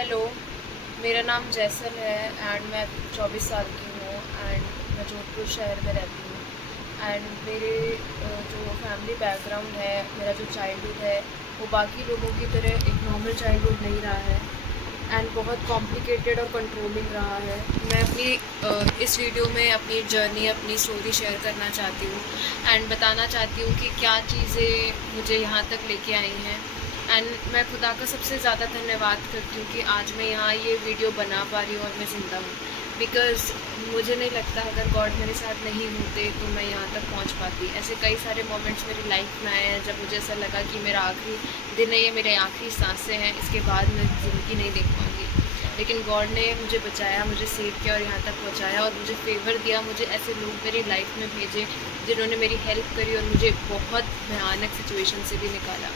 Hello, मेरा नाम जैसल है एंड मैं 24 साल की हूँ एंड मैं जोधपुर शहर में रहती हूँ। एंड मेरे जो फैमिली बैकग्राउंड है, मेरा जो चाइल्डहुड है वो बाकी लोगों की तरह एक नॉर्मल चाइल्डहुड नहीं रहा है एंड बहुत कॉम्प्लिकेटेड और कंट्रोलिंग रहा है। मैं अपनी इस वीडियो में अपनी जर्नी, अपनी स्टोरी शेयर करना चाहती हूँ एंड बताना चाहती हूँ कि क्या चीज़ें मुझे यहाँ तक लेके आई हैं। एंड मैं खुदा का सबसे ज़्यादा धन्यवाद करती हूँ कि आज मैं यहाँ ये वीडियो बना पा रही हूँ और मैं ज़िंदा हूँ। बिकॉज़ मुझे नहीं लगता अगर गॉड मेरे साथ नहीं होते तो मैं यहाँ तक पहुँच पाती। ऐसे कई सारे मोमेंट्स मेरी लाइफ में आए हैं जब मुझे ऐसा लगा कि मेरा आखिरी दिन है, ये मेरे आखिरी सांसें हैं, इसके बाद मैं ज़िंदगी नहीं देख पाऊँगी। लेकिन गॉड ने मुझे बचाया, मुझे सेव किया और यहाँ तक पहुँचाया और मुझे फेवर दिया। मुझे ऐसे लोग मेरी लाइफ में भेजे जिन्होंने मेरी हेल्प करी और मुझे बहुत भयानक सिचुएशन से भी निकाला।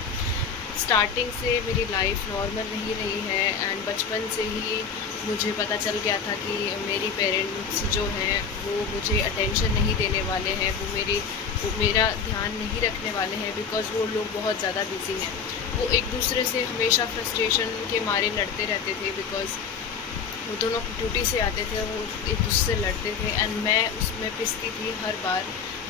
स्टार्टिंग से मेरी लाइफ नॉर्मल नहीं रही है एंड बचपन से ही मुझे पता चल गया था कि मेरी पेरेंट्स जो हैं वो मुझे अटेंशन नहीं देने वाले हैं, वो मेरा ड्यान नहीं रखने वाले हैं बिकॉज़ वो लोग बहुत ज़्यादा बिज़ी हैं। वो एक दूसरे से हमेशा फ्रस्ट्रेशन के मारे लड़ते रहते थे बिकॉज़ वो दोनों ड्यूटी से आते थे, वो एक दूसरे से लड़ते थे एंड मैं उसमें पिसती थी हर बार।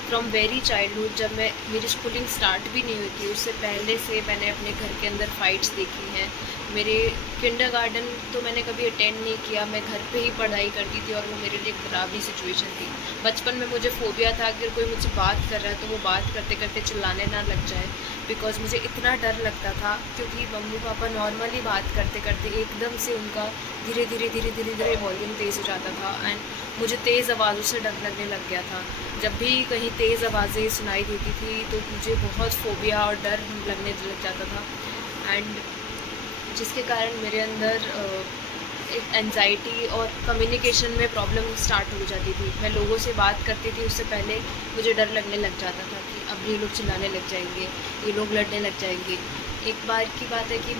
फ्रॉम वेरी चाइल्डहुड, जब मैं मेरी स्कूलिंग स्टार्ट भी नहीं हुई थी उससे पहले से मैंने अपने घर के अंदर फाइट्स देखी हैं। मेरे किंडरगार्टन तो मैंने कभी अटेंड नहीं किया, मैं घर पे ही पढ़ाई करती थी और वो मेरे लिए ख़राबी सिचुएशन थी। बचपन में मुझे फोबिया था अगर कोई मुझसे बात कर रहा है तो वो बात करते करते चिल्लाने ना लग जाए बिकॉज़ मुझे इतना डर लगता था क्योंकि मम्मी पापा नॉर्मली बात करते करते एकदम से उनका धीरे धीरे धीरे धीरे धीरे वॉल्यूम तेज़ हो जाता था एंड मुझे तेज़ आवाज़ों से डर लगने लग गया था। जब भी कहीं तेज़ आवाज़ें सुनाई देती थी तो मुझे बहुत फोबिया और डर लगने लग जाता था एंड जिसके कारण मेरे अंदर एक एंजाइटी और कम्युनिकेशन में प्रॉब्लम स्टार्ट हो जाती थी। मैं लोगों से बात करती थी उससे पहले मुझे डर लगने लग जाता था कि अब ये लोग चिल्लाने लग जाएंगे, ये लोग लड़ने लग जाएंगे। एक बार की बात है कि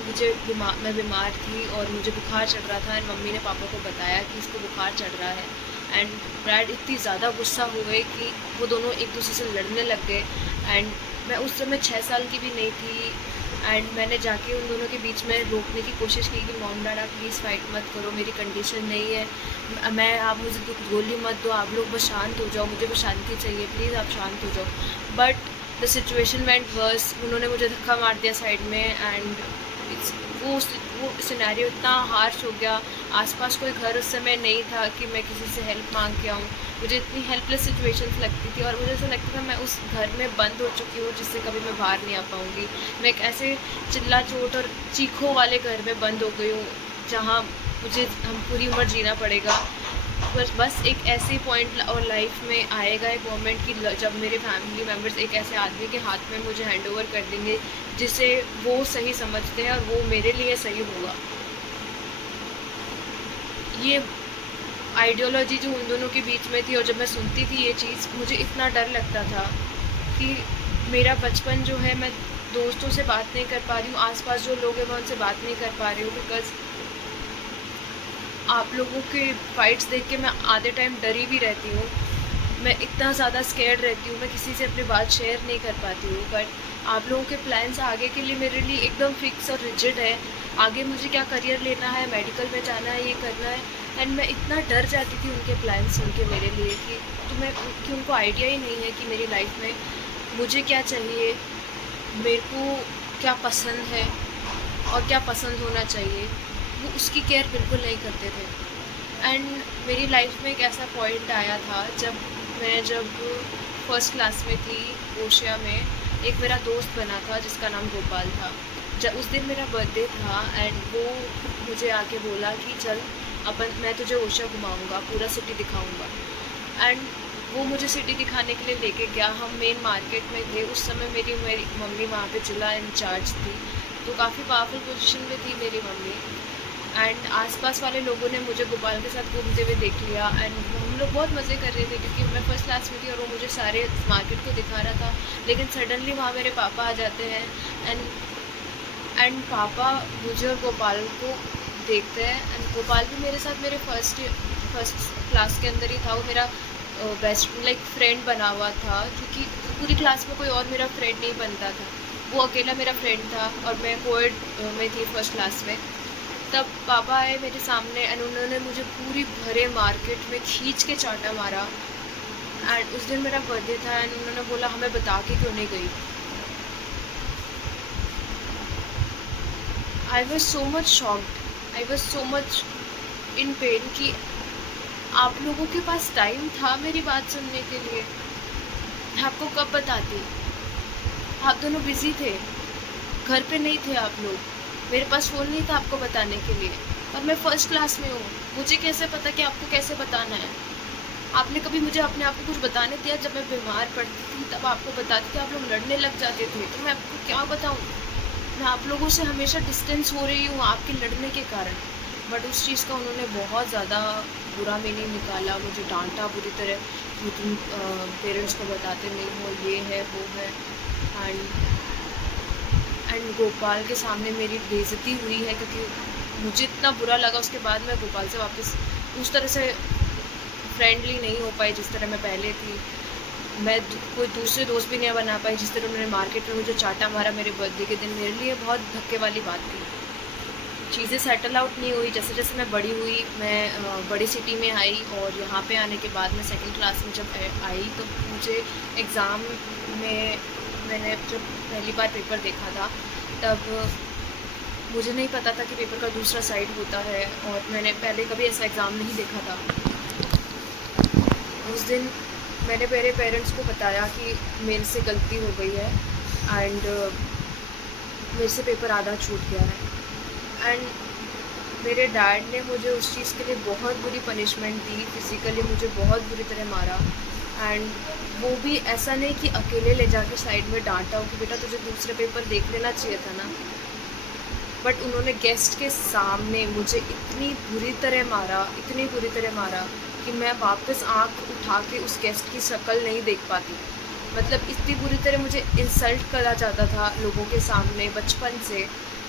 मैं बीमार थी और मुझे बुखार चढ़ रहा था एंड मम्मी ने पापा को बताया कि इसको बुखार चढ़ रहा है एंड डैड इतनी ज़्यादा गुस्सा हो गए कि वो दोनों एक दूसरे से लड़ने लग गए एंड मैं उस समय 6 साल की भी नहीं थी एंड मैंने जाके उन दोनों के बीच में रोकने की कोशिश की कि मॉम डैड आप प्लीज़ फाइट मत करो, मेरी कंडीशन नहीं है, मैं आप मुझे गोली मत दो, आप लोग बस शांत हो जाओ, मुझे बस शांति चाहिए, प्लीज़ आप शांत हो जाओ। But the situation went worse, उन्होंने मुझे धक्का मार दिया साइड में एंड वो सिनेरियो इतना हार्श हो गया। आसपास कोई घर उस समय नहीं था कि मैं किसी से हेल्प मांग के आऊँ। मुझे इतनी हेल्पलेस सिचुएशंस लगती थी और मुझे ऐसा लगता था मैं उस घर में बंद हो चुकी हूँ जिससे कभी मैं बाहर नहीं आ पाऊँगी। मैं एक ऐसे चिल्ला चोट और चीखों वाले घर में बंद हो गई हूँ जहाँ मुझे हम पूरी उम्र जीना पड़ेगा। बस एक ऐसे पॉइंट और लाइफ में आएगा एक मोमेंट कि जब मेरे फैमिली मेम्बर्स एक ऐसे आदमी के हाथ में मुझे हैंड ओवर कर देंगे जिसे वो सही समझते हैं और वो मेरे लिए सही होगा। ये आइडियोलॉजी जो उन दोनों के बीच में थी और जब मैं सुनती थी ये चीज़ मुझे इतना डर लगता था कि मेरा बचपन जो है मैं दोस्तों से बात नहीं कर पा रही हूँ, आसपास जो लोग हैं मैं उनसे बात नहीं कर पा रही हूँ बिकॉज़ आप लोगों के फाइट्स देख के मैं आधे टाइम डरी भी रहती हूँ। मैं इतना ज़्यादा स्कैर्ड रहती हूँ, मैं किसी से अपनी बात शेयर नहीं कर पाती हूँ। बट आप लोगों के प्लान्स आगे के लिए मेरे लिए एकदम फिक्स और रिजिड है। आगे मुझे क्या करियर लेना है, मेडिकल में जाना है, ये करना है एंड मैं इतना डर जाती थी उनके प्लान्स सुन के मेरे लिए कि उनको आइडिया ही नहीं है कि मेरी लाइफ में मुझे क्या चाहिए, मेरे को क्या पसंद है और क्या पसंद होना चाहिए। वो उसकी केयर बिल्कुल नहीं करते थे एंड मेरी लाइफ में एक ऐसा पॉइंट आया था जब फर्स्ट क्लास में थी ओशिया में, एक मेरा दोस्त बना था जिसका नाम गोपाल था। जब उस दिन मेरा बर्थडे था एंड वो मुझे आके बोला कि चल मैं तुझे ओशिया घुमाऊँगा, पूरा सिटी दिखाऊँगा एंड वो मुझे सिटी दिखाने के लिए लेके गया। हम मेन मार्केट में थे उस समय, मेरी मम्मी वहाँ पे जिला इंचार्ज थी तो काफ़ी पावरफुल पोजीशन में थी मेरी मम्मी एंड आसपास वाले लोगों ने मुझे गोपाल के साथ घूमते हुए देख लिया एंड हम लोग बहुत मज़े कर रहे थे क्योंकि मैं फर्स्ट क्लास में थी और वो मुझे सारे मार्केट को दिखा रहा था। लेकिन सडनली वहाँ मेरे पापा आ जाते हैं एंड पापा मुझे और गोपाल को देखते हैं एंड गोपाल भी मेरे साथ मेरे फर्स्ट क्लास के अंदर ही था। वो मेरा बेस्ट फ्रेंड बना हुआ था क्योंकि पूरी क्लास में कोई और मेरा फ्रेंड नहीं बनता था, वो अकेला मेरा फ्रेंड था और मैं कोएड में थी फर्स्ट क्लास में। तब पापा आए मेरे सामने एंड उन्होंने मुझे पूरी भरे मार्केट में खींच के चाटा मारा। एंड उस दिन मेरा बर्थडे था एंड उन्होंने बोला हमें बता के क्यों नहीं गई। I was so much shocked, I was so much in pen कि आप लोगों के पास टाइम था मेरी बात सुनने के लिए। मैं आपको कब बताती? आप दोनों बिजी थे, घर पे नहीं थे आप लोग, मेरे पास फ़ोन नहीं था आपको बताने के लिए। और मैं फर्स्ट क्लास में हूँ, मुझे कैसे पता कि आपको कैसे बताना है? आपने कभी मुझे अपने आप को कुछ बताने दिया? जब मैं बीमार पड़ती थी तब आपको बताती थी, आप लोग लड़ने लग जाते थे, तो मैं आपको क्या बताऊँ? मैं आप लोगों से हमेशा डिस्टेंस हो रही हूँ आपके लड़ने के कारण। बट उस चीज़ का उन्होंने बहुत ज़्यादा बुरा मीनिंग निकाला, मुझे डांटा बुरी तरह कि तुम पेरेंट्स को बताते नहीं हो, ये है वो है। एंड गोपाल के सामने मेरी बेइज्जती हुई है, क्योंकि मुझे इतना बुरा लगा। उसके बाद मैं गोपाल से वापस उस तरह से फ्रेंडली नहीं हो पाई जिस तरह मैं पहले थी। मैं कोई दूसरे दोस्त भी नहीं बना पाई। जिस तरह उन्होंने मार्केट में मुझे चाटा मारा मेरे बर्थडे के दिन, मेरे लिए बहुत धक्के वाली बात थी। चीज़ें सेटल आउट नहीं हुई। जैसे जैसे मैं बड़ी हुई, मैं बड़ी सिटी में आई और यहाँ पे आने के बाद मैं सेकंड क्लास में जब आई तो मुझे एग्ज़ाम में मैंने जब पहली बार पेपर देखा था तब मुझे नहीं पता था कि पेपर का दूसरा साइड होता है, और मैंने पहले कभी ऐसा एग्ज़ाम नहीं देखा था। उस दिन मैंने मेरे पेरेंट्स को बताया कि मेरे से गलती हो गई है एंड मेरे से पेपर आधा छूट गया है। एंड मेरे डैड ने मुझे उस चीज़ के लिए बहुत बुरी पनिशमेंट दी, फिज़िकली मुझे बहुत बुरी तरह मारा। एंड वो भी ऐसा नहीं कि अकेले ले जाके साइड में डांटा हो कि बेटा तुझे दूसरे पेपर देख लेना चाहिए था ना, बट उन्होंने गेस्ट के सामने मुझे इतनी बुरी तरह मारा, इतनी बुरी तरह मारा कि मैं वापस आँख उठा के उस गेस्ट की शक्ल नहीं देख पाती। मतलब इतनी बुरी तरह मुझे इंसल्ट करा जाता था लोगों के सामने बचपन से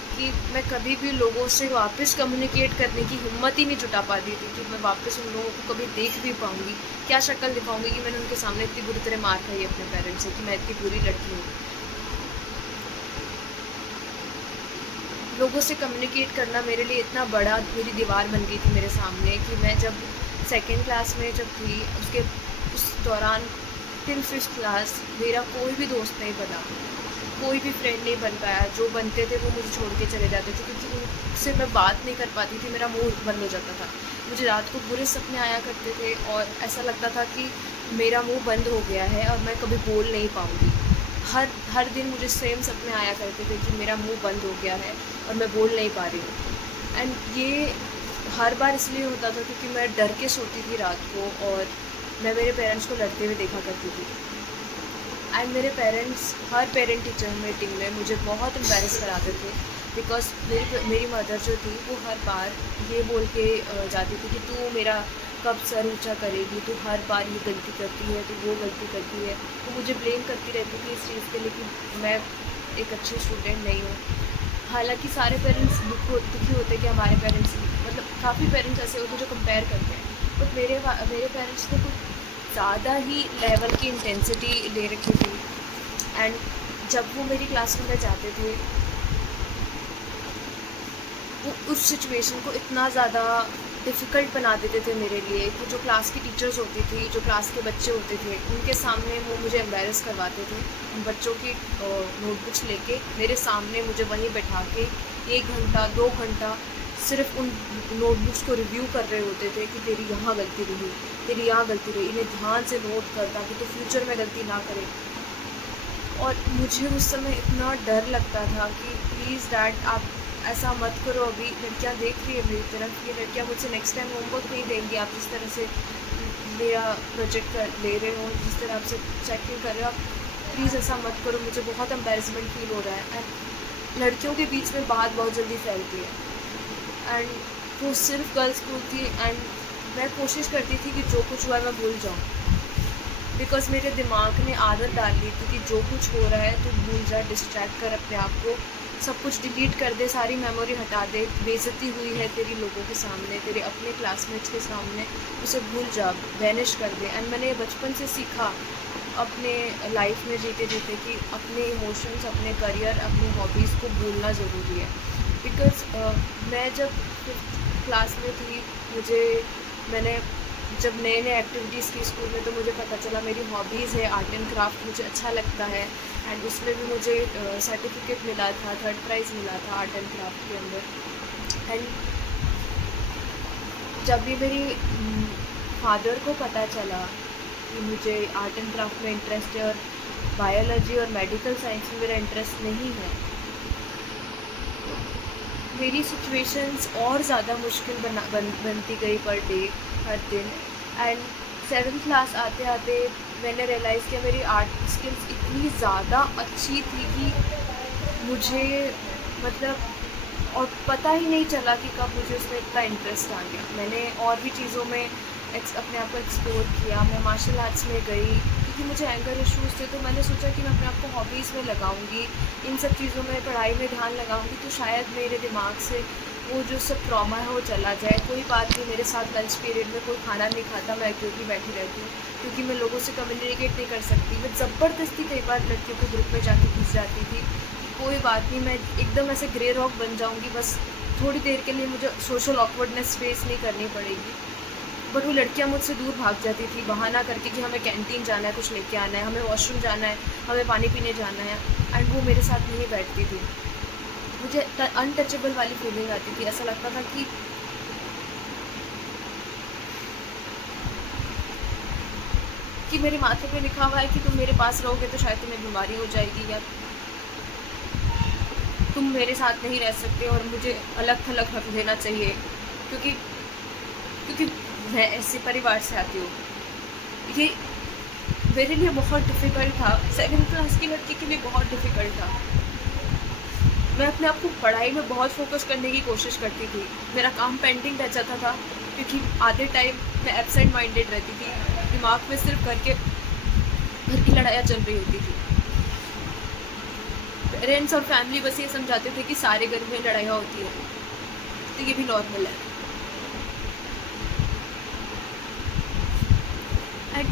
कि मैं कभी भी लोगों से वापस कम्युनिकेट करने की हिम्मत ही नहीं जुटा पाती थी कि मैं वापस उन लोगों को कभी देख भी पाऊँगी। क्या शक्ल दिखाऊँगी कि मैंने उनके सामने इतनी बुरी तरह मार खाई अपने पेरेंट्स से, कि मैं इतनी बुरी लड़की हूँ। लोगों से कम्युनिकेट करना मेरे लिए इतना बड़ा मेरी दीवार बन गई थी मेरे सामने कि मैं जब सेकेंड क्लास में जब थी उसके उस दौरान टिल फिफ्थ क्लास मेरा कोई भी दोस्त नहीं बना, कोई भी फ्रेंड नहीं बन पाया। जो बनते थे वो मुझे छोड़ के चले जाते थे क्योंकि उनसे मैं बात नहीं कर पाती थी, मेरा मुंह बंद हो जाता था। मुझे रात को बुरे सपने आया करते थे और ऐसा लगता था कि मेरा मुंह बंद हो गया है और मैं कभी बोल नहीं पाऊँगी। हर दिन मुझे सेम सपने आया करते थे कि मेरा मुंह बंद हो गया है और मैं बोल नहीं पा रही हूँ। एंड ये हर बार इसलिए होता था क्योंकि मैं डर के सोती थी रात को और मैं मेरे पेरेंट्स को लड़ते हुए देखा करती थी। एंड मेरे पेरेंट्स हर पेरेंट टीचर मीटिंग में मुझे बहुत एम्बैरेस कराते थे बिकॉज मेरी मदर जो थी वो हर बार ये बोल के जाती थी कि तू मेरा कब सर ऊंचा करेगी, तू हर बार ये गलती करती है, तू वो गलती करती है। तो मुझे ब्लेम करती रहती थी इस चीज़ के लिए कि मैं एक अच्छी स्टूडेंट नहीं हूँ। हालांकि सारे पेरेंट्स दुखी होते कि हमारे पेरेंट्स, मतलब काफ़ी पेरेंट्स ऐसे होते जो कंपेयर करते हैं, बट मेरे पेरेंट्स ने कुछ ज़्यादा ही लेवल की इंटेंसिटी ले रखी थी। एंड जब वो मेरी क्लास में जाते थे वो उस सिचुएशन को इतना ज़्यादा डिफ़िकल्ट बना देते थे मेरे लिए कि जो क्लास की टीचर्स होती थी, जो क्लास के बच्चे होते थे, उनके सामने वो मुझे एम्बैरेस करवाते थे। उन बच्चों की नोटबुक्स लेके मेरे सामने मुझे वहीं बैठा के 1 घंटा 2 घंटा सिर्फ उन नोटबुक्स को रिव्यू कर रहे होते थे कि तेरी यहाँ गलती रही, तेरी यहाँ गलती रही, इन्हें ध्यान से नोट कर ताकि तो फ्यूचर में गलती ना करे। और मुझे उस समय इतना डर लगता था कि प्लीज़ डैड आप ऐसा मत करो, अभी लड़कियाँ देख रही है मेरी तरफ, ये लड़कियाँ मुझसे नेक्स्ट टाइम होमवर्क नहीं देंगी, आप जिस तरह से मेरा प्रोजेक्ट कर ले रहे हो, जिस तरह आपसे चेकिंग कर रहे हो, आप प्लीज़ ऐसा मत करो, मुझे बहुत एम्बैरेसमेंट फील हो रहा है। एंड लड़कियों के बीच में बात बहुत जल्दी फैलती है एंड वो सिर्फ गर्ल्स स्कूल थी एंड मैं कोशिश करती थी कि जो कुछ हुआ है मैं भूल जाऊँ, बिकॉज़ मेरे दिमाग ने आदत डाल ली थी कि जो कुछ हो रहा है तो भूल जा, डिस्ट्रैक्ट कर अपने आप को, सब कुछ डिलीट कर दे, सारी मेमोरी हटा दे, बेइज्जती हुई है तेरी लोगों के सामने, तेरे अपने क्लासमेट्स के सामने, उसे भूल जा, वैनिश कर दे। एंड मैंने ये बचपन से सीखा अपने लाइफ में जीते जीते कि अपने इमोशंस, अपने करियर, अपनी हॉबीज़ को भूलना ज़रूरी है। बिकॉज़ मैं जब 5th क्लास में थी, मुझे मैंने जब नए नए एक्टिविटीज़ की स्कूल में, तो मुझे पता चला मेरी हॉबीज़ है आर्ट एंड क्राफ्ट, मुझे अच्छा लगता है। एंड उसमें भी मुझे सर्टिफिकेट मिला था, थर्ड प्राइज़ मिला था आर्ट एंड क्राफ्ट के अंदर। एंड जब भी मेरी फादर को पता चला कि मुझे आर्ट एंड क्राफ्ट में इंटरेस्ट है और बायोलॉजी और मेडिकल साइंस में मेरा इंटरेस्ट नहीं है, मेरी सिचुएशंस और ज़्यादा मुश्किल बनती गई पर डे, हर दिन। एंड 7th क्लास आते आते मैंने रियलाइज़ किया मेरी आर्ट स्किल्स इतनी ज़्यादा अच्छी थी कि मुझे, मतलब, और पता ही नहीं चला कि कब मुझे उसमें इतना इंटरेस्ट आ गया। मैंने और भी चीज़ों में अपने आप को एक्सप्लोर किया। मैं मार्शल आर्ट्स में गई क्योंकि मुझे एंगर इश्यूज़ थे, तो मैंने सोचा कि मैं अपने आप को हॉबीज़ में लगाऊंगी, इन सब चीज़ों में पढ़ाई में ध्यान लगाऊंगी, तो शायद मेरे दिमाग से वो जो सब ट्रॉमा है वो चला जाए। कोई बात नहीं, मेरे साथ लंच पीरियड में कोई खाना नहीं खाता, मैं अकेली बैठी रहती हूँ क्योंकि मैं लोगों से कम्युनिकेट नहीं कर सकती। मैं ज़बरदस्ती कई बार लड़कियों के ग्रुप में जाके घुस जाती थी। कोई बात नहीं, मैं एकदम ऐसे ग्रे रॉक बन जाऊँगी, बस थोड़ी देर के लिए मुझे सोशल ऑकवर्डनेस फेस नहीं करनी पड़ेगी। बट वो लड़कियां मुझसे दूर भाग जाती थी बहाना करके कि हमें कैंटीन जाना है, कुछ लेके आना है, हमें वॉशरूम जाना है, हमें पानी पीने जाना है। एंड वो मेरे साथ नहीं बैठती थी। मुझे अनटचेबल वाली फीलिंग आती थी। ऐसा लगता था कि मेरे माथे पे लिखा हुआ है कि तुम मेरे पास रहोगे तो शायद तुम्हें बीमारी हो जाएगी, या तुम मेरे साथ नहीं रह सकते और मुझे अलग थलग रख देना चाहिए, क्योंकि क्योंकि मैं ऐसे परिवार से आती हूँ। ये मेरे लिए बहुत डिफ़िकल्ट था, 7th क्लास की लड़की के लिए बहुत डिफ़िकल्ट था। मैं अपने आप को पढ़ाई में बहुत फोकस करने की कोशिश करती थी। मेरा काम पेंडिंग रह जाता था क्योंकि आधे टाइम मैं एब्सेंट माइंडेड रहती थी। दिमाग में सिर्फ घर की लड़ाइयाँ चल रही होती थी। पेरेंट्स और फैमिली बस ये समझाते थे कि सारे घर में लड़ाइयाँ होती है, तो ये भी नॉर्मल है। एंड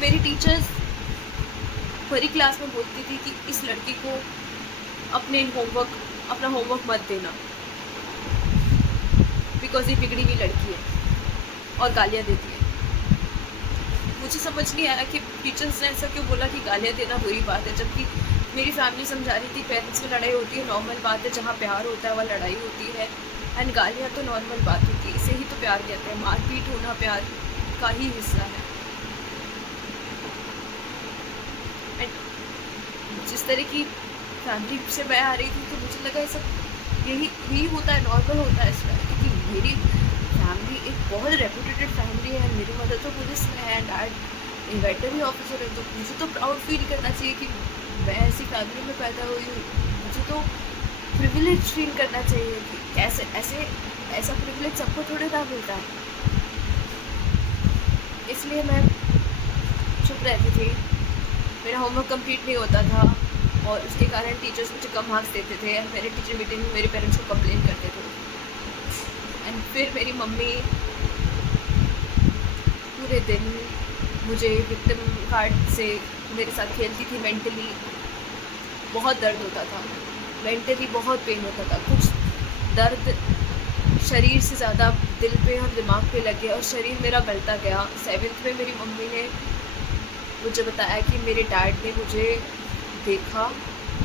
मेरी टीचर्स पूरी क्लास में बोलती थी कि इस लड़की को अपना होमवर्क मत देना, बिकॉज ये बिगड़ी हुई लड़की है, और गालियाँ देती है। मुझे समझ नहीं आया कि टीचर्स ने ऐसा क्यों बोला कि गालियाँ देना बुरी बात है, जबकि मेरी फैमिली समझा रही थी पेरेंट्स में लड़ाई होती है, नॉर्मल बात है, जहाँ प्यार होता है वहाँ लड़ाई होती है। एंड गालियाँ तो नॉर्मल बात होती है, इसे ही तो प्यार कहते हैं। मारपीट होना प्यार का ही हिस्सा है। एंड जिस तरह की फैमिली से मैं आ रही थी, तो मुझे लगा ये सब यही होता है, नॉर्मल होता है इसमें, क्योंकि मेरी फैमिली एक बहुत रेपुटेटेड फैमिली है। मेरी मदर तो पुलिस में है, डैड वेटरनरी ऑफिसर है, तो मुझे तो प्राउड फील करना चाहिए कि मैं ऐसी फैमिली में पैदा हुई हूँ। मुझे तो प्रिविलेज फील करना चाहिए कि ऐसा प्रिविलेज सबको थोड़े ना मिलता है। इसलिए मैं चुप रहती थी, मेरा होमवर्क कंप्लीट नहीं होता था, और उसके कारण टीचर्स मुझे कम मार्क्स देते थे। एंड मेरे टीचर मीटिंग में मेरे पेरेंट्स को कंप्लेन करते थे। एंड फिर मेरी मम्मी पूरे दिन मुझे विक्टिम कार्ड से मेरे साथ खेलती थी। मेंटली बहुत दर्द होता था, मेंटली बहुत पेन होता था। कुछ दर्द शरीर से ज़्यादा दिल पे और दिमाग पे लग गया, और शरीर मेरा गलता गया। 7th में मेरी मम्मी ने मुझे बताया कि मेरे डैड ने मुझे देखा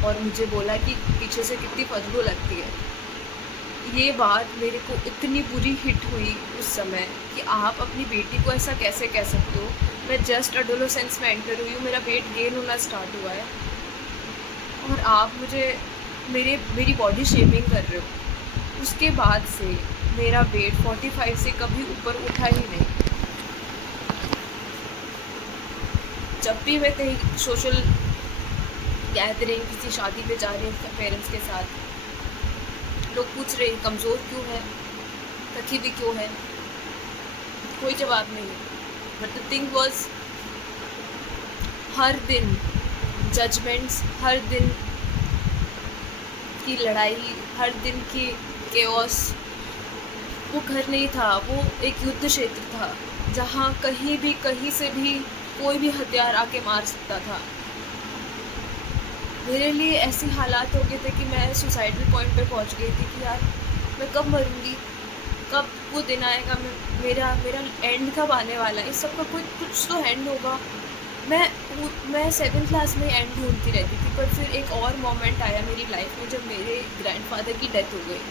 और मुझे बोला कि पीछे से कितनी बदबू लगती है। ये बात मेरे को इतनी बुरी हिट हुई उस समय कि आप अपनी बेटी को ऐसा कैसे कह सकते हो। मैं जस्ट एडोलेसेंस में एंटर हुई हूँ, मेरा वेट गेन होना स्टार्ट हुआ है, और आप मुझे मेरी बॉडी शेमिंग कर रहे हो। उसके बाद से मेरा वेट 45 से कभी ऊपर उठा ही नहीं। जब भी मैं कहीं सोशल गैदरिंग, किसी शादी पे जा रही हूँ पेरेंट्स के साथ, लोग पूछ रहे हैं कमज़ोर क्यों है, थकी भी क्यों है, कोई जवाब नहीं। बट द थिंग वॉज, हर दिन जजमेंट्स, हर दिन की लड़ाई, हर दिन की केओस, वो घर नहीं था, वो एक युद्ध क्षेत्र था जहाँ कहीं से भी कोई भी हथियार आके मार सकता था। मेरे लिए ऐसी हालात हो गए थे कि मैं सुसाइडल पॉइंट पे पहुंच गई थी कि यार मैं कब मरूंगी, कब वो दिन आएगा, मेरा मेरा एंड कब आने वाला है, इस सब का कुछ तो एंड होगा। मैं 7th क्लास में एंड ढूंढती रहती थी, पर फिर एक और मोमेंट आया मेरी लाइफ में जब मेरे ग्रैंडफादर की डेथ हो गई।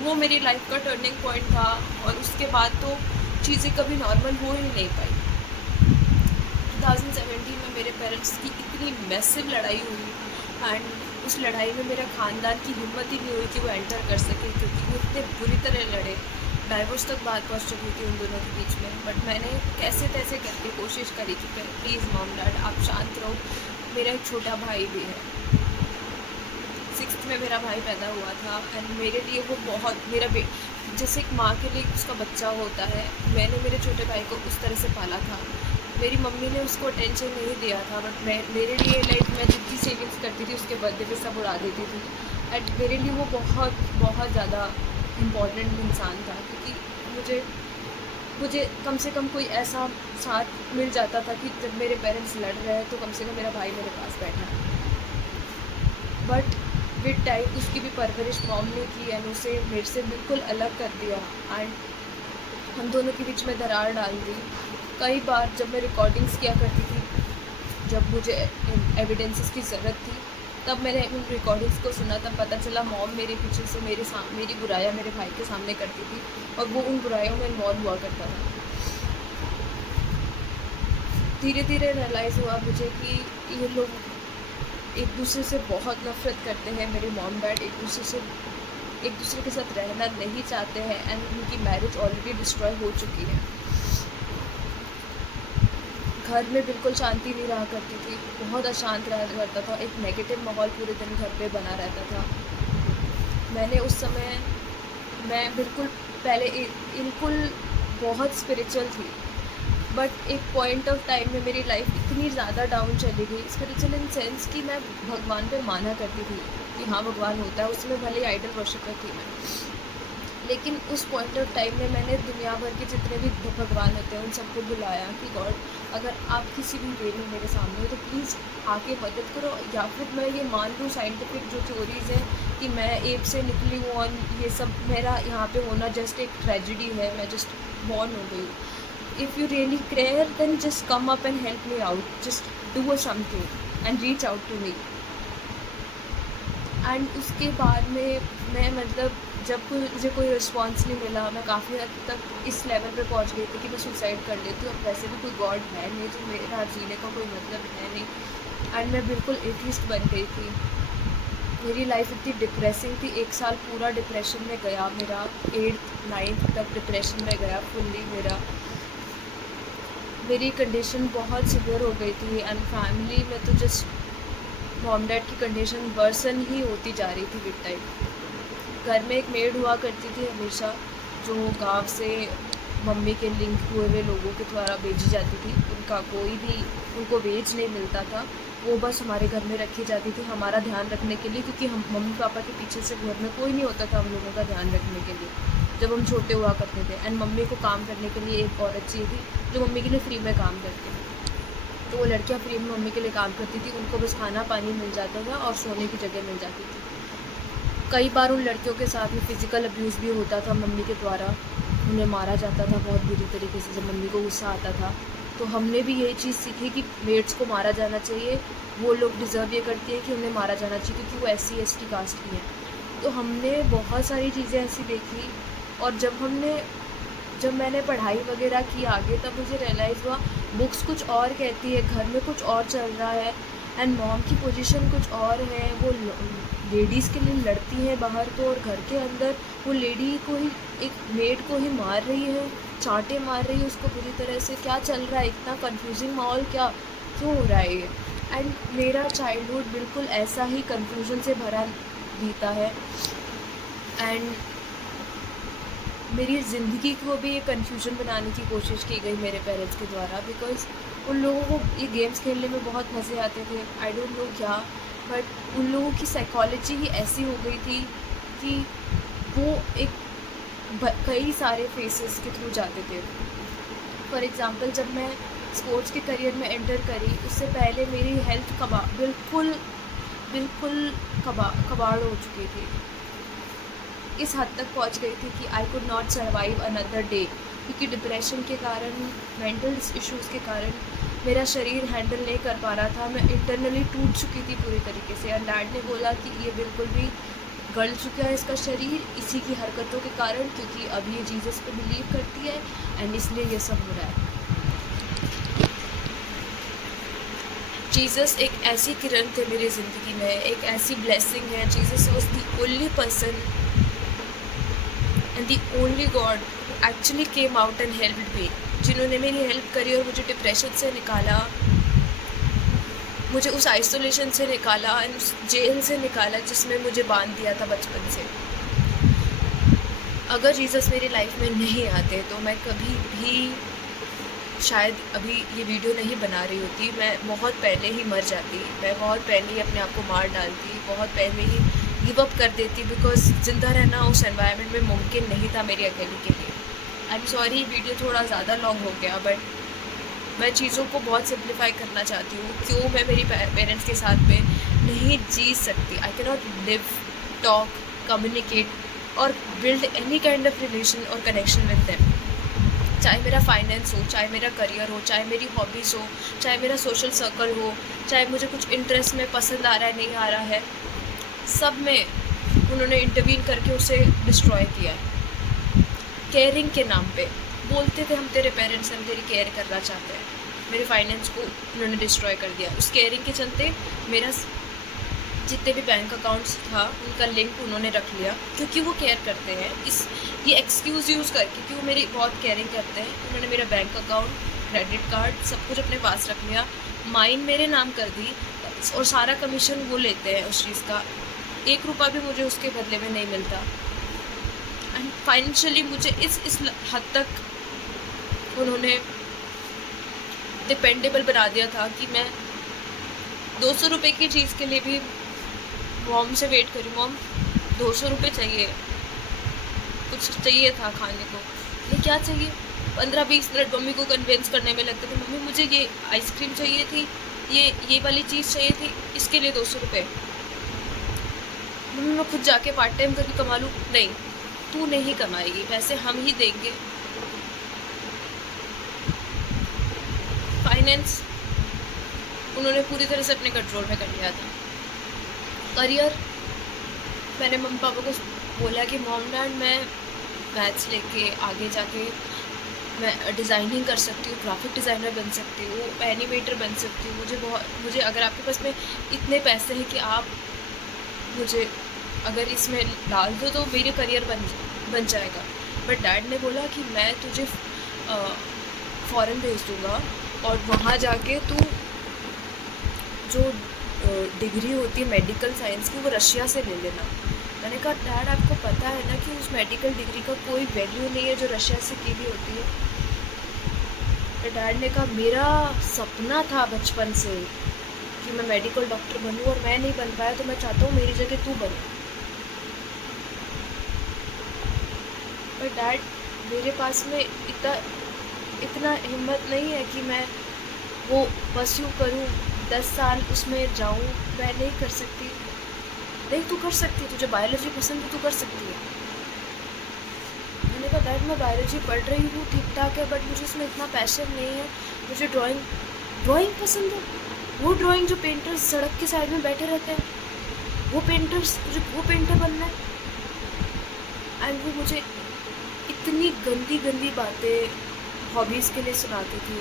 वो मेरी लाइफ का टर्निंग पॉइंट था, और उसके बाद तो चीज़ें कभी नॉर्मल हो ही नहीं पाई। 2017 में मेरे पेरेंट्स की इतनी मैसिव लड़ाई हुई, एंड उस लड़ाई में मेरा ख़ानदान की हिम्मत ही नहीं हुई कि वो एंटर कर सके, क्योंकि वो इतने बुरी तरह लड़े। डाइवोर्स तक बात पहुंच चुकी थी उन दोनों के बीच में, बट मैंने कैसे तैसे करके कोशिश करी कि प्लीज़ मॉम डैड आप शांत रहो, मेरा एक छोटा भाई भी है। 6th में मेरा भाई पैदा हुआ था, एंड मेरे लिए वो बहुत जैसे एक माँ के लिए उसका बच्चा होता है, मैंने मेरे छोटे भाई को उस तरह से पाला था। मेरी मम्मी ने उसको अटेंशन नहीं दिया था, बट मेरे लिए मैं जितनी सेविंग्स करती थी उसके बर्थडे पे सब उड़ा देती थी। एंड मेरे लिए वो बहुत बहुत ज़्यादा इम्पॉर्टेंट इंसान था, क्योंकि मुझे मुझे कम से कम कोई ऐसा साथ मिल जाता था कि जब मेरे पेरेंट्स लड़ रहे हैं तो कम से कम मेरा भाई मेरे पास बैठा है। बट विद टाइम उसकी भी परवरिश मॉम ने की, एंड उसे मेरे से बिल्कुल अलग कर दिया, एंड हम दोनों के बीच में दरार डाल दी। कई बार जब मैं रिकॉर्डिंग्स किया करती थी, जब मुझे एविडेंसेस की ज़रूरत थी, तब मैंने उन रिकॉर्डिंग्स को सुना, तब पता चला मॉम मेरे पीछे से मेरी बुराइयां मेरे भाई के सामने करती थी, और वो उन बुराइयों में इन्वॉल्व हुआ करता था। धीरे धीरे रियलाइज़ हुआ मुझे कि ये लोग एक दूसरे से बहुत नफरत करते हैं। मेरे मॉम डैड एक दूसरे के साथ रहना नहीं चाहते हैं, एंड उनकी मैरिज ऑलरेडी डिस्ट्रॉय हो चुकी है। घर में बिल्कुल शांति नहीं रहा करती थी, बहुत अशांत रहा करता था, एक नेगेटिव माहौल पूरे दिन घर पे बना रहता था। मैंने उस समय मैं बिल्कुल बहुत स्पिरिचुअल थी, बट एक पॉइंट ऑफ टाइम में मेरी लाइफ इतनी ज़्यादा डाउन चली गई, स्पिरिचुअल इन सेंस कि मैं भगवान पे माना करती थी कि हाँ भगवान होता है, उसमें भले आइडल वर्शिपर थी मैं, लेकिन उस पॉइंट ऑफ टाइम में मैंने दुनिया भर के जितने भी भगवान होते हैं उन सबको बुलाया कि गॉड, अगर आप किसी भी वे में मेरे सामने हो तो प्लीज़ आके मदद करो, या फिर मैं ये मान लूँ साइंटिफिक जो थ्योरीज़ हैं कि मैं एप से निकली हूँ, और ये सब मेरा यहाँ पे होना जस्ट एक ट्रेजिडी है, मैं जस्ट बॉर्न हो गई। If you really care, then just come up and help me out. Just do something and reach out to me. And उसके बाद में मैं जब मुझे कोई रिस्पॉन्स नहीं मिला, मैं काफ़ी हद तक इस लेवल पे पहुंच गई थी कि मैं सुसाइड कर लेती हूँ। अब वैसे भी कोई गॉड है नहीं, तो मेरा जीने का कोई मतलब है नहीं, एंड मैं बिल्कुल एथिस्ट बन गई थी। मेरी लाइफ इतनी डिप्रेसिंग थी, 1 साल पूरा डिप्रेशन में गया मेरा, 8th 9th तक डिप्रेशन में गया फुल्ली मेरी कंडीशन बहुत सीवियर हो गई थी, एंड फैमिली में तो जस्ट मॉम डैड की कंडीशन वर्सन ही होती जा रही थी विद टाइम। घर में एक मेड हुआ करती थी हमेशा, जो गांव से मम्मी के लिंक हुए हुए लोगों के द्वारा भेजी जाती थी। उनको वेज नहीं मिलता था, वो बस हमारे घर में रखी जाती थी हमारा ध्यान रखने के लिए, क्योंकि हम मम्मी पापा के पीछे से घर में कोई नहीं होता था हम लोगों का ध्यान रखने के लिए जब हम छोटे हुआ करते थे। एंड मम्मी को काम करने के लिए एक औरत चाहिए थी जो मम्मी के लिए फ्री में काम करती थी। तो वो लड़कियाँ फ्री में मम्मी के लिए काम करती थी, उनको बस खाना पानी मिल जाता था और सोने की जगह मिल जाती थी। कई बार उन लड़कियों के साथ में फ़िज़िकल अब्यूज़ भी होता था मम्मी के द्वारा, उन्हें मारा जाता था बहुत बुरी तरीके से जब मम्मी को गुस्सा आता था। तो हमने भी यही चीज़ सीखी कि मेड्स को मारा जाना चाहिए, वो लोग डिज़र्व ये करती है कि उन्हें मारा जाना चाहिए, क्योंकि वो SC ST कास्ट की हैं। तो हमने बहुत सारी चीज़ें ऐसी देखी, और जब मैंने पढ़ाई वगैरह की आगे, तब मुझे रियलाइज़ हुआ बुक्स कुछ और कहती है, घर में कुछ और चल रहा है, एंड मॉम की पोजीशन कुछ और है। वो लेडीज़ के लिए लड़ती हैं बाहर तो, और घर के अंदर वो लेडी को ही, एक मेड को ही मार रही है, चांटे मार रही है उसको बुरी तरह से। क्या चल रहा है, इतना कंफ्यूजिंग माहौल क्यों हो रहा है ये। एंड मेरा चाइल्डहुड बिल्कुल ऐसा ही कंफ्यूजन से भरा बीता है, एंड मेरी ज़िंदगी को भी एक कन्फ्यूजन बनाने की कोशिश की गई मेरे पेरेंट्स के द्वारा, बिकॉज़ उन लोगों को ये गेम्स खेलने में बहुत मज़े आते थे, आई डोंट नो क्या, बट उन लोगों की साइकोलॉजी ही ऐसी हो गई थी कि वो कई सारे फेसेस के थ्रू जाते थे। फॉर एग्ज़ाम्पल, जब मैं स्पोर्ट्स के करियर में एंटर करी उससे पहले मेरी हेल्थ बिल्कुल बिल्कुल कबाड़ हो चुकी थी। इस हद तक पहुंच गई थी कि I could not survive another day, क्योंकि डिप्रेशन के कारण, मेंटल इश्यूज़ के कारण मेरा शरीर हैंडल नहीं कर पा रहा था। मैं इंटरनली टूट चुकी थी पूरी तरीके से। और डैड ने बोला कि ये बिल्कुल भी गल चुका है इसका शरीर इसी की हरकतों के कारण, क्योंकि अब ये जीसस पे बिलीव करती है एंड इसलिए ये सब हो रहा है। जीसस एक ऐसी किरण थे मेरी ज़िंदगी में, एक ऐसी ब्लेसिंग है। Jesus was the only person and the only God who actually came out and helped me, जिन्होंने मेरी हेल्प करी और मुझे डिप्रेशन से निकाला, मुझे उस आइसोलेशन से निकाला एंड उस जेल से निकाला जिसमें मुझे बांध दिया था बचपन से। अगर जीसस मेरी लाइफ में नहीं आते तो मैं कभी भी शायद अभी ये वीडियो नहीं बना रही होती। मैं बहुत पहले ही मर जाती, मैं बहुत पहले ही अपने आप को मार डालती, बहुत पहले ही गिव अप कर देती, बिकॉज ज़िंदा रहना उस एनवायरनमेंट में मुमकिन नहीं था मेरी अकेली के लिए। आई एम सॉरी, वीडियो थोड़ा ज़्यादा लॉन्ग हो गया, बट मैं चीज़ों को बहुत सिंप्लीफाई करना चाहती हूँ। क्यों मैं मेरी पेरेंट्स के साथ में नहीं जी सकती। I can not live, talk, communicate और build any kind of relation और कनेक्शन विद देम। चाहे मेरा फाइनेंस हो, चाहे मेरा करियर हो, चाहे मेरी हॉबीज़ हो, चाहे मेरा सोशल सर्कल हो, चाहे मुझे कुछ इंटरेस्ट में पसंद आ रहा है नहीं आ रहा है, सब में उन्होंने इंटरवीन करके उसे डिस्ट्रॉय किया है। केयरिंग के नाम पे बोलते थे हम तेरे पेरेंट्स हैं, हम तेरी केयर करना चाहते हैं। मेरे फाइनेंस को उन्होंने डिस्ट्रॉय कर दिया। उस केयरिंग के चलते मेरा जितने भी बैंक अकाउंट्स था उनका लिंक उन्होंने रख लिया, क्योंकि वो केयर करते हैं। ये एक्सक्यूज़ यूज़ करके कि वो मेरी बहुत केयरिंग करते हैं, उन्होंने मेरा बैंक अकाउंट, क्रेडिट कार्ड सब कुछ अपने पास रख लिया, माइन मेरे नाम कर दी और सारा कमीशन वो लेते हैं उस चीज़ का। 1 रुपया भी मुझे उसके बदले में नहीं मिलता। एंड फाइनेंशियली मुझे इस हद तक उन्होंने डिपेंडेबल बना दिया था कि मैं 200 रुपये की चीज़ के लिए भी मॉम से वेट करी, मॉम 200 रुपये चाहिए, कुछ चाहिए था खाने को। ये क्या चाहिए? 15-20 मिनट मम्मी को कन्विंस करने में लगते थे। मम्मी मुझे ये आइसक्रीम चाहिए थी, ये वाली चीज़ चाहिए थी, इसके लिए 200 रुपये। मम्मी मैं खुद जाके पार्ट टाइम करके कमा लूँ। नहीं, तू नहीं कमाएगी, पैसे हम ही देंगे। फाइनेंस उन्होंने पूरी तरह से अपने कंट्रोल में कर लिया था। करियर, मैंने मम्मी पापा को बोला कि मॉम डैड मैं मैथ्स लेके आगे जाके मैं डिज़ाइनिंग कर सकती हूँ, ग्राफिक डिज़ाइनर बन सकती हूँ, एनिमेटर बन सकती हूँ। मुझे अगर आपके पास में इतने पैसे हैं कि आप मुझे अगर इसमें डाल दो तो मेरे करियर बन जाएगा। बट डैड ने बोला कि मैं तुझे फ़ॉरेन भेज दूँगा और वहाँ जाके तू जो डिग्री होती है मेडिकल साइंस की वो रशिया से ले लेना। मैंने कहा डैड आपको पता है ना कि उस मेडिकल डिग्री का कोई वैल्यू नहीं है जो रशिया से की भी होती है। तो डैड ने कहा मेरा सपना था बचपन से कि मैं मेडिकल डॉक्टर बनूं और मैं नहीं बन पाया, तो मैं चाहता हूँ मेरी जगह तू बन। पर डैड मेरे पास में इतना हिम्मत नहीं है कि मैं वो परस्यू करूँ, 10 साल उसमें जाऊँ। मैं नहीं कर सकती। देख तू कर सकती है, तुझे बायोलॉजी पसंद है, तू कर सकती है। मैंने कहा डैड मैं बायोलॉजी पढ़ रही हूँ, ठीक ठाक है, बट मुझे इसमें इतना पैशन नहीं है। मुझे ड्राइंग पसंद है। वो ड्राइंग जो पेंटर्स सड़क के साइड में बैठे रहते हैं, वो पेंटर्स, मुझे वो पेंटर बनना है। एंड वो मुझे इतनी गंदी बातें हॉबीज़ के लिए सुनाती थी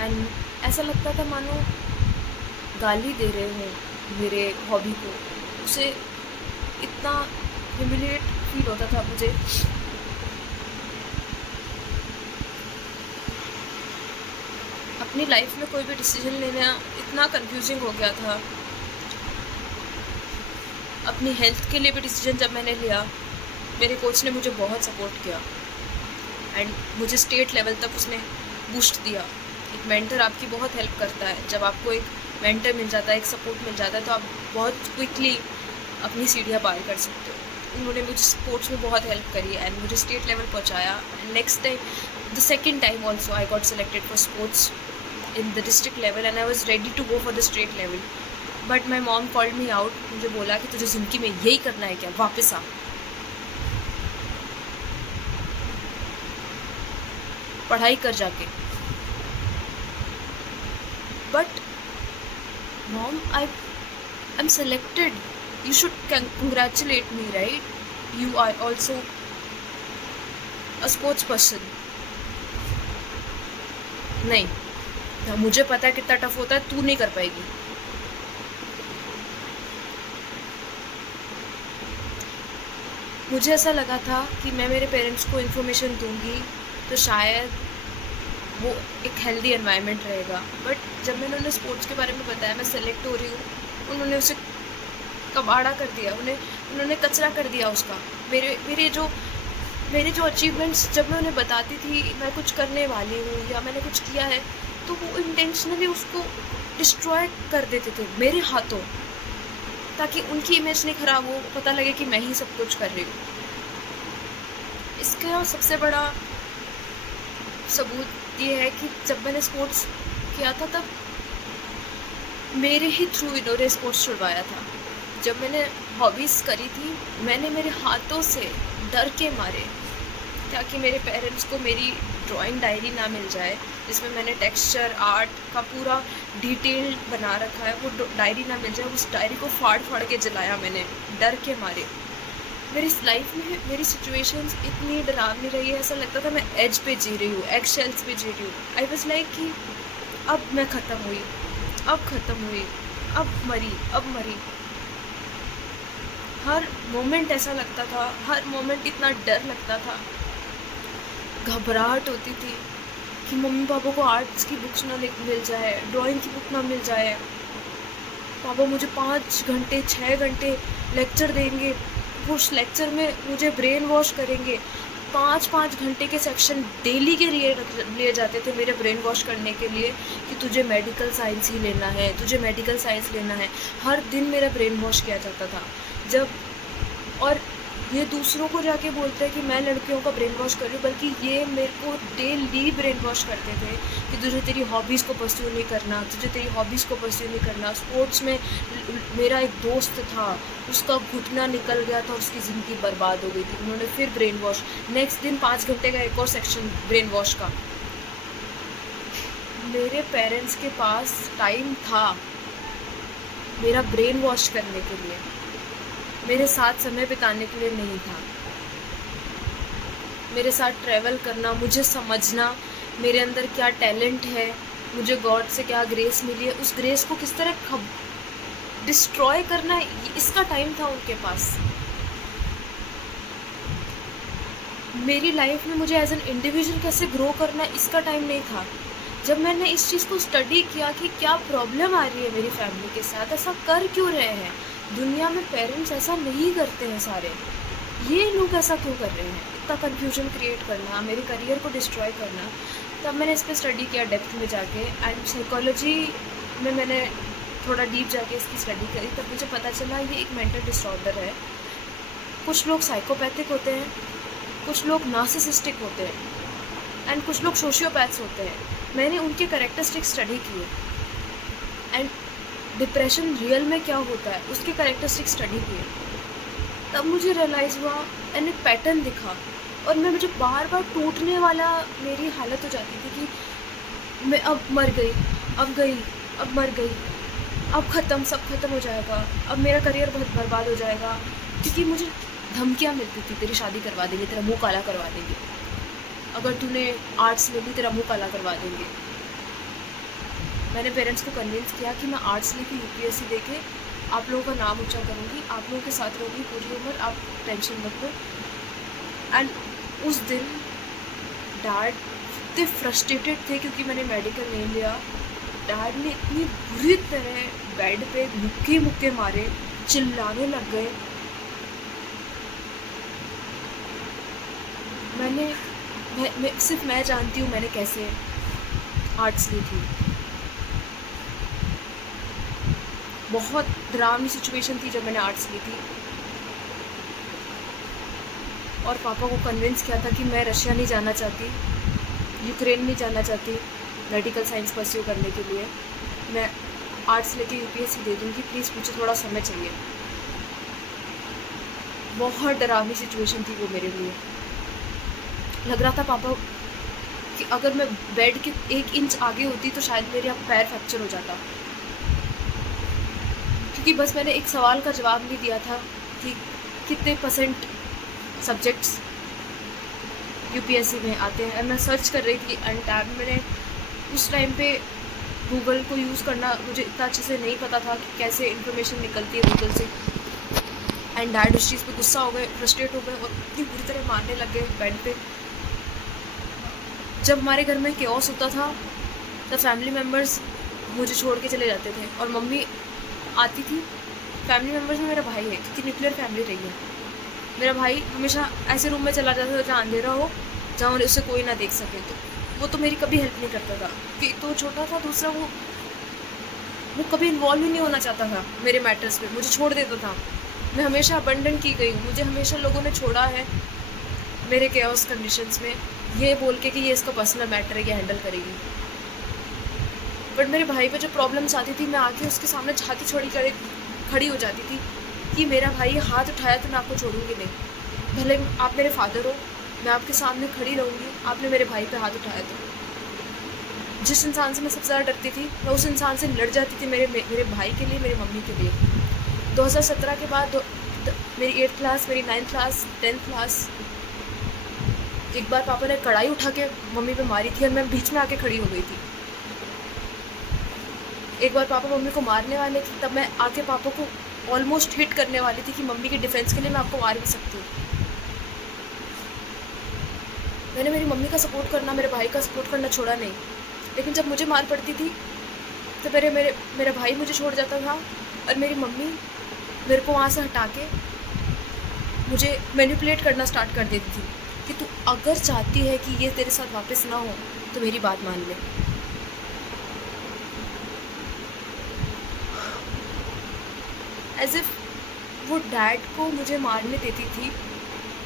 एंड ऐसा लगता था मानो गाली दे रहे हों मेरे हॉबी को। उसे इतना ह्यूमिलिएट फील होता था मुझे। अपनी लाइफ में कोई भी डिसीजन लेना इतना कंफ्यूजिंग हो गया था। अपनी हेल्थ के लिए भी डिसीजन जब मैंने लिया, मेरे कोच ने मुझे बहुत सपोर्ट किया एंड मुझे स्टेट लेवल तक उसने बूस्ट दिया। एक मेंटर आपकी बहुत हेल्प करता है। जब आपको एक मेंटर मिल जाता है, एक सपोर्ट मिल जाता है, तो आप बहुत क्विकली अपनी सीढ़ियाँ पार कर सकते हो। उन्होंने मुझे स्पोर्ट्स में बहुत हेल्प करी एंड मुझे स्टेट लेवल पहुंचाया। Next time, the second time also I got selected for sports in the district level and I was ready to go for the state level. But my mom called me out, मुझे बोला कि तुझे ज़िंदगी में यही करना है क्या, वापस आ, पढ़ाई कर जाके। But mom, I am selected, you should congratulate me, right? You are also a sports person. नहीं, मुझे पता है कितना टफ होता है, तू नहीं कर पाएगी। मुझे ऐसा लगा था कि मैं मेरे पेरेंट्स को इन्फॉर्मेशन दूंगी तो शायद वो एक हेल्दी एनवायरनमेंट रहेगा। बट जब मैंने उन्हें स्पोर्ट्स के बारे में बताया, मैं सेलेक्ट हो रही हूँ, उन्होंने उसे कबाड़ा कर दिया, उन्होंने कचरा कर दिया उसका। मेरे जो अचीवमेंट्स जब मैं उन्हें बताती थी मैं कुछ करने वाली हूँ या मैंने कुछ किया है, तो वो इंटेंशनली उसको डिस्ट्रॉय कर देते थे मेरे हाथों, ताकि उनकी इमेज नहीं ख़राब हो, पता लगे कि मैं ही सब कुछ कर रही हूँ। इसका सबसे बड़ा सबूत ये है कि जब मैंने स्पोर्ट्स किया था तब मेरे ही थ्रू इन्होंने स्पोर्ट्स छुड़वाया था। जब मैंने हॉबीज़ करी थी, मैंने मेरे हाथों से डर के मारे, ताकि मेरे पेरेंट्स को मेरी ड्राइंग डायरी ना मिल जाए जिसमें मैंने टेक्सचर आर्ट का पूरा डिटेल बना रखा है, वो डायरी ना मिल जाए। उस डायरी को फाड़ फाड़ के जलाया मैंने, डर के मारे। मेरी लाइफ में मेरी सिचुएशंस इतनी डरावनी रही है, ऐसा लगता था मैं एज पे जी रही हूँ, एग शेल्स पे जी रही हूँ। आई वॉज लाइक कि अब मैं ख़त्म हुई, अब ख़त्म हुई, अब मरी। हर मोमेंट ऐसा लगता था, हर मोमेंट इतना डर लगता था, घबराहट होती थी कि मम्मी पापा को आर्ट्स की बुक्स ना मिल जाए, ड्राइंग की बुक ना मिल जाए। पापा मुझे 5 घंटे 6 घंटे लेक्चर देंगे, उस लेक्चर में मुझे ब्रेन वॉश करेंगे। 5-5 घंटे के सेक्शन डेली के लिए जाते थे मेरे ब्रेन वॉश करने के लिए कि तुझे मेडिकल साइंस ही लेना है, तुझे मेडिकल साइंस लेना है। हर दिन मेरा ब्रेन वॉश किया जाता था। और ये दूसरों को जाके बोलते हैं कि मैं लड़कियों का ब्रेन वॉश कर रही हूँ, बल्कि ये मेरे को डेली ब्रेन वॉश करते थे कि तुझे तेरी हॉबीज़ को परस्यू नहीं करना, तुझे तेरी हॉबीज़ को परस्यू नहीं करना। स्पोर्ट्स में मेरा एक दोस्त था, उसका घुटना निकल गया था, उसकी ज़िंदगी बर्बाद हो गई थी। उन्होंने फिर ब्रेन वॉश, नेक्स्ट दिन 5 घंटे का एक और सेक्शन ब्रेन वॉश का। मेरे पेरेंट्स के पास टाइम था मेरा ब्रेन वॉश करने के लिए, मेरे साथ समय बिताने के लिए नहीं था। मेरे साथ ट्रैवल करना, मुझे समझना मेरे अंदर क्या टैलेंट है, मुझे गॉड से क्या ग्रेस मिली है, उस ग्रेस को किस तरह डिस्ट्रॉय करना, इसका टाइम था उनके पास। मेरी लाइफ में मुझे एज एन इंडिविजुअल कैसे ग्रो करना, इसका टाइम नहीं था। जब मैंने इस चीज़ को स्टडी किया कि क्या प्रॉब्लम आ रही है मेरी फैमिली के साथ, ऐसा कर क्यों रहे हैं, दुनिया में पेरेंट्स ऐसा नहीं करते हैं सारे, ये लोग ऐसा क्यों कर रहे हैं, इतना कन्फ्यूजन क्रिएट करना, मेरे करियर को डिस्ट्रॉय करना। तब मैंने इस पर स्टडी किया डेप्थ में जाके, एंड साइकोलॉजी में मैंने थोड़ा डीप जाके इसकी स्टडी करी। तब मुझे पता चला ये एक मेंटल डिसऑर्डर है। कुछ लोग साइकोपैथिक होते हैं, कुछ लोग नार्सिसिस्टिक होते हैं, एंड कुछ लोग सोशियोपैथ्स होते हैं। मैंने उनके कैरेक्टरिस्टिक्स स्टडी किए एंड डिप्रेशन रियल में क्या होता है उसके कैरेक्टरिस्टिक्स स्टडी किए। तब मुझे रियलाइज़ हुआ एंड एक पैटर्न दिखा, और मुझे बार बार टूटने वाला मेरी हालत हो जाती थी कि मैं अब मर गई, अब मर गई, अब ख़त्म, सब ख़त्म हो जाएगा, अब मेरा करियर बहुत बर्बाद हो जाएगा। क्योंकि मुझे धमकियाँ मिलती थी, तेरी शादी करवा देंगे, तेरा मुँह काला करवा देंगे, अगर तूने आर्ट्स ले ली तेरा मुँह काला करवा देंगे। मैंने पेरेंट्स को कन्विंस किया कि मैं आर्ट्स लेके यूपीएससी देके आप लोगों का नाम ऊंचा करूँगी, आप लोगों के साथ रहूँगी पूरी उम्र, आप टेंशन मत लो। एंड उस दिन डैड इतने फ्रस्ट्रेटेड थे क्योंकि मैंने मेडिकल नहीं लिया। डैड ने इतनी बुरी तरह बेड पे मुक्के मुक्के मारे, चिल्लाने लग गए। सिर्फ मैं जानती हूँ मैंने कैसे आर्ट्स ली थी। बहुत डरावनी सिचुएशन थी जब मैंने आर्ट्स ली थी। और पापा को कन्विंस किया था कि मैं रशिया नहीं जाना चाहती, यूक्रेन नहीं जाना चाहती मेडिकल साइंस परस्यू करने के लिए। मैं आर्ट्स लेके यूपीएससी दे दूँगी, प्लीज़ मुझे थोड़ा समय चाहिए। बहुत डरावनी सिचुएशन थी वो मेरे लिए। लग रहा था पापा कि अगर मैं बेड के 1 इंच आगे होती तो शायद मेरे अब पैर फ्रैक्चर हो जाता, क्योंकि बस मैंने एक सवाल का जवाब नहीं दिया था कि कितने % सब्जेक्ट्स यूपीएससी में आते हैं। मैं सर्च कर रही थी एंड टैब मैंने उस टाइम पे गूगल को यूज़ करना मुझे इतना अच्छे से नहीं पता था कि कैसे इन्फॉर्मेशन निकलती है गूगल से। एंड डैड उस चीज़ पे गुस्सा हो गए, फ्रस्ट्रेट हो गए और इतनी बुरी तरह मारने लग गए बेड पे। जब हमारे घर में केओस होता था तब फैमिली मेम्बर्स मुझे छोड़ के चले जाते थे और मम्मी आती थी। फैमिली मेम्बर्स में मेरा भाई है, क्योंकि न्यूक्लियर फैमिली रही है। मेरा भाई हमेशा ऐसे रूम में चला जाता था जहाँ अंधेरा हो, जहाँ उसे कोई ना देख सके। तो वो तो मेरी कभी हेल्प नहीं करता था कि तो छोटा था। दूसरा वो कभी इन्वॉल्व ही नहीं होना चाहता था मेरे मैटर्स पे, मुझे छोड़ देता था। मैं हमेशा अबंडन की गई हूँ, मुझे हमेशा लोगों ने छोड़ा है मेरे केओस कंडीशंस में, ये बोल के कि ये इसका पर्सनल मैटर है, ये हैंडल करेगी। बट मेरे भाई पे जो प्रॉब्लम्स आती थी, मैं आके उसके सामने छाती छोड़ी करे खड़ी हो जाती थी कि मेरा भाई हाथ उठाया तो मैं आपको छोड़ूंगी नहीं, भले आप मेरे फादर हो, मैं आपके सामने खड़ी रहूँगी, आपने मेरे भाई पे हाथ उठाया तो। जिस इंसान से मैं सबसे ज़्यादा डरती थी, मैं उस इंसान से लड़ जाती थी मेरे भाई के लिए, मेरी मम्मी के लिए। 2017 के बाद मेरी 8th क्लास, मेरी 9th क्लास, 10th क्लास, एक बार पापा ने कढ़ाई उठा के मम्मी पे मारी थी और मैं बीच में आके खड़ी हो गई थी। एक बार पापा मम्मी को मारने वाले थे, तब मैं आके पापा को ऑलमोस्ट हिट करने वाली थी कि मम्मी की डिफेंस के लिए मैं आपको मार भी सकती हूँ। मैंने मेरी मम्मी का सपोर्ट करना, मेरे भाई का सपोर्ट करना छोड़ा नहीं। लेकिन जब मुझे मार पड़ती थी तो मेरा भाई मुझे छोड़ जाता था और मेरी मम्मी मेरे को वहाँ से हटा के मुझे मैनिपुलेट करना स्टार्ट कर देती थी कि तू अगर चाहती है कि ये तेरे साथ वापस ना हो तो मेरी बात मान ले। एज इफ वो डैड को मुझे मारने देती थी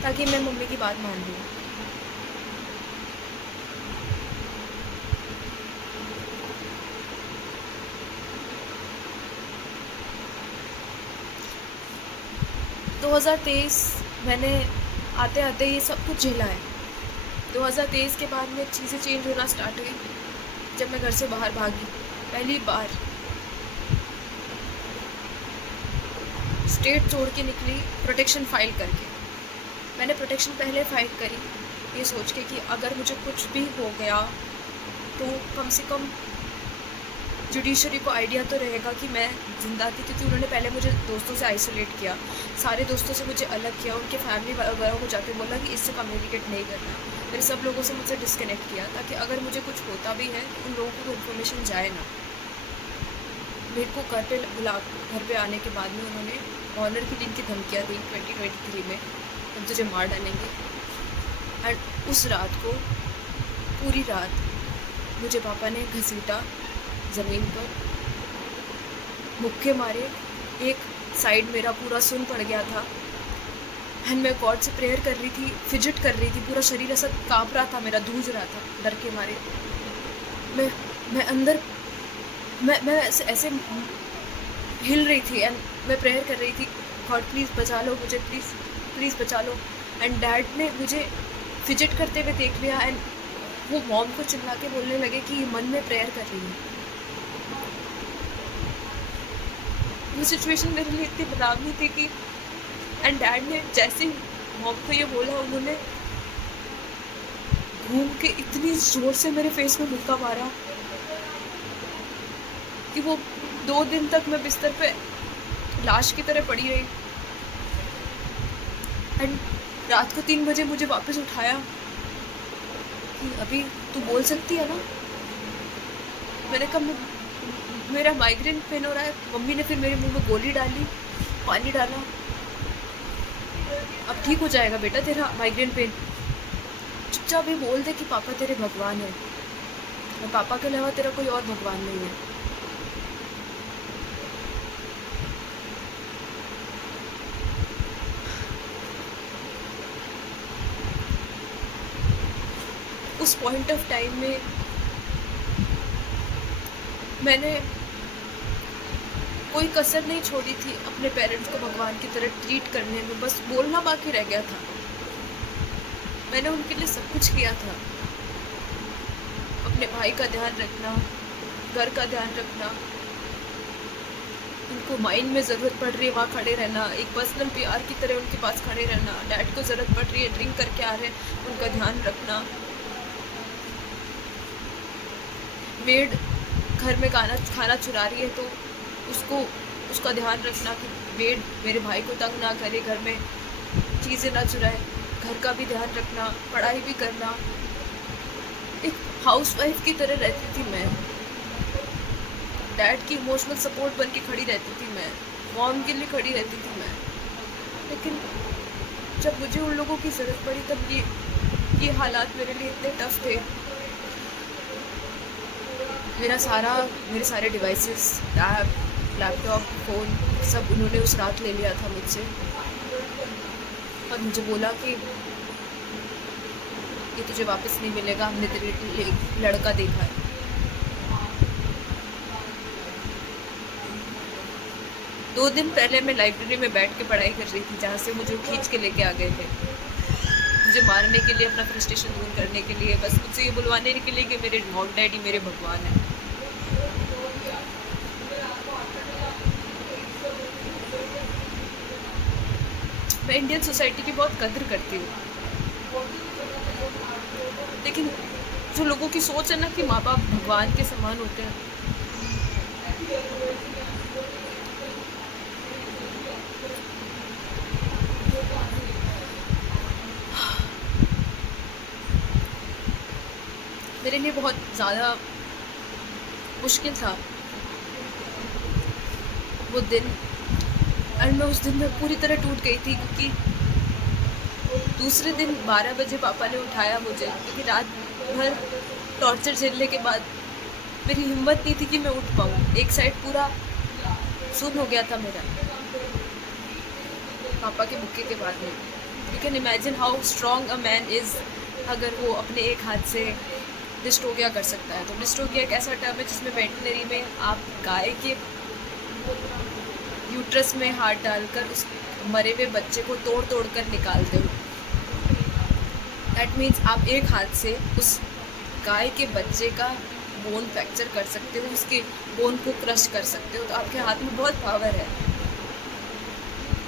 ताकि मैं मम्मी की बात मान लूँ। दो 2023 मैंने आते आते ये सब कुछ झेला है। 2023 के बाद में चीज़ें चेंज होना स्टार्ट हुई जब मैं घर से बाहर भागी पहली बार। स्टेट छोड़ के निकली प्रोटेक्शन फाइल करके। मैंने प्रोटेक्शन पहले फाइल करी ये सोच के कि अगर मुझे कुछ भी हो गया तो कम से कम जुडिशरी को आइडिया तो रहेगा कि मैं ज़िंदा थी, क्योंकि उन्होंने पहले मुझे दोस्तों से आइसोलेट किया, सारे दोस्तों से मुझे अलग किया, उनके फैमिली वगैरह को जाके बोला कि इससे कम्युनिकेट नहीं करना। मेरे सब लोगों से मुझसे डिस्कनेक्ट किया ताकि अगर मुझे कुछ होता भी है उन लोगों को इन्फॉर्मेशन जाए ना। मेरे को घर पे आने के बाद में उन्होंने ऑनर किलिंग की धमकियाँ दी 2023 में, हम तुझे मार डालेंगे। एंड उस रात को पूरी रात मुझे पापा ने घसीटा ज़मीन पर, मुक्के मारे, एक साइड मेरा पूरा सुन पड़ गया था। एंड मैं गॉड से प्रेयर कर रही थी, फिजिट कर रही थी, पूरा शरीर ऐसा काँप रहा था मेरा, धूज रहा था डर के मारे। मैं अंदर मैं ऐसे हिल रही थी एंड मैं प्रेयर कर रही थी, गॉड प्लीज़ बचा लो मुझे, प्लीज़ बचा लो। एंड डैड ने मुझे फिजिट करते हुए देख लिया एंड वो मॉम को चिल्ला के बोलने लगे कि मन में प्रेयर कर रही है। वो सिचुएशन मेरे लिए इतनी डरावनी थी कि एंड डैड ने जैसे मॉम को ये बोला, उन्होंने घूम के इतनी ज़ोर से मेरे फेस में मुक्का मारा कि वो 2 दिन तक मैं बिस्तर पे लाश की तरह पड़ी रही। एंड रात को 3 बजे मुझे वापस उठाया कि अभी तू बोल सकती है ना। मैंने कहा मेरा माइग्रेन पेन हो रहा है। मम्मी ने फिर मेरे मुंह में गोली डाली, पानी डाला, अब ठीक हो जाएगा बेटा तेरा माइग्रेन पेन, चुपचाप भी बोल दे कि पापा तेरे भगवान है और पापा के अलावा तेरा कोई और भगवान नहीं है। उस पॉइंट ऑफ टाइम में मैंने कोई कसर नहीं छोड़ी थी अपने पेरेंट्स को भगवान की तरह ट्रीट करने में, बस बोलना बाकी रह गया था। मैंने उनके लिए सब कुछ किया था, अपने भाई का ध्यान रखना, घर का ध्यान रखना, उनको माइंड में ज़रूरत पड़ रही है वहाँ खड़े रहना, एक पर्सनल पीआर की तरह उनके पास खड़े रहना, डैड को ज़रूरत पड़ रही है ड्रिंक करके आ रहे हैं उनका ध्यान रखना, मेड घर में खाना चुरा रही है तो उसका ध्यान रखना कि मेड मेरे भाई को तंग ना करे, घर में चीज़ें ना चुराए, घर का भी ध्यान रखना, पढ़ाई भी करना। एक हाउसवाइफ की तरह रहती थी मैं, डैड की इमोशनल सपोर्ट बन के खड़ी रहती थी मैं, मॉम के लिए खड़ी रहती थी मैं। लेकिन जब मुझे उन लोगों की ज़रूरत पड़ी तब ये हालात मेरे लिए इतने टफ थे। मेरे सारे डिवाइसेस, टैब, लैपटॉप, फ़ोन सब उन्होंने उस रात ले लिया था मुझसे और मुझे बोला कि ये तुझे वापस नहीं मिलेगा, हमने तेरे लिए एक लड़का देखा है। दो दिन पहले मैं लाइब्रेरी में बैठ के पढ़ाई कर रही थी जहाँ से मुझे खींच के लेके आ गए थे, मुझे मारने के लिए, अपना फ्रस्ट्रेशन दूर करने के लिए, बस मुझसे ये बुलवाने के लिए कि मेरे मॉम डैडी मेरे भगवान हैं। मैं इंडियन सोसाइटी की बहुत कद्र करती हूँ, लेकिन जो लोगों की सोच है ना कि माँ बाप भगवान के समान होते हैं, मेरे लिए बहुत ज़्यादा मुश्किल था वो दिन। और मैं उस दिन में पूरी तरह टूट गई थी क्योंकि दूसरे दिन 12 बजे पापा ने उठाया मुझे, क्योंकि रात भर टॉर्चर झेलने के बाद मेरी हिम्मत नहीं थी कि मैं उठ पाऊँ। एक साइड पूरा सुन हो गया था मेरा पापा के मुक्के के बाद में। You can imagine how strong a man is, अगर वो अपने एक हाथ से डिस्ट्रोगिया कर सकता है। तो डिस्ट्रोगिया एक ऐसा टर्म है जिसमें वेटनरी में आप गाय के यूट्रस में हाथ डालकर उस मरे हुए बच्चे को तोड़ तोड़ कर निकालते हो। दैट मीन्स आप एक हाथ से उस गाय के बच्चे का बोन फ्रैक्चर कर सकते हो, उसके बोन को क्रश कर सकते हो। तो आपके हाथ में बहुत पावर है,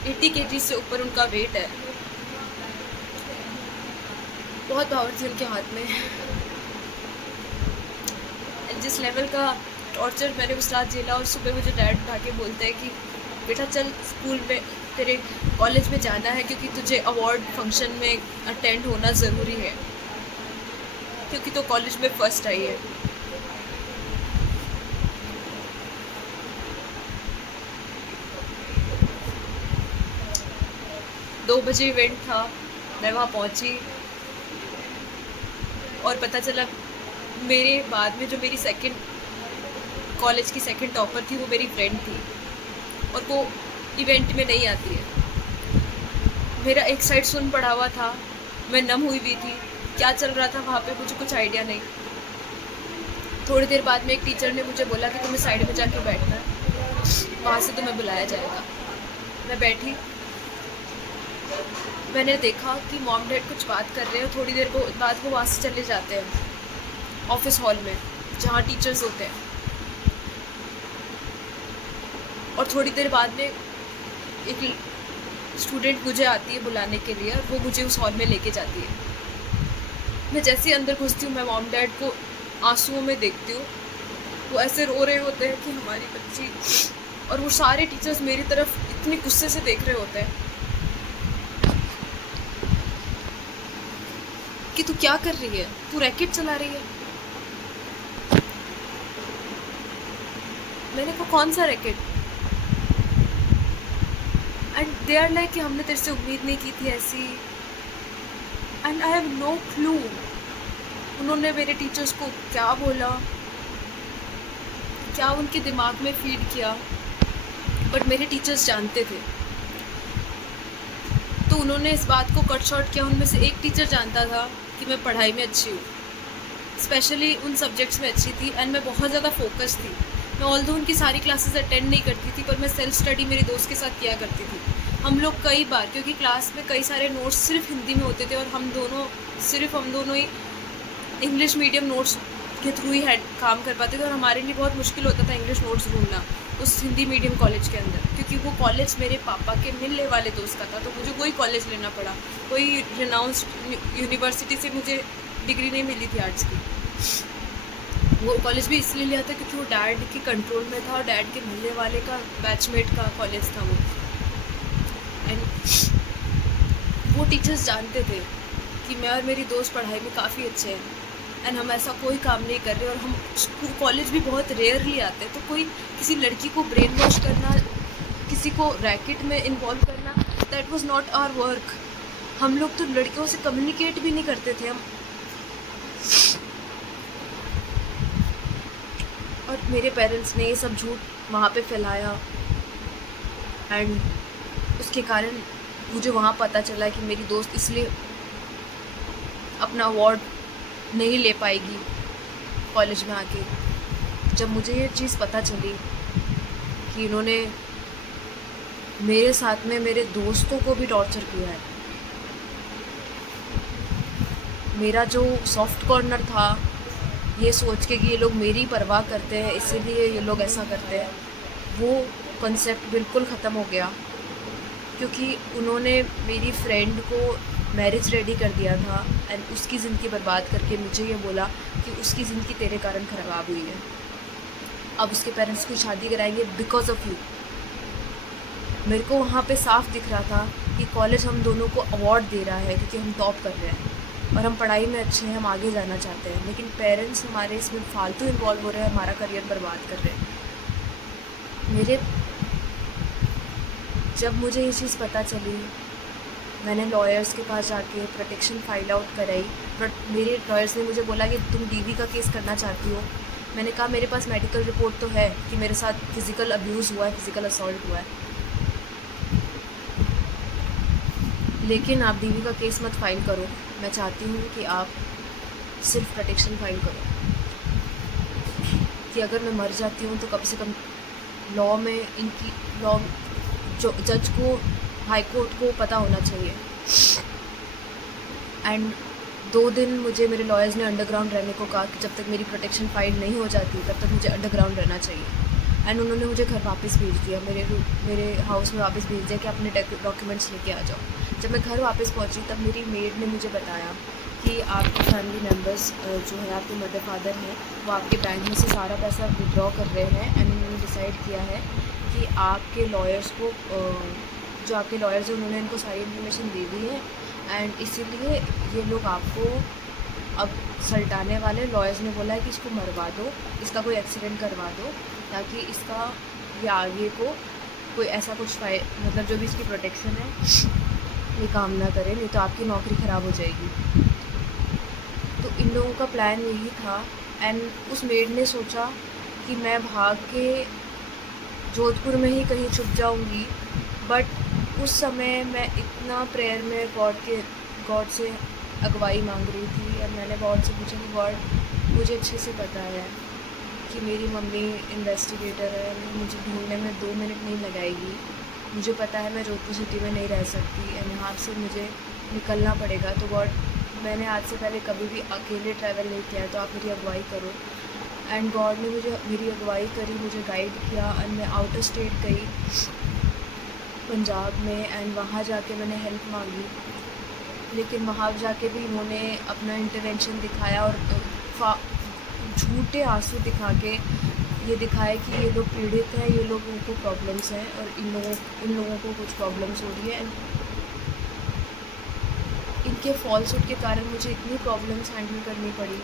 80 kg से ऊपर उनका वेट है, बहुत पावर थी उनके हाथ में। जिस लेवल का टॉर्चर मैंने उस रात झेला, और सुबह मुझे डैड उठा के बोलते हैं कि बेटा चल स्कूल में, तेरे कॉलेज में जाना है क्योंकि तुझे अवार्ड फंक्शन में अटेंड होना ज़रूरी है, क्योंकि तो कॉलेज में फर्स्ट आई है। दो बजे इवेंट था, मैं वहाँ पहुँची और पता चला मेरे बाद में जो मेरी कॉलेज की सेकंड टॉपर थी वो मेरी फ्रेंड थी और वो इवेंट में नहीं आती है। मेरा एक साइड सुन पड़ा हुआ था, मैं नम हुई हुई थी, क्या चल रहा था वहाँ पे मुझे कुछ आइडिया नहीं। थोड़ी देर बाद में एक टीचर ने मुझे बोला कि तुम्हें साइड में जाके बैठना है, वहाँ से तुम्हें बुलाया जाएगा। मैं बैठी, मैंने देखा कि मॉम डैड कुछ बात कर रहे हैं। थोड़ी देर बाद वो वहाँ से चले जाते हैं ऑफिस हॉल में जहाँ टीचर्स होते हैं, और थोड़ी देर बाद में एक स्टूडेंट मुझे आती है बुलाने के लिए, वो मुझे उस हॉल में लेके जाती है। मैं जैसे ही अंदर घुसती हूँ, मैं मॉम डैड को आंसुओं में देखती हूँ, वो ऐसे रो रहे होते हैं कि हमारी बच्ची, और वो सारे टीचर्स मेरी तरफ इतनी गुस्से से देख रहे होते हैं कि तू क्या कर रही है, तू रैकेट चला रही है। मैंने कहा कौन सा racket? And they are like कि हमने तेरे से उम्मीद नहीं की थी ऐसी। And I have no clue उन्होंने मेरे टीचर्स को क्या बोला, क्या उनके दिमाग में फीड किया, बट मेरे टीचर्स जानते थे। तो उन्होंने इस बात को कट शॉर्ट किया। उनमें से एक टीचर जानता था कि मैं पढ़ाई में अच्छी हूँ, स्पेशली उन सब्जेक्ट्स में अच्छी थी एंड मैं बहुत ज़्यादा फोकस थी। मैं ऑल्दो उनकी सारी क्लासेस अटेंड नहीं करती थी, पर मैं सेल्फ स्टडी मेरे दोस्त के साथ किया करती थी। हम लोग कई बार, क्योंकि क्लास में कई सारे नोट्स सिर्फ हिंदी में होते थे और हम दोनों ही इंग्लिश मीडियम नोट्स के थ्रू ही काम कर पाते थे, और हमारे लिए बहुत मुश्किल होता था इंग्लिश नोट्स ढूंढना उस हिंदी मीडियम कॉलेज के अंदर, क्योंकि वो कॉलेज मेरे पापा के मिलने वाले दोस्त का था। तो मुझे वही कॉलेज लेना पड़ा। कोई रिनाउंस्ड यूनिवर्सिटी से मुझे डिग्री नहीं मिली थी आर्ट्स की। वो कॉलेज भी इसलिए लिया था क्योंकि वो डैड के कंट्रोल में था और डैड के मिलने वाले का बैचमेट का कॉलेज था वो। एंड वो टीचर्स जानते थे कि मैं और मेरी दोस्त पढ़ाई में काफ़ी अच्छे हैं एंड हम ऐसा कोई काम नहीं कर रहे, और हम कॉलेज भी बहुत रेयरली आते हैं। तो कोई किसी लड़की को ब्रेन वॉश करना, किसी को रैकेट में इन्वॉल्व करना, that was not our work. हम लोग तो लड़कियों से कम्युनिकेट भी नहीं करते थे हम। और मेरे पेरेंट्स ने ये सब झूठ वहाँ पे फैलाया एंड उसके कारण मुझे वहाँ पता चला कि मेरी दोस्त इसलिए अपना अवार्ड नहीं ले पाएगी कॉलेज में आके। जब मुझे ये चीज़ पता चली कि इन्होंने मेरे साथ में मेरे दोस्तों को भी टॉर्चर किया है, मेरा जो सॉफ्ट कॉर्नर था ये सोच के कि ये लोग मेरी परवाह करते हैं इसीलिए ये लोग ऐसा करते हैं, वो कॉन्सेप्ट बिल्कुल ख़त्म हो गया। क्योंकि उन्होंने मेरी फ्रेंड को मैरिज रेडी कर दिया था एंड उसकी ज़िंदगी बर्बाद करके मुझे ये बोला कि उसकी ज़िंदगी तेरे कारण ख़राब हुई है, अब उसके पेरेंट्स की शादी कराएंगे बिकॉज ऑफ यू। मेरे को वहाँ पे साफ दिख रहा था कि कॉलेज हम दोनों को अवार्ड दे रहा है क्योंकि हम टॉप कर रहे हैं और हम पढ़ाई में अच्छे हैं, हम आगे जाना चाहते हैं, लेकिन पेरेंट्स हमारे इसमें फालतू इन्वॉल्व हो रहे हैं, हमारा करियर बर्बाद कर रहे हैं। जब मुझे ये चीज़ पता चली, मैंने लॉयर्स के पास जाके प्रोटेक्शन फाइल आउट कराई। मेरे लॉयर्स ने मुझे बोला कि तुम डीवी का केस करना चाहती हो। मैंने कहा मेरे पास मेडिकल रिपोर्ट तो है कि मेरे साथ फिज़िकल अब्यूज़ हुआ है, फिज़िकल असॉल्ट हुआ है, लेकिन आप डीवी का केस मत फाइल करो। मैं चाहती हूँ कि आप सिर्फ प्रोटेक्शन फाइल करो कि अगर मैं मर जाती हूँ तो कम से कम लॉ में जो जज को, हाई कोर्ट को पता होना चाहिए। एंड 2 दिन मुझे मेरे लॉयर्स ने अंडरग्राउंड रहने को कहा कि जब तक मेरी प्रोटेक्शन फाइल नहीं हो जाती तब तक मुझे अंडरग्राउंड रहना चाहिए। एंड उन्होंने मुझे घर वापस भेज दिया, मेरे हाउस में वापस भेज दिया कि अपने डॉक्यूमेंट्स लेके आ जाओ। जब मैं घर वापस पहुंची तब मेरी मेड ने मुझे बताया कि आपके फैमिली मेम्बर्स जो है, आपके मदर फादर हैं, वो आपके बैंक में से सारा पैसा विड्रॉ कर रहे हैं एंड उन्होंने डिसाइड किया है कि आपके लॉयर्स को, जो आपके लॉयर्स हैं उन्होंने इनको सारी इन्फॉर्मेशन दे दी है एंड इसीलिए ये लोग आपको अब सल्टाने वाले। लॉयर्स ने बोला है कि इसको मरवा दो, इसका कोई एक्सीडेंट करवा दो ताकि इसका ये आगे को कोई ऐसा कुछ मतलब जो भी इसकी प्रोटेक्शन है ये काम ना करे, नहीं तो आपकी नौकरी ख़राब हो जाएगी। तो इन लोगों का प्लान यही था एंड उस मेड ने सोचा कि मैं भाग के जोधपुर में ही कहीं छुप जाऊंगी, बट उस समय मैं इतना प्रेयर में गॉड से अगवाई मांग रही थी और मैंने गॉड से पूछा कि गॉड, मुझे अच्छे से पता है कि मेरी मम्मी इन्वेस्टिगेटर है, मुझे ढूंढने में 2 मिनट नहीं लगाएगी, मुझे पता है मैं जोधपुर सिटी में नहीं रह सकती एंड यहाँ से मुझे निकलना पड़ेगा। तो गॉड, मैंने आज से पहले कभी भी अकेले ट्रैवल नहीं किया, तो आप मेरी अगुवाई करो। एंड गॉड ने मेरी अगुवाई करी, मुझे गाइड किया एंड मैं आउटर स्टेट गई पंजाब में एंड वहाँ जाके मैंने हेल्प मांगी, लेकिन वहाँ जाके भी इन्होंने अपना इंटरवेंशन दिखाया और झूठे आंसू दिखा के ये दिखाया कि ये लोग पीड़ित हैं, ये लोगों को प्रॉब्लम्स हैं और इन लोगों को कुछ प्रॉब्लम्स हो रही है। इनके फॉल्सूट के कारण मुझे इतनी प्रॉब्लम्स हैंडल करनी पड़ी।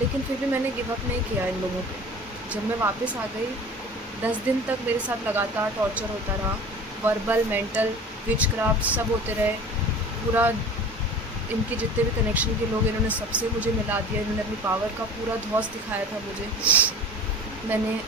लेकिन फिर भी मैंने गिव अप नहीं किया इन लोगों पे। जब मैं वापस आ गई 10 दिन तक मेरे साथ लगातार टॉर्चर होता रहा, वर्बल, मेंटल, विचक्राफ्ट सब होते रहे। पूरा इनके जितने भी कनेक्शन के लोग, इन्होंने सबसे मुझे मिला दिया, इन्होंने अपनी पावर का पूरा धौंस दिखाया था मुझे। मैंने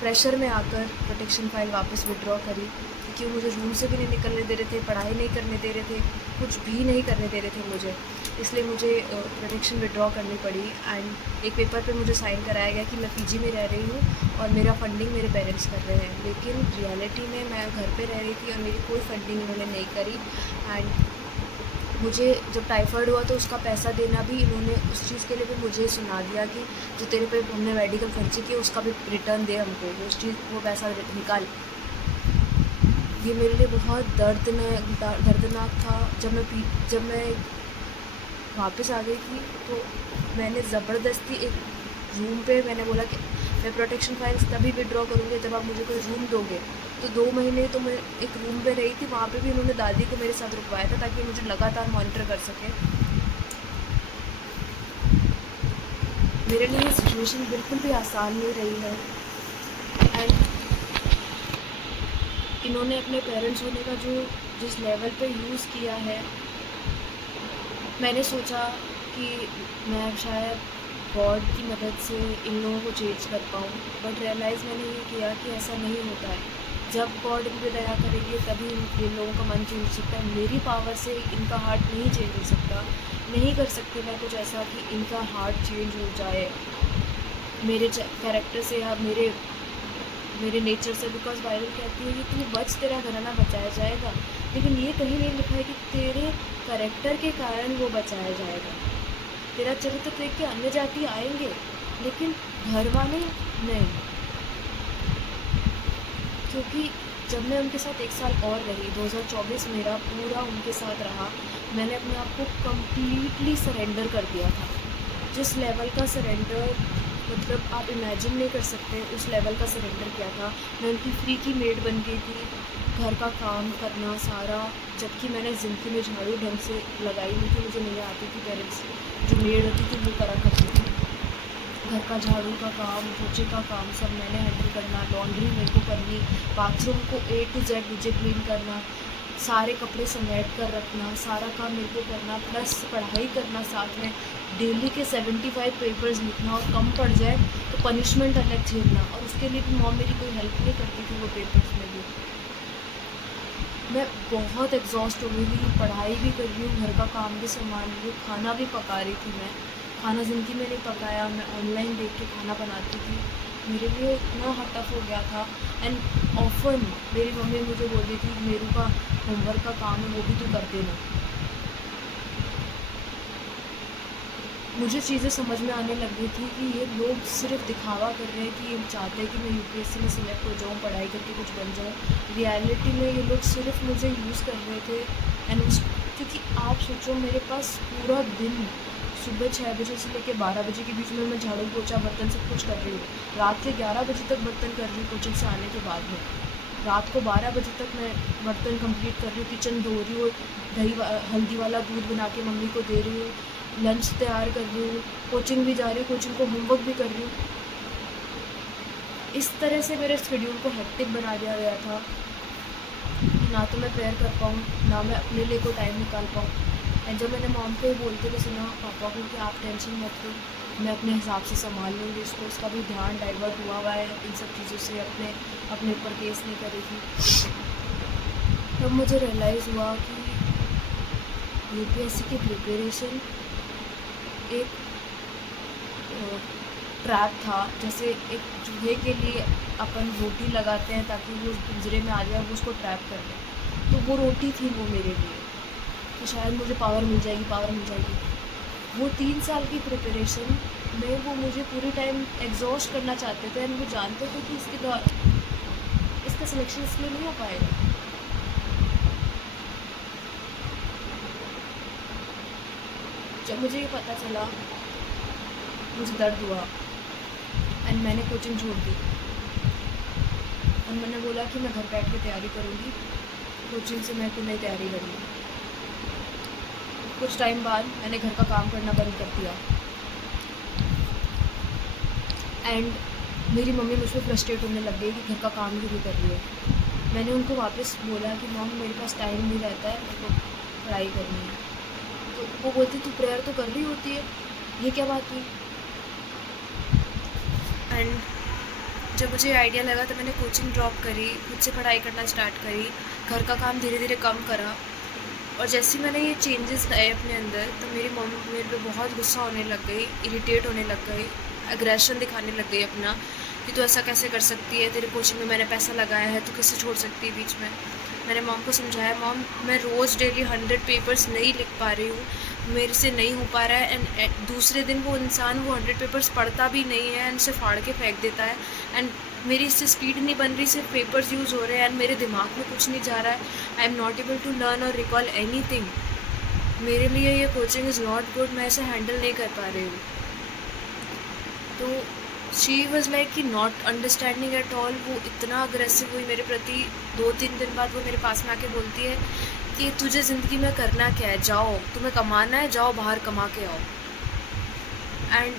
प्रेशर में आकर प्रोटेक्शन फ़ाइल वापस विड्रॉ करी, क्योंकि वो मुझे रूम से भी नहीं निकलने दे रहे थे, पढ़ाई नहीं करने दे रहे थे, कुछ भी नहीं करने दे रहे थे मुझे। इसलिए मुझे प्रोटेक्शन विड्रॉ करनी पड़ी एंड एक पेपर पे मुझे साइन कराया गया कि मैं पीजी में रह रही हूँ और मेरा फ़ंडिंग मेरे पेरेंट्स कर रहे हैं। लेकिन रियलिटी में मैं घर पे रह रही थी और मेरी कोई फ़ंडिंग उन्होंने नहीं करी। एंड मुझे जब टाइफाइड हुआ तो उसका पैसा देना भी इन्होंने उस चीज़ के लिए भी मुझे सुना दिया कि जो तेरे पे हमने मेडिकल खर्ची की उसका भी रिटर्न दे हमको, वो पैसा निकाल। ये मेरे लिए बहुत दर्दनाक था। जब मैं वापस आ गई थी तो मैंने ज़बरदस्ती एक रूम पे मैंने बोला कि मैं प्रोटेक्शन फाइल्स तभी विड्रॉ करूँगी जब आप मुझे कोई रूम दोगे। तो 2 महीने तो मैं एक रूम पे रही थी, वहाँ पे भी उन्होंने दादी को मेरे साथ रुकवाया था ताकि मुझे लगातार मॉनिटर कर सके। मेरे लिए ये सिचुएशन बिल्कुल भी आसान नहीं रही है एंड इन्होंने अपने पेरेंट्स होने का जिस लेवल पे यूज़ किया है, मैंने सोचा कि मैं शायद गॉड की मदद से इन लोगों को चेंज कर पाऊँ, बट रियलाइज़ मैंने ये किया कि ऐसा नहीं होता है। जब गॉड इन पर दया करेगी तभी इन लोगों का मन चेंज हो सकता है। मेरी पावर से इनका हार्ट नहीं चेंज हो सकता, नहीं कर सकती मैं कुछ ऐसा कि इनका हार्ट चेंज हो जाए मेरे कैरेक्टर से या मेरे नेचर से। बिकॉज बाइबल कहती है कि तू बच, तेरा घराना बचाया जाएगा, लेकिन ये कहीं नहीं लिखा है कि तेरे कैरेक्टर के कारण वो बचाया जाएगा। तेरा चरित्र देख के अन्य जाति आएंगे लेकिन घर वाले नहीं। क्योंकि जब मैं उनके साथ 1 साल और रही, 2024 मेरा पूरा उनके साथ रहा, मैंने अपने आप को कम्प्लीटली सरेंडर कर दिया था। जिस लेवल का सरेंडर मतलब आप इमेजिन नहीं कर सकते, उस लेवल का सरेंडर किया था। मैं उनकी फ्री की मेड बन गई थी, घर का काम करना सारा, जबकि मैंने ज़िंदगी में झाड़ू ढंग से लगाई नहीं थी, मुझे नहीं आती थी। पेरेंट्स जो मेड होती थी वो करा करती थी। घर का झाड़ू का काम, पोछे का काम सब मैंने हैंडल करना, लॉन्ड्री मेरे को करनी, बाथरूम को A to Z मुझे क्लीन करना, सारे कपड़े समेट कर रखना, सारा काम मेरे को करना, प्लस पढ़ाई करना साथ में। डेली के 75 पेपर्स लिखना और कम पड़ जाए तो पनिशमेंट अलग झेलना, और उसके लिए भी मॉम मेरी कोई हेल्प नहीं करती थी वो पेपर्स में भी। मैं बहुत एग्जॉस्ट हो गई थी, पढ़ाई भी कर रही हूँ, घर का काम भी संभाल रही हूँ, खाना भी पका रही थी। मैं खाना ज़िंदगी में नहीं पकाया, मैं ऑनलाइन देख के खाना बनाती थी। मेरे लिए इतना टफ हो गया था। एंड ऑफन मेरी मम्मी मुझे बोलती थी मेरू का होमवर्क का काम है वो भी तू कर देना। मुझे चीज़ें समझ में आने लग गई थी कि ये लोग सिर्फ दिखावा कर रहे हैं कि ये चाहते हैं कि मैं यूपीएससी में सिलेक्ट हो जाऊँ, पढ़ाई करके कुछ बन जाऊँ। रियलिटी में ये लोग सिर्फ मुझे यूज़ कर रहे थे। एंड क्योंकि आप सोचो मेरे पास पूरा दिन सुबह 6 बजे से लेकर 12 बजे के बीच में मैं झाड़ू पोछा बर्तन सब कुछ कर रही हूँ, रात के 11 बजे तक बर्तन कर रही हूँ कोचिंग से आने के बाद में, रात को 12 बजे तक मैं बर्तन कंप्लीट कर रही हूँ, किचन धो रही हूँ, हल्दी वाला दूध बना के मम्मी को दे रही हूँ, लंच तैयार कर रही हूँ, कोचिंग भी जा रही हूँ, कोचिंग को होमवर्क भी कर रही हूँ। इस तरह से मेरे शेड्यूल को हेक्टिक बना दिया गया था, ना तो मैं प्रेयर कर पाऊँ, ना मैं अपने लिए कोई टाइम निकाल पाऊँ। एंड जब मैंने मॉम को बोलते हुए सुना पापा को कि आप टेंशन मत लो, मैं अपने हिसाब से संभाल लूँगी इसको, इसका भी ध्यान डाइवर्ट हुआ है इन सब चीज़ों से, अपने ऊपर केस नहीं करेगी। तब मुझे रियलाइज़ हुआ कि यूपीएससी की प्रिपरेशन एक ट्रैप था। जैसे एक चूहे के लिए अपन रोटी लगाते हैं ताकि वो पिंजरे में आ जाए, वो उसको ट्रैप कर ले, तो वो रोटी थी वो मेरे लिए, तो शायद मुझे पावर मिल जाएगी। वो 3 साल की प्रिपरेशन में वो मुझे पूरी टाइम एग्जॉस्ट करना चाहते थे, एंड वो जानते थे कि इसका सिलेक्शन इसलिए नहीं हो पाएगा। जब मुझे ये पता चला मुझे दर्द हुआ एंड मैंने कोचिंग छोड़ दी और मैंने बोला कि मैं घर बैठ के तैयारी करूँगी, कोचिंग से मैं तो नहीं तैयारी करूँगी। कुछ टाइम बाद मैंने घर का काम करना बंद कर दिया एंड मेरी मम्मी मुझ पर फ्रस्ट्रेट होने लग गई कि घर का काम क्यों नहीं कर रही है। मैंने उनको वापस बोला कि मॉम मेरे पास टाइम नहीं रहता है, मेरे को पढ़ाई करनी है। तो वो बोलती तू प्रेयर तो कर रही होती है, ये क्या बात हुई। एंड जब मुझे आइडिया लगा तो मैंने कोचिंग ड्रॉप करी, खुद से पढ़ाई करना स्टार्ट करी, घर का काम धीरे धीरे कम करा। और जैसे ही मैंने ये चेंजेस लाए अपने अंदर तो मेरी मम्मी मेरे पे बहुत गुस्सा होने लग गई, इरिटेट होने लग गई, एग्रेशन दिखाने लग गई अपना कि तू ऐसा कैसे कर सकती है, तेरे कोचिंग में मैंने पैसा लगाया है, तू कैसे छोड़ सकती है बीच में। मैंने मॉम को समझाया, मॉम मैं रोज़ डेली 100 पेपर्स नहीं लिख पा रही हूँ, मेरे से नहीं हो पा रहा है। एंड दूसरे दिन वो इंसान वो 100 पेपर्स पढ़ता भी नहीं है एंड उसे फाड़ के फेंक देता है। एंड मेरी इससे स्पीड नहीं बन रही, सिर्फ पेपर्स यूज़ हो रहे हैं एंड मेरे दिमाग में कुछ नहीं जा रहा है। I am not able to learn और रिकॉल एनी थिंग। मेरे लिए ये कोचिंग इज़ नॉट गुड, मैं इसे हैंडल नहीं कर पा रही हूँ। तो शी वॉज लाइक कि नॉट अंडरस्टैंडिंग एट ऑल। वो इतना अग्रेसिव हुई मेरे प्रति। 2-3 दिन बाद वो मेरे पास में आके बोलती है कि तुझे ज़िंदगी में करना क्या है, जाओ, तुम्हें कमाना है, जाओ बाहर कमा के आओ। And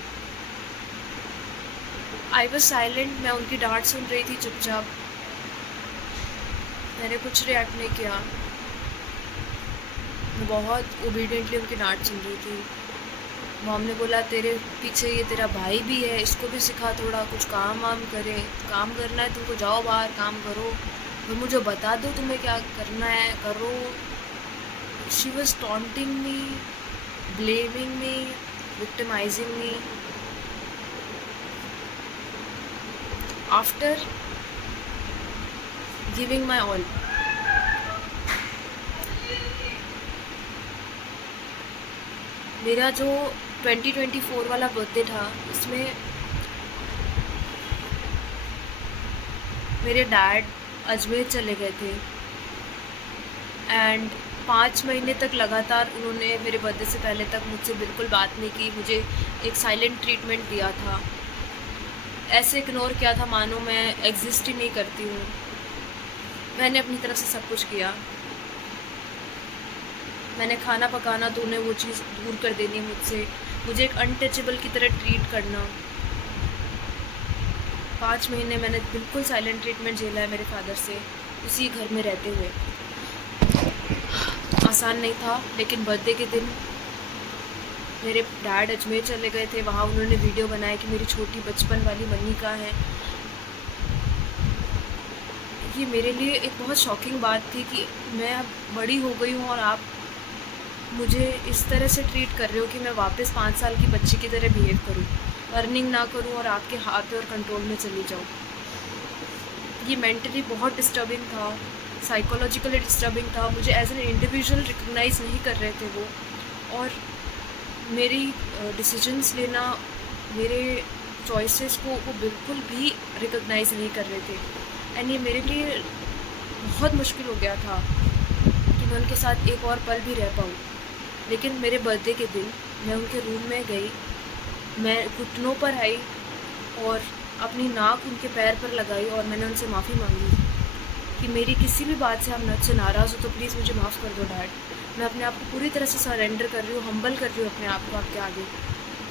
I was silent. मैं उनकी डांट सुन रही थी चुपचाप, मैंने कुछ रिएक्ट नहीं किया। मैं बहुत ओबीडियंटली उनकी डांट सुन रही थी। मॉम ने बोला, तेरे पीछे ये तेरा भाई भी है, इसको भी सिखा, थोड़ा कुछ काम वाम करे, काम करना है तुमको, जाओ बाहर काम करो, तो मुझे बता दो तुम्हें क्या करना है, करो। She was taunting me, blaming me, victimising me. After giving my all, मेरा जो 2024 वाला बर्थडे था उसमें मेरे डैड अजमेर चले गए थे एंड 5 महीने तक लगातार उन्होंने मेरे बर्थडे से पहले तक मुझसे बिल्कुल बात नहीं की, मुझे एक साइलेंट ट्रीटमेंट दिया था, ऐसे इग्नोर किया था मानो मैं एग्जिस्ट ही नहीं करती हूँ। मैंने अपनी तरफ से सब कुछ किया, मैंने खाना पकाना तो उन्हें वो चीज़ दूर कर देनी मुझसे, मुझे एक अनटचेबल की तरह ट्रीट करना। 5 महीने मैंने बिल्कुल साइलेंट ट्रीटमेंट झेला है मेरे फादर से, उसी घर में रहते हुए। आसान नहीं था, लेकिन बर्थडे के दिन मेरे डैड अजमेर चले गए थे, वहाँ उन्होंने वीडियो बनाया कि मेरी छोटी बचपन वाली मन्नी कहाँ है। ये मेरे लिए एक बहुत शॉकिंग बात थी कि मैं अब बड़ी हो गई हूँ और आप मुझे इस तरह से ट्रीट कर रहे हो कि मैं वापस 5 साल की बच्ची की तरह बिहेव करूँ, अर्निंग ना करूँ और आपके हाथ और कंट्रोल में चली जाऊँ। ये मेंटली बहुत डिस्टर्बिंग था, साइकोलॉजिकली डिस्टर्बिंग था। मुझे एज एन इंडिविजुअल रिकग्नाइज़ नहीं कर रहे थे वो, और मेरी डिसीजंस लेना, मेरे चॉइसेस को वो बिल्कुल भी रिकग्नाइज़ नहीं कर रहे थे। एंड ये मेरे लिए बहुत मुश्किल हो गया था कि मैं उनके साथ एक और पल भी रह पाऊँ। लेकिन मेरे बर्थडे के दिन मैं उनके रूम में गई, मैं घुटनों पर आई और अपनी नाक उनके पैर पर लगाई और मैंने उनसे माफ़ी मांगी कि मेरी किसी भी बात से आप मुझसे नाराज़ हो तो प्लीज़ मुझे माफ़ कर दो डैड। मैं अपने आप को पूरी तरह से सरेंडर कर रही हूँ, हम्बल कर रही हूँ अपने आप को आपके आगे।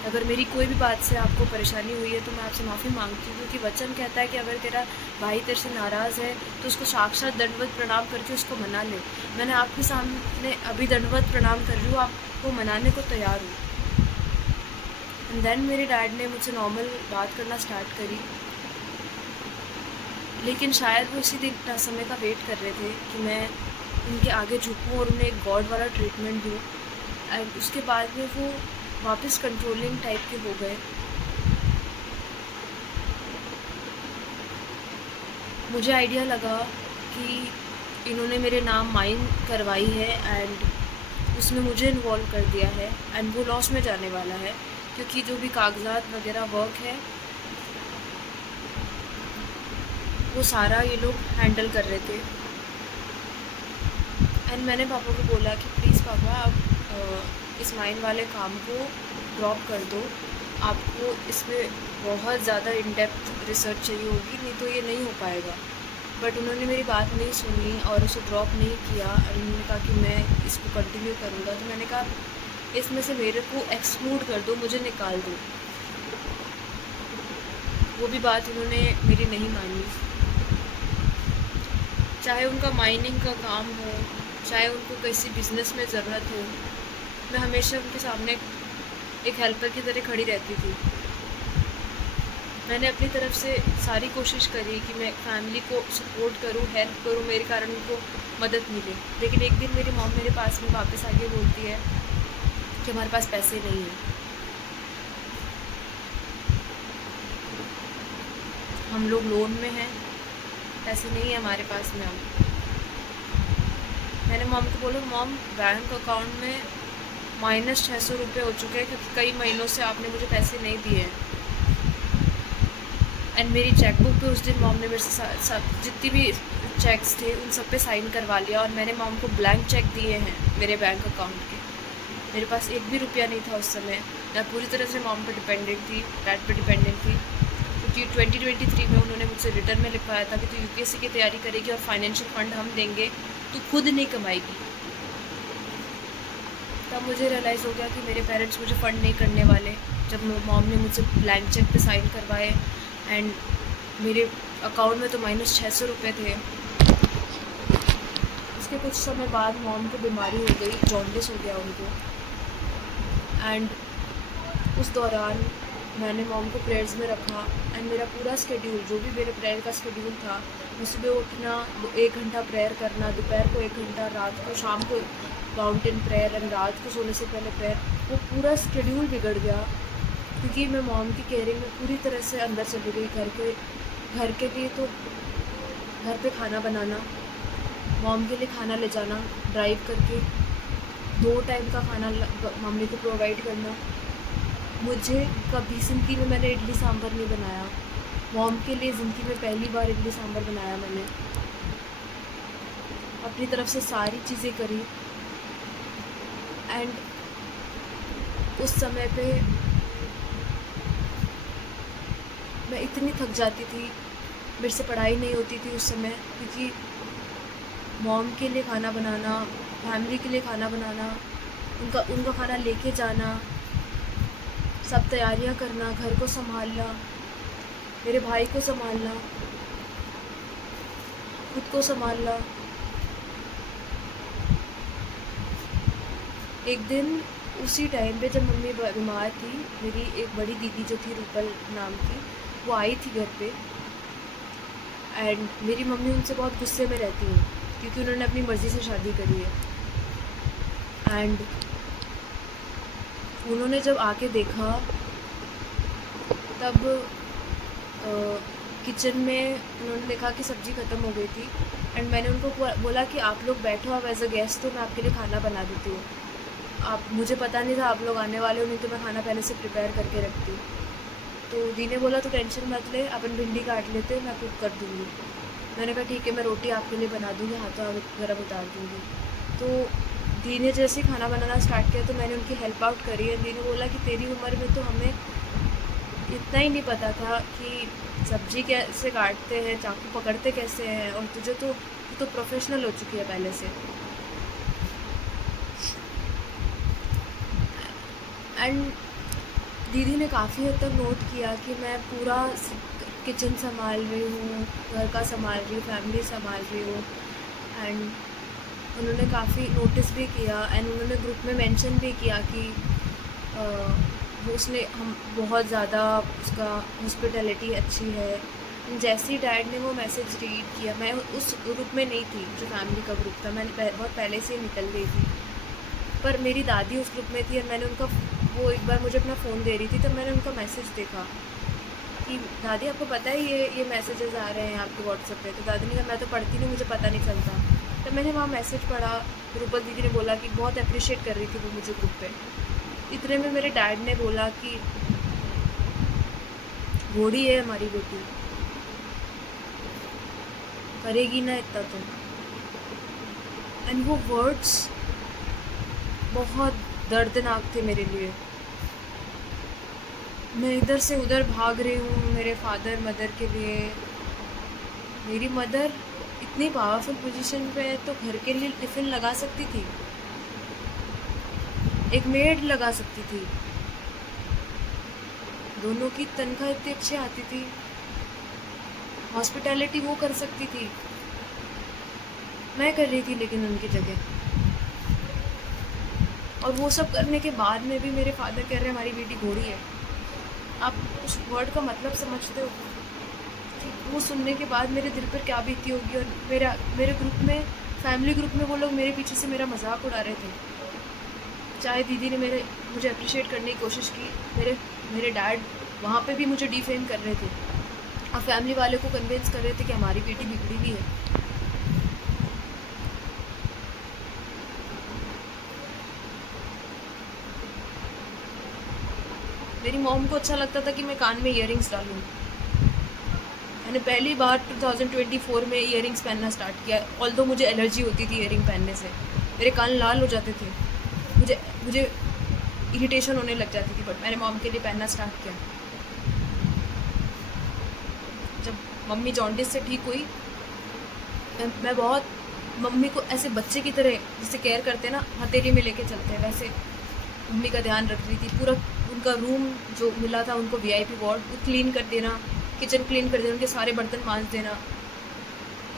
अगर मेरी कोई भी बात से आपको परेशानी हुई है तो मैं आपसे माफ़ी मांगती हूँ, क्योंकि वचन कहता है कि अगर तेरा भाई तेरे से नाराज़ है तो उसको साक्षात दंडवत प्रणाम करके उसको मना ले। मैंने आपके सामने अभी दंडवत प्रणाम कर रही हूँ, आपको मनाने को तैयार हूँ। एंड देन मेरे डैड ने मुझसे नॉर्मल बात करना स्टार्ट करी, लेकिन शायद वो इसी दिन समय का वेट कर रहे थे कि मैं उनके आगे झुकूँ और उन्हें एक गॉड वाला ट्रीटमेंट दूँ। एंड उसके बाद में वो वापस कंट्रोलिंग टाइप के हो गए। मुझे आइडिया लगा कि इन्होंने मेरे नाम माइन करवाई है एंड उसमें मुझे इन्वॉल्व कर दिया है एंड वो लॉस में जाने वाला है, क्योंकि जो भी कागजात वगैरह वर्क है वो सारा ये लोग हैंडल कर रहे थे। एंड मैंने पापा को बोला कि प्लीज़ पापा आप इस माइन वाले काम को ड्रॉप कर दो, आपको इसमें बहुत ज़्यादा इन डेप्थ रिसर्च चाहिए होगी, नहीं तो ये नहीं हो पाएगा। बट उन्होंने मेरी बात नहीं सुनी और उसे ड्रॉप नहीं किया और उन्होंने कहा कि मैं इसको कंटिन्यू करूँगा। तो मैंने कहा इसमें से मेरे को एक्सक्लूड कर दो, मुझे निकाल दो। वो भी बात उन्होंने मेरी नहीं मानी। चाहे उनका माइनिंग का काम हो, चाहे उनको किसी बिज़नेस में ज़रूरत हो, मैं हमेशा उनके सामने एक हेल्पर की तरह खड़ी रहती थी। मैंने अपनी तरफ से सारी कोशिश करी कि मैं फैमिली को सपोर्ट करूं, हेल्प करूं, मेरे कारण उनको मदद मिले। लेकिन एक दिन मेरी मॉम मेरे पास में वापस आके बोलती है कि हमारे पास पैसे नहीं हैं, हम लोग लोन में हैं, पैसे नहीं है हमारे पास में। हम मैंने मॉम को बोला, मॉम बैंक अकाउंट में -600 रुपये हो चुके हैं क्योंकि कई महीनों से आपने मुझे पैसे नहीं दिए हैं। एंड मेरी चेकबुक पे उस दिन मॉम ने मेरे से जितनी भी चेक्स थे उन सब पे साइन करवा लिया, और मैंने मॉम को ब्लैंक चेक दिए हैं मेरे बैंक अकाउंट के। मेरे पास एक भी रुपया नहीं था उस समय। मैं पूरी तरह से मॉम पे डिपेंडेंट थी, डैड पे डिपेंडेंट थी, क्योंकि 2023 में उन्होंने मुझसे रिटर्न में लिखवाया था कि तू यूपीएससी की तैयारी करेगी और फाइनेंशियल फ़ंड हम देंगे, तू खुद नहीं कमाएगी। तब मुझे रियलाइज़ हो गया कि मेरे पेरेंट्स मुझे फ़ंड नहीं करने वाले, जब मॉम ने मुझसे ब्लैंक चेक पे साइन करवाए। एंड मेरे अकाउंट में तो -600 रुपये थे। उसके कुछ समय बाद मॉम को बीमारी हो गई, जॉन्डिस हो गया उनको। एंड उस दौरान मैंने मॉम को प्रेयर्स में रखा। एंड मेरा पूरा स्केड्यूल, जो भी मेरे प्रेयर का स्केड्यूल था, मैं सुबह उठना 1 घंटा प्रेयर करना, दोपहर को 1 घंटा, रात को शाम को माउंटेन प्रेयर, एंड रात को सोने से पहले प्रेयर, वो पूरा स्केड्यूल बिगड़ गया क्योंकि मैं मॉम की केयरिंग में पूरी तरह से अंदर चली गई। घर के लिए तो घर पे खाना बनाना, मॉम के लिए खाना ले जाना, ड्राइव करके 2 टाइम का खाना मम्मी को प्रोवाइड करना। मुझे कभी ज़िंदगी में मैंने इडली सांभर नहीं बनाया। मॉम के लिए ज़िंदगी में पहली बार इडली सांभर बनाया मैंने। अपनी तरफ से सारी चीज़ें करी। एंड उस समय पे मैं इतनी थक जाती थी, मेरे से पढ़ाई नहीं होती थी उस समय, क्योंकि मॉम के लिए खाना बनाना, फैमिली के लिए खाना बनाना, उनका खाना लेके जाना, सब तैयारियां करना, घर को संभालना, मेरे भाई को संभालना, खुद को संभालना। एक दिन उसी टाइम पे जब मम्मी बीमार थी, मेरी एक बड़ी दीदी जो थी, रूपल नाम की, वो आई थी घर पे। एंड मेरी मम्मी उनसे बहुत गुस्से में रहती हैं क्योंकि उन्होंने अपनी मर्ज़ी से शादी करी है। एंड उन्होंने जब आके देखा, तब किचन में उन्होंने देखा कि सब्ज़ी ख़त्म हो गई थी। एंड मैंने उनको बोला कि आप लोग बैठो, आप एज अ गेस्ट तो मैं आपके लिए खाना बना देती हूँ। मुझे पता नहीं था आप लोग आने वाले हो, नहीं तो मैं खाना पहले से प्रिपेयर करके रखती। तो दी ने बोला तो टेंशन मत ले, अपन भिंडी काट लेते, मैं कुक कर दूँगी। मैंने कहा ठीक है, मैं रोटी आपके लिए बना दूँगी, हाथों गर्म उतार दूँगी। तो दी ने जैसे खाना बनाना स्टार्ट किया तो मैंने उनकी हेल्प आउट करी। है दी ने बोला कि तेरी उम्र में तो हमें इतना ही नहीं पता था कि सब्ज़ी कैसे काटते हैं, चाकू पकड़ते कैसे हैं, और तू तो प्रोफेशनल हो चुकी है पहले से। एंड दीदी ने काफ़ी हद तक नोट किया कि मैं पूरा किचन संभाल रही हूँ, घर का संभाल रही हूँ, फैमिली संभाल रही हूँ। एंड उन्होंने काफ़ी नोटिस भी किया। एंड उन्होंने ग्रुप में मेंशन भी किया कि वो उसने हम बहुत ज़्यादा उसका हॉस्पिटैलिटी अच्छी है। जैसे ही डैड ने वो मैसेज रीड किया, मैं उस ग्रुप में नहीं थी जो फैमिली का ग्रुप था, मैंने बहुत पहले से ही निकल गई थी, पर मेरी दादी उस ग्रुप में थी। और मैंने उनका, वो एक बार मुझे अपना फ़ोन दे रही थी, तो मैंने उनका मैसेज देखा कि दादी आपको पता है ये मैसेजेस आ रहे हैं आपके व्हाट्सएप पे। तो दादी ने कहा मैं तो पढ़ती नहीं, मुझे पता नहीं चलता। तो मैंने वहाँ मैसेज पढ़ा, रूपल दीदी ने बोला कि बहुत अप्रिशिएट कर रही थी वो मुझे ग्रुप पे। इतने में मेरे डैड ने बोला कि घोड़ी है हमारी बेटी, करेगी ना इतना तो। एंड वो वर्ड्स बहुत दर्दनाक थे मेरे लिए। मैं इधर से उधर भाग रही हूँ मेरे फादर मदर के लिए। मेरी मदर इतनी पावरफुल पोजीशन पे है तो घर के लिए टिफ़िन लगा सकती थी, एक मेड लगा सकती थी, दोनों की तनख्वाह इतनी अच्छी आती थी, हॉस्पिटैलिटी वो कर सकती थी, मैं कर रही थी लेकिन उनकी जगह। और वो सब करने के बाद में भी मेरे फादर कह रहे हैं हमारी बेटी घोड़ी है। आप उस वर्ड का मतलब समझते हो कि वो सुनने के बाद मेरे दिल पर क्या बीती होगी। और मेरे ग्रुप में, फैमिली ग्रुप में वो लोग मेरे पीछे से मेरा मजाक उड़ा रहे थे। चाहे दीदी ने मुझे अप्रिशिएट करने की कोशिश की, मेरे डैड वहाँ पे भी मुझे डिफेम कर रहे थे और फैमिली वाले को कन्विंस कर रहे थे कि हमारी बेटी बिगड़ी हुई है। मेरी मॉम को अच्छा लगता था कि मैं कान में ईयरिंग्स डालूं। मैंने पहली बार 2024 में ईयरिंग्स पहनना स्टार्ट किया। ऑल्दो मुझे एलर्जी होती थी ईयरिंग पहनने से, मेरे कान लाल हो जाते थे, मुझे मुझे इरिटेशन होने लग जाती थी, बट मैंने मॉम के लिए पहनना स्टार्ट किया। जब मम्मी जॉन्डिस से ठीक हुई, मैं बहुत मम्मी को ऐसे बच्चे की तरह जिसे केयर करते हैं ना, हथेली में लेके चलते हैं, वैसे मम्मी का ध्यान रख रही थी। पूरा उनका रूम जो मिला था उनको वीआईपी वार्ड, वो क्लीन कर देना, किचन क्लीन कर देना, उनके सारे बर्तन मांज देना,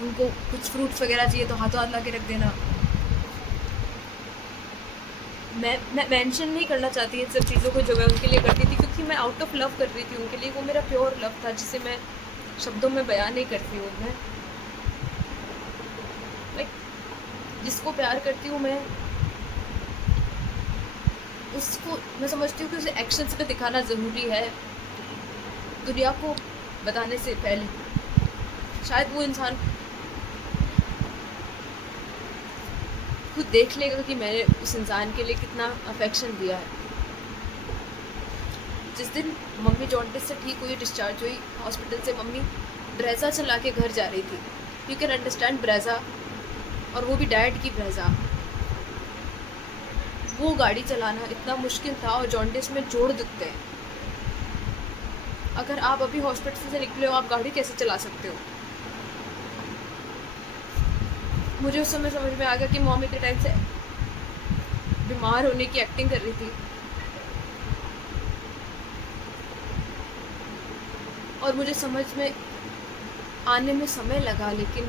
उनको कुछ फ्रूट्स वगैरह चाहिए तो हाथों हाथ ला के रख देना। मैं मेंशन नहीं करना चाहती इन सब चीज़ों को जो मैं उनके लिए करती थी, क्योंकि मैं आउट ऑफ लव कर रही थी उनके लिए। वो मेरा प्योर लव था जिसे मैं शब्दों में बयान नहीं करती हूँ। मैं जिसको प्यार करती हूँ, मैं उसको, मैं समझती हूँ कि उसे एक्शंस पे दिखाना ज़रूरी है दुनिया को बताने से पहले। शायद वो इंसान खुद देख लेगा कि मैंने उस इंसान के लिए कितना अफेक्शन दिया है। जिस दिन मम्मी जॉन्डिस से ठीक हुई, डिस्चार्ज हुई हॉस्पिटल से, मम्मी ब्रेजा चला के घर जा रही थी। यू कैन अंडरस्टैंड ब्रेजा, और वो भी डैड की ब्रेजा। वो गाड़ी चलाना इतना मुश्किल था, और जॉन्डिस में जोड़ दिखते हैं। अगर आप अभी हॉस्पिटल से निकले हो, आप गाड़ी कैसे चला सकते हो? मुझे उस समय समझ में आ गया कि मॉम इतने टाइम से बीमार होने की एक्टिंग कर रही थी, और मुझे समझ में आने में समय लगा, लेकिन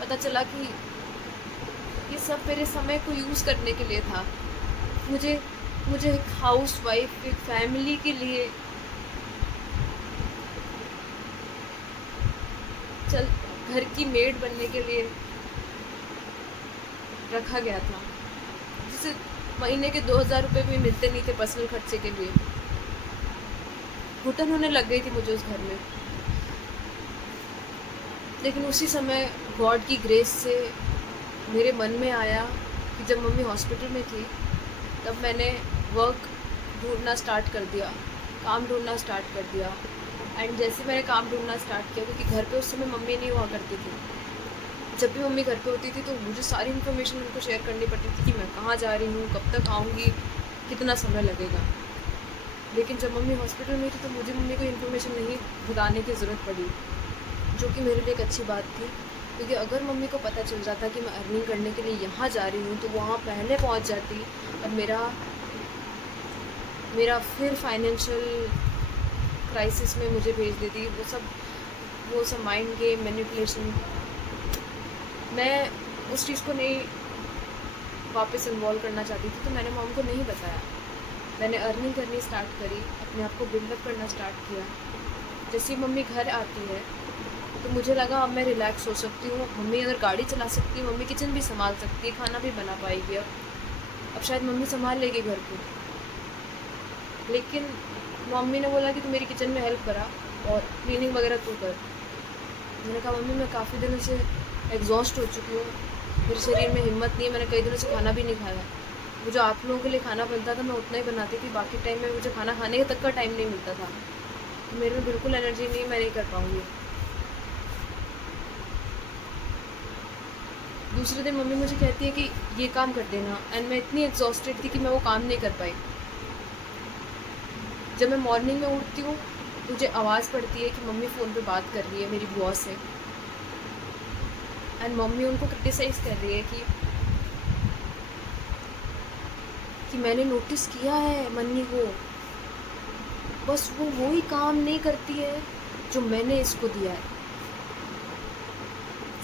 पता चला कि ये सब मेरे समय को यूज़ करने के लिए था। मुझे एक हाउस वाइफ, एक फैमिली के लिए घर की मेड बनने के लिए रखा गया था, जिसे महीने के 2000 रुपये भी मिलते नहीं थे पर्सनल खर्चे के लिए। घुटन होने लग गई थी मुझे उस घर में। लेकिन उसी समय गॉड की ग्रेस से मेरे मन में आया कि जब मम्मी हॉस्पिटल में थी, तब मैंने वर्क ढूंढना स्टार्ट कर दिया, काम ढूंढना स्टार्ट कर दिया। एंड जैसे मैंने काम ढूंढना स्टार्ट किया, क्योंकि घर पे उस समय मम्मी नहीं हुआ करती थी, जब भी मम्मी घर पे होती थी तो मुझे सारी इन्फॉर्मेशन उनको शेयर करनी पड़ती थी कि मैं कहाँ जा रही हूँ, कब तक आऊँगी, कितना समय लगेगा। लेकिन जब मम्मी हॉस्पिटल में थी तो मुझे मम्मी को इन्फॉर्मेशन नहीं बताने की ज़रूरत पड़ी, जो कि मेरे लिए एक अच्छी बात थी। क्योंकि अगर मम्मी को पता चल जाता कि मैं अर्निंग करने के लिए यहाँ जा रही हूँ, तो वहाँ पहले पहुँच जाती और मेरा फिर फाइनेंशियल क्राइसिस में मुझे भेज देती। वो सब माइंड गेम, मैनिपुलेशन, मैं उस चीज़ को नहीं वापस इन्वॉल्व करना चाहती थी, तो मैंने मॉम को नहीं बताया। मैंने अर्निंग करनी स्टार्ट करी, अपने आप को बिल्डअप करना स्टार्ट किया। जैसे ही मम्मी घर आती है तो मुझे लगा अब मैं रिलैक्स हो सकती हूँ। मम्मी अगर गाड़ी चला सकती है, मम्मी किचन भी संभाल सकती है, खाना भी बना पाएगी। अब शायद मम्मी संभाल लेगी घर को। लेकिन मम्मी ने बोला कि तू मेरी किचन में हेल्प करा और क्लीनिंग वगैरह तू कर। मैंने कहा मम्मी मैं काफ़ी दिनों से एग्जॉस्ट हो चुकी हूँ, मेरे शरीर में हिम्मत नहीं है, मैंने कई दिनों से खाना भी नहीं खाया। वो जो आप लोगों के लिए खाना बनता था मैं उतना ही बनाती थी, बाकी टाइम में मुझे खाना खाने तक का टाइम नहीं मिलता था, तो मेरे में बिल्कुल एनर्जी नहीं, मैं नहीं कर पाऊँगी। दूसरे दिन मम्मी मुझे कहती है कि ये काम कर देना, एंड मैं इतनी एग्जॉस्टेड थी कि मैं वो काम नहीं कर पाई। जब मैं मॉर्निंग में उठती हूँ मुझे आवाज़ पड़ती है कि मम्मी फ़ोन पे बात कर रही है मेरी बुआ से, एंड मम्मी उनको क्रिटिसाइज़ कर रही है कि मैंने नोटिस किया है मन्नी को, बस वो ही काम नहीं करती है जो मैंने इसको दिया है।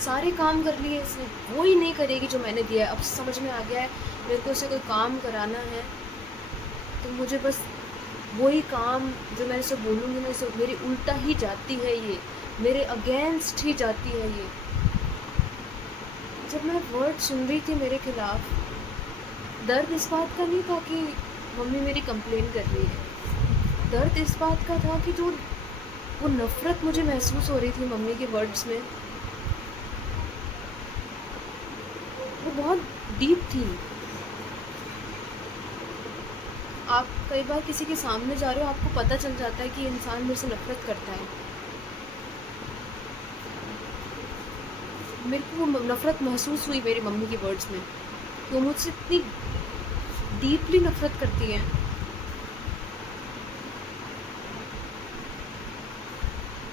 सारे काम कर लिए इसने, वो ही नहीं करेगी जो मैंने दिया है। अब समझ में आ गया है मेरे को उसे कोई काम कराना है तो मुझे बस वही काम जो मैं इसे बोलूँगी ना, इसे मेरी उल्टा ही जाती है ये, मेरे अगेंस्ट ही जाती है ये। जब मैं वर्ड सुन रही थी मेरे खिलाफ, दर्द इस बात का नहीं था कि मम्मी मेरी कंप्लेन कर रही है, दर्द इस बात का था कि जो वो नफ़रत मुझे महसूस हो रही थी मम्मी के वर्ड्स में, वो बहुत डीप थी। आप कई बार किसी के सामने जा रहे हो, आपको पता चल जाता है कि इंसान मेरे से नफ़रत करता है। मेरे को वो नफ़रत महसूस हुई मेरी मम्मी के वर्ड्स में, वो मुझसे इतनी डीपली नफ़रत करती हैं।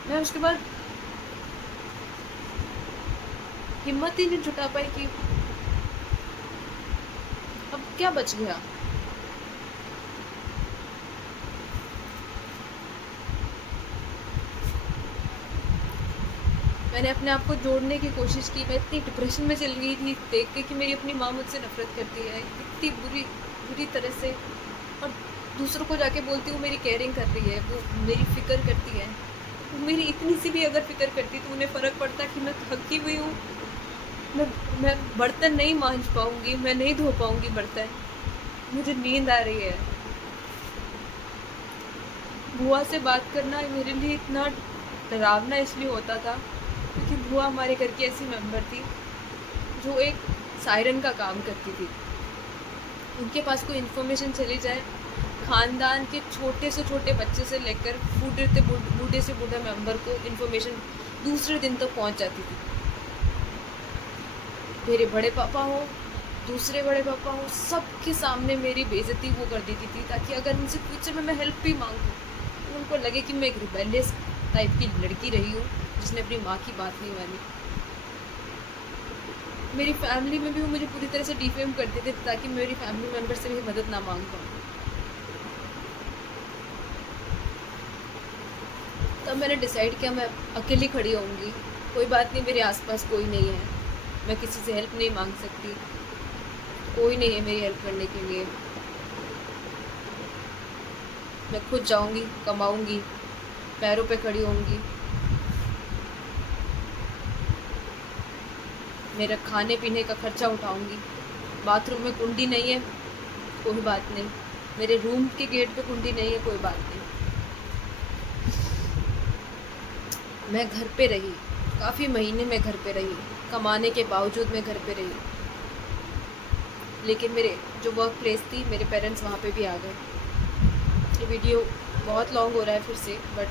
मैं उसके बाद हिम्मत ही नहीं जुटा पाई कि अब क्या बच गया। मैंने अपने आप को जोड़ने की कोशिश की। मैं इतनी डिप्रेशन में चल गई थी देख के कि मेरी अपनी माँ मुझसे नफ़रत करती है इतनी बुरी बुरी तरह से, और दूसरों को जाके बोलती हूँ मेरी केयरिंग कर रही है, वो मेरी फ़िक्र करती है। वो मेरी इतनी सी भी अगर फ़िक्र करती तो उन्हें फ़र्क पड़ता कि मैं थकी हुई हूँ, मैं बर्तन नहीं मांज पाऊँगी, मैं नहीं धो पाऊँगी बर्तन, मुझे नींद आ रही है। बुआ से बात करना मेरे लिए इतना डरावना इसलिए होता था क्योंकि बुआ हमारे घर की ऐसी मेंबर थी जो एक सायरन का काम करती थी। उनके पास कोई इन्फॉर्मेशन चली जाए, ख़ानदान के छोटे से छोटे बच्चे से लेकर बूढ़े से बूढ़ा मेंबर को इन्फॉर्मेशन दूसरे दिन तक पहुंच जाती थी। मेरे बड़े पापा हो, दूसरे बड़े पापा हो, सबके सामने मेरी बेइज्जती वो कर देती थी ताकि अगर उनसे फ्यूचर में मैं हेल्प भी मांगूँ तो उनको लगे कि मैं एक रिबेलियस टाइप की लड़की रही हूँ जिसने अपनी माँ की बात नहीं मानी। मेरी फैमिली में भी वो मुझे पूरी तरह से डिफेम करते थे ताकि मेरी फैमिली मेम्बर से भी मदद ना मांग पाऊँ। तब मैंने डिसाइड किया मैं अकेली खड़ी होऊंगी, कोई बात नहीं, मेरे आसपास कोई नहीं है, मैं किसी से हेल्प नहीं मांग सकती, कोई नहीं है मेरी हेल्प करने के लिए, मैं खुद जाऊंगी, कमाऊंगी, पैरों पे खड़ी होंगी, मेरा खाने पीने का खर्चा उठाऊंगी। बाथरूम में कुंडी नहीं है, कोई बात नहीं, मेरे रूम के गेट पे कुंडी नहीं है, कोई बात नहीं। मैं घर पे रही, काफ़ी महीने मैं घर पे रही, कमाने के बावजूद मैं घर पे रही, लेकिन मेरे जो वर्क प्लेस थी मेरे पेरेंट्स वहाँ पे भी आ गए। ये वीडियो बहुत लॉन्ग हो रहा है फिर से, बट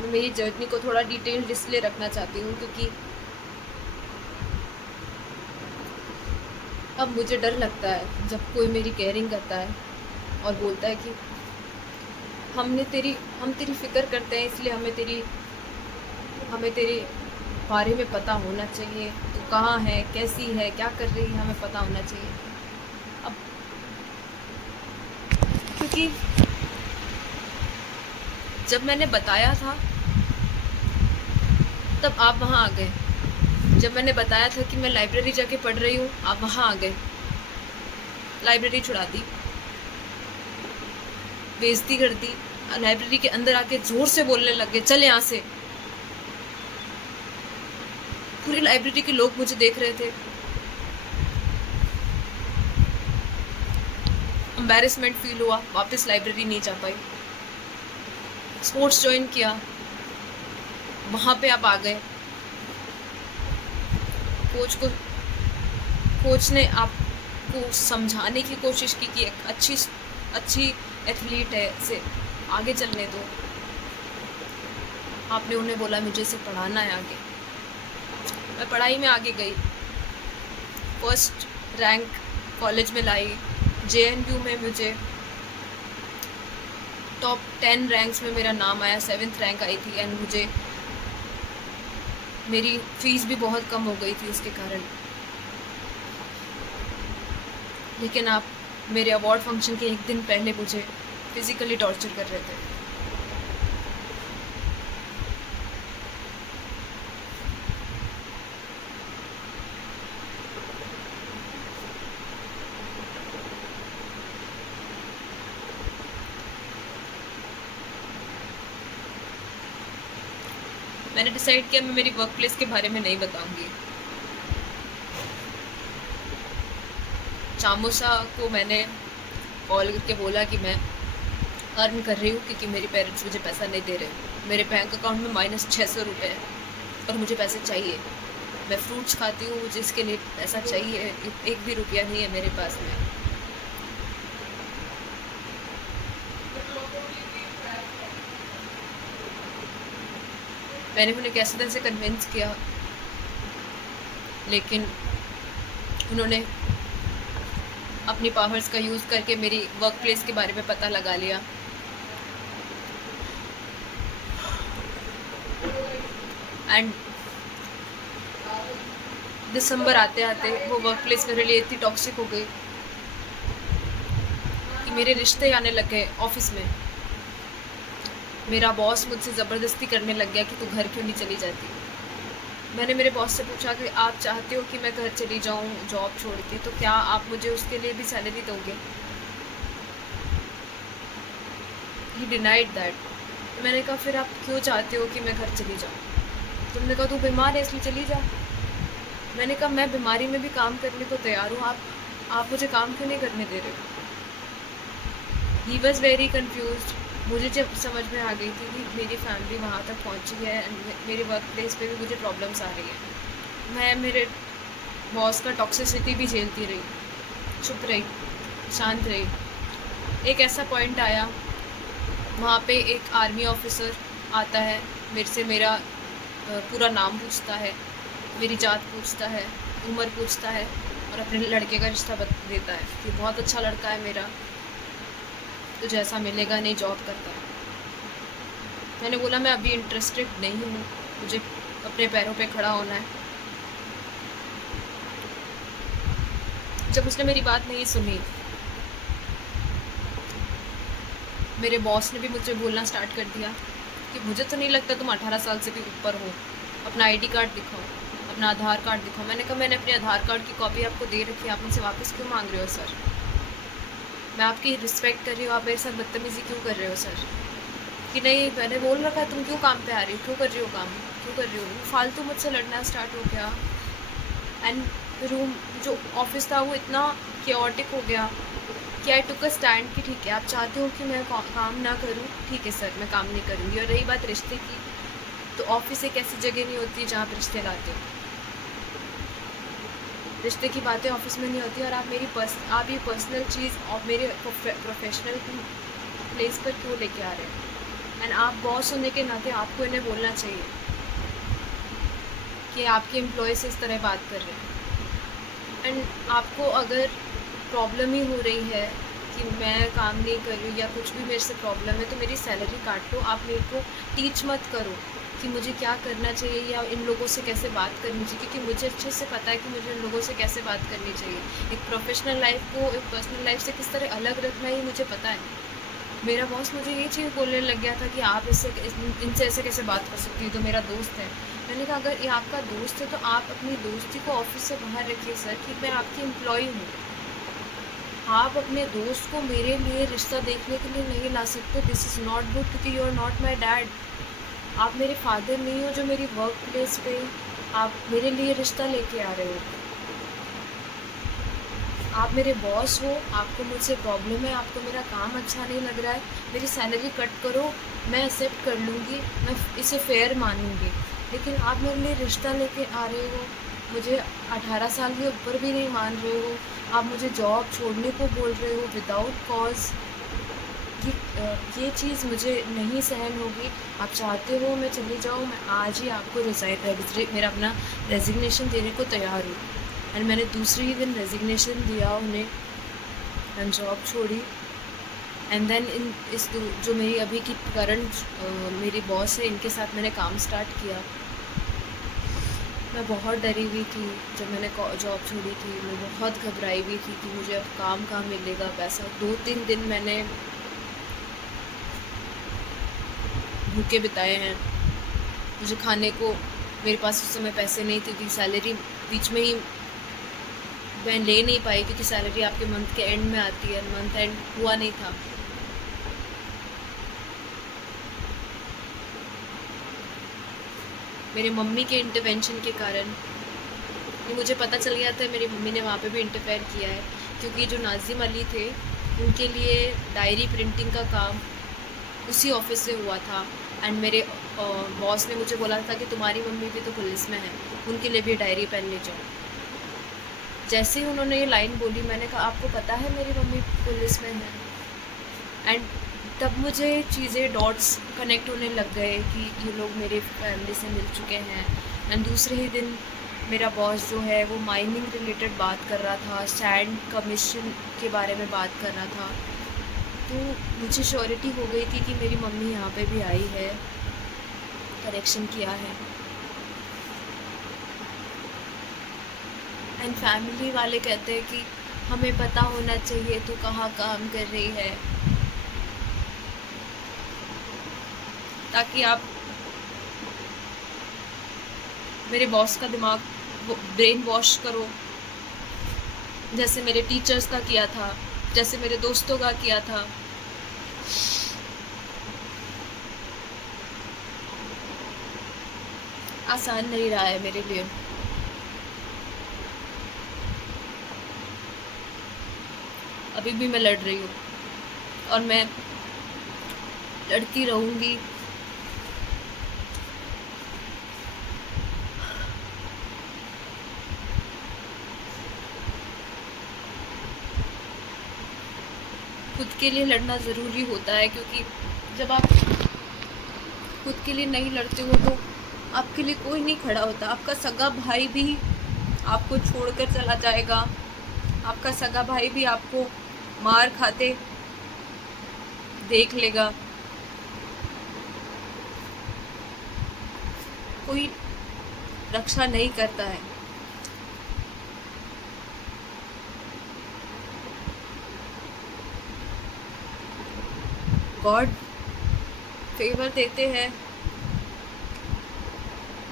मैं मेरी जर्नी को थोड़ा डिटेल्ड इसलिए रखना चाहती हूँ क्योंकि अब मुझे डर लगता है जब कोई मेरी केयरिंग करता है और बोलता है कि हम तेरी फ़िक्र करते हैं इसलिए हमें तेरे बारे में पता होना चाहिए, तो कहाँ है, कैसी है, क्या कर रही है, हमें पता होना चाहिए। अब क्योंकि जब मैंने बताया था तब आप वहाँ आ गए, जब मैंने बताया था कि मैं लाइब्रेरी जाके पढ़ रही हूँ आप वहाँ आ गए, लाइब्रेरी छुड़ा दी, बेइज्जती कर दी, लाइब्रेरी के अंदर आके ज़ोर से बोलने लग गए चल यहाँ से। पूरी लाइब्रेरी के लोग मुझे देख रहे थे। एम्बैरेसमेंट फील हुआ, वापस लाइब्रेरी नहीं जा पाई। स्पोर्ट्स ज्वाइन किया, वहाँ पे आप आ गए। कोच ने आपको समझाने की कोशिश की कि एक अच्छी एथलीट है, इसे आगे चलने दो। आपने उन्हें बोला मुझे इसे पढ़ाना है आगे। मैं पढ़ाई में आगे गई, फर्स्ट रैंक कॉलेज में लाई, JNU में मुझे टॉप 10 रैंक्स में मेरा नाम आया, 7th रैंक आई थी। एंड मुझे मेरी फ़ीस भी बहुत कम हो गई थी इसके कारण। लेकिन आप मेरे अवार्ड फंक्शन के एक दिन पहले मुझे फिज़िकली टॉर्चर कर रहे थे। मैंने डिसाइड किया मैं मेरी वर्क प्लेस के बारे में नहीं बताऊंगी। चामोसा को मैंने कॉल करके बोला कि मैं अर्न कर रही हूँ क्योंकि मेरे पेरेंट्स मुझे पैसा नहीं दे रहे। मेरे बैंक अकाउंट में -600 रुपये है और मुझे पैसे चाहिए। मैं फ्रूट्स खाती हूँ, मुझे इसके लिए पैसा चाहिए। एक भी रुपया नहीं है मेरे पास में। मैंने उन्हें कैसे तैसे कन्विंस किया, लेकिन उन्होंने अपनी पावर्स का यूज़ करके मेरी वर्क प्लेस के बारे में पता लगा लिया। एंड दिसंबर आते आते वो वर्क प्लेस मेरे लिए इतनी टॉक्सिक हो गई कि मेरे रिश्ते आने लग गए ऑफिस में। मेरा बॉस मुझसे ज़बरदस्ती करने लग गया कि तू घर क्यों नहीं चली जाती। मैंने मेरे बॉस से पूछा कि आप चाहते हो कि मैं घर चली जाऊं जॉब छोड़ के, तो क्या आप मुझे उसके लिए भी सैलरी दोगे? ही डिनाइड दैट। मैंने कहा फिर आप क्यों चाहते हो कि मैं घर चली जाऊं? तुमने कहा तू बीमार है इसलिए चली जा। मैंने कहा मैं बीमारी में भी काम करने को तैयार हूँ, आप मुझे काम क्यों नहीं करने दे रहे हो? He was very confuse. मुझे जब समझ में आ गई थी कि मेरी फैमिली वहाँ तक पहुँची है एंड मेरे वर्क प्लेस पे भी मुझे प्रॉब्लम्स आ रही है। मैं मेरे बॉस का टॉक्सिसिटी भी झेलती रही, चुप रही, शांत रही। एक ऐसा पॉइंट आया, वहाँ पे एक आर्मी ऑफिसर आता है, मेरे से मेरा पूरा नाम पूछता है, मेरी जात पूछता है, उम्र पूछता है और अपने लड़के का रिश्ता देता है कि बहुत अच्छा लड़का है मेरा, तो जैसा मिलेगा, नहीं जॉब करता है। मैंने बोला मैं अभी इंटरेस्टेड नहीं हूँ, मुझे अपने पैरों पे खड़ा होना है। जब उसने मेरी बात नहीं सुनी, मेरे बॉस ने भी मुझे बोलना स्टार्ट कर दिया कि मुझे तो नहीं लगता तुम 18 साल से भी ऊपर हो, अपना आईडी कार्ड दिखाओ, अपना आधार कार्ड दिखाओ। मैंने कहा मैंने अपने आधार कार्ड की कॉपी आपको दे रखी है, आप मुझसे वापस क्यों मांग रहे हो सर? मैं आपकी रिस्पेक्ट कर रही हूँ, आप मेरे साथ बदतमीज़ी क्यों कर रहे हो सर? कि नहीं मैंने बोल रखा है, तुम क्यों काम पे आ रही हो, क्यों कर रही हो काम, क्यों कर रही हो? फालतू मुझसे लड़ना स्टार्ट हो गया। एंड रूम जो ऑफिस था वो इतना केओटिक हो गया कि आई टुक अ स्टैंड कि ठीक है आप चाहते हो कि मैं काम ना करूँ, ठीक है सर मैं काम नहीं करूँगी। और रही बात रिश्ते की, तो ऑफिस एक ऐसी जगह नहीं होती जहाँ पर रिश्ते लाते हो। रिश्ते की बातें ऑफिस में नहीं होती। और आप ये पर्सनल चीज़ और मेरे प्रोफेशनल प्लेस पर क्यों लेके आ रहे हैं? एंड आप बॉस होने के नाते आपको इन्हें बोलना चाहिए कि आपके एम्प्लॉय से इस तरह बात कर रहे हैं। एंड आपको अगर प्रॉब्लम ही हो रही है कि मैं काम नहीं कर रही या कुछ भी मेरे से प्रॉब्लम है, तो मेरी सैलरी काट लो। आप मेरे को टीच मत करो कि मुझे क्या करना चाहिए या इन लोगों से कैसे बात करनी चाहिए, क्योंकि मुझे अच्छे से पता है कि मुझे इन लोगों से कैसे बात करनी चाहिए। एक प्रोफेशनल लाइफ को एक पर्सनल लाइफ से किस तरह अलग रखना ही मुझे पता है। मेरा बॉस मुझे ये चीज़ बोलने लग गया था कि आप इनसे ऐसे कैसे बात कर सकती हो, तो मेरा दोस्त है। मैंने कहा अगर ये आपका दोस्त है तो आप अपनी दोस्ती को ऑफिस से बाहर रखिए सर, कि मैं आपकी एम्प्लॉय हूँ। आप अपने दोस्त को मेरे लिए रिश्ता देखने के लिए नहीं ला सकते। दिस इज़ नॉट गुड, क्योंकि you are not my dad. आप मेरे फादर नहीं हो जो मेरी वर्क प्लेस पे आप मेरे लिए रिश्ता लेके आ रहे हो। आप मेरे बॉस हो, आपको मुझसे प्रॉब्लम है, आपको मेरा काम अच्छा नहीं लग रहा है, मेरी सैलरी कट करो, मैं एक्सेप्ट कर लूँगी, मैं इसे फेयर मानूँगी। लेकिन आप मेरे लिए रिश्ता लेके आ रहे हो, मुझे 18 साल के ऊपर भी नहीं मान रहे हो, आप मुझे जॉब छोड़ने को बोल रहे हो विदाउट कॉज। ये चीज़ मुझे नहीं सहन होगी। आप चाहते हो मैं चली जाऊँ, मैं आज ही आपको मेरा अपना रेजिग्नेशन देने को तैयार हूँ। एंड मैंने दूसरे ही दिन रेजिग्नेशन दिया उन्हें, एंड जॉब छोड़ी। एंड देन जो मेरी अभी की करंट मेरी बॉस है, इनके साथ मैंने काम स्टार्ट किया। मैं बहुत डरी हुई थी जब मैंने जॉब छोड़ी थी। मैं बहुत घबराई हुई थी कि मुझे अब काम कहाँ मिलेगा, पैसा। 2-3 दिन मैंने भूखे बिताए हैं। मुझे खाने को मेरे पास उस समय पैसे नहीं थे, क्योंकि सैलरी बीच में ही मैं ले नहीं पाई, क्योंकि सैलरी आपके मंथ के एंड में आती है। मंथ एंड हुआ नहीं था। मेरे मम्मी के इंटरवेंशन के कारण ये मुझे पता चल गया था। मेरी मम्मी ने वहाँ पे भी इंटरफेयर किया है, क्योंकि जो नाजिम अली थे उनके लिए डायरी प्रिंटिंग का काम उसी ऑफिस से हुआ था। एंड मेरे बॉस ने मुझे बोला था कि तुम्हारी मम्मी भी तो पुलिस में है, उनके लिए भी डायरी पेन ले जाओ। जैसे ही उन्होंने ये लाइन बोली, मैंने कहा आपको पता है मेरी मम्मी पुलिस में है। एंड तब मुझे चीज़ें डॉट्स कनेक्ट होने लग गए कि ये लोग मेरे फैमिली से मिल चुके हैं। एंड दूसरे ही दिन मेरा बॉस जो है वो माइनिंग रिलेटेड बात कर रहा था, सैंड कमीशन के बारे में बात कर रहा था। तो मुझे श्योरिटी हो गई थी कि मेरी मम्मी यहाँ पे भी आई है, करेक्शन किया है। एंड फैमिली वाले कहते हैं कि हमें पता होना चाहिए तू कहाँ काम कर रही है, ताकि आप मेरे बॉस का दिमाग ब्रेन वॉश करो, जैसे मेरे टीचर्स का किया था, जैसे मेरे दोस्तों का किया था। आसान नहीं रहा है मेरे लिए। अभी भी मैं लड़ रही हूँ और मैं लड़ती रहूँगी। खुद के लिए लड़ना ज़रूरी होता है, क्योंकि जब आप खुद के लिए नहीं लड़ते हो तो आपके लिए कोई नहीं खड़ा होता। आपका सगा भाई भी आपको छोड़कर चला जाएगा, आपका सगा भाई भी आपको मार खाते देख लेगा। कोई रक्षा नहीं करता है। गॉड फेवर देते हैं,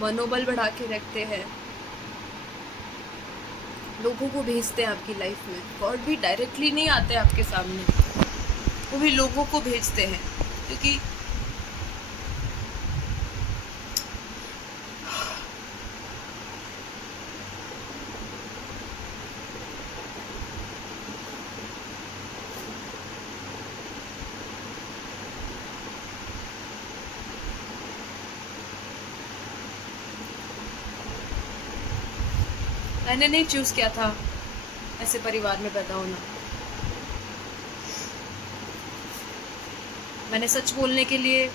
मनोबल बढ़ा के रखते हैं, लोगों को भेजते हैं आपकी लाइफ में। गॉड भी डायरेक्टली नहीं आते आपके सामने, वो भी लोगों को भेजते हैं, क्योंकि मैंने नहीं चूज़ किया था ऐसे परिवार में पैदा होना। मैंने सच बोलने के लिए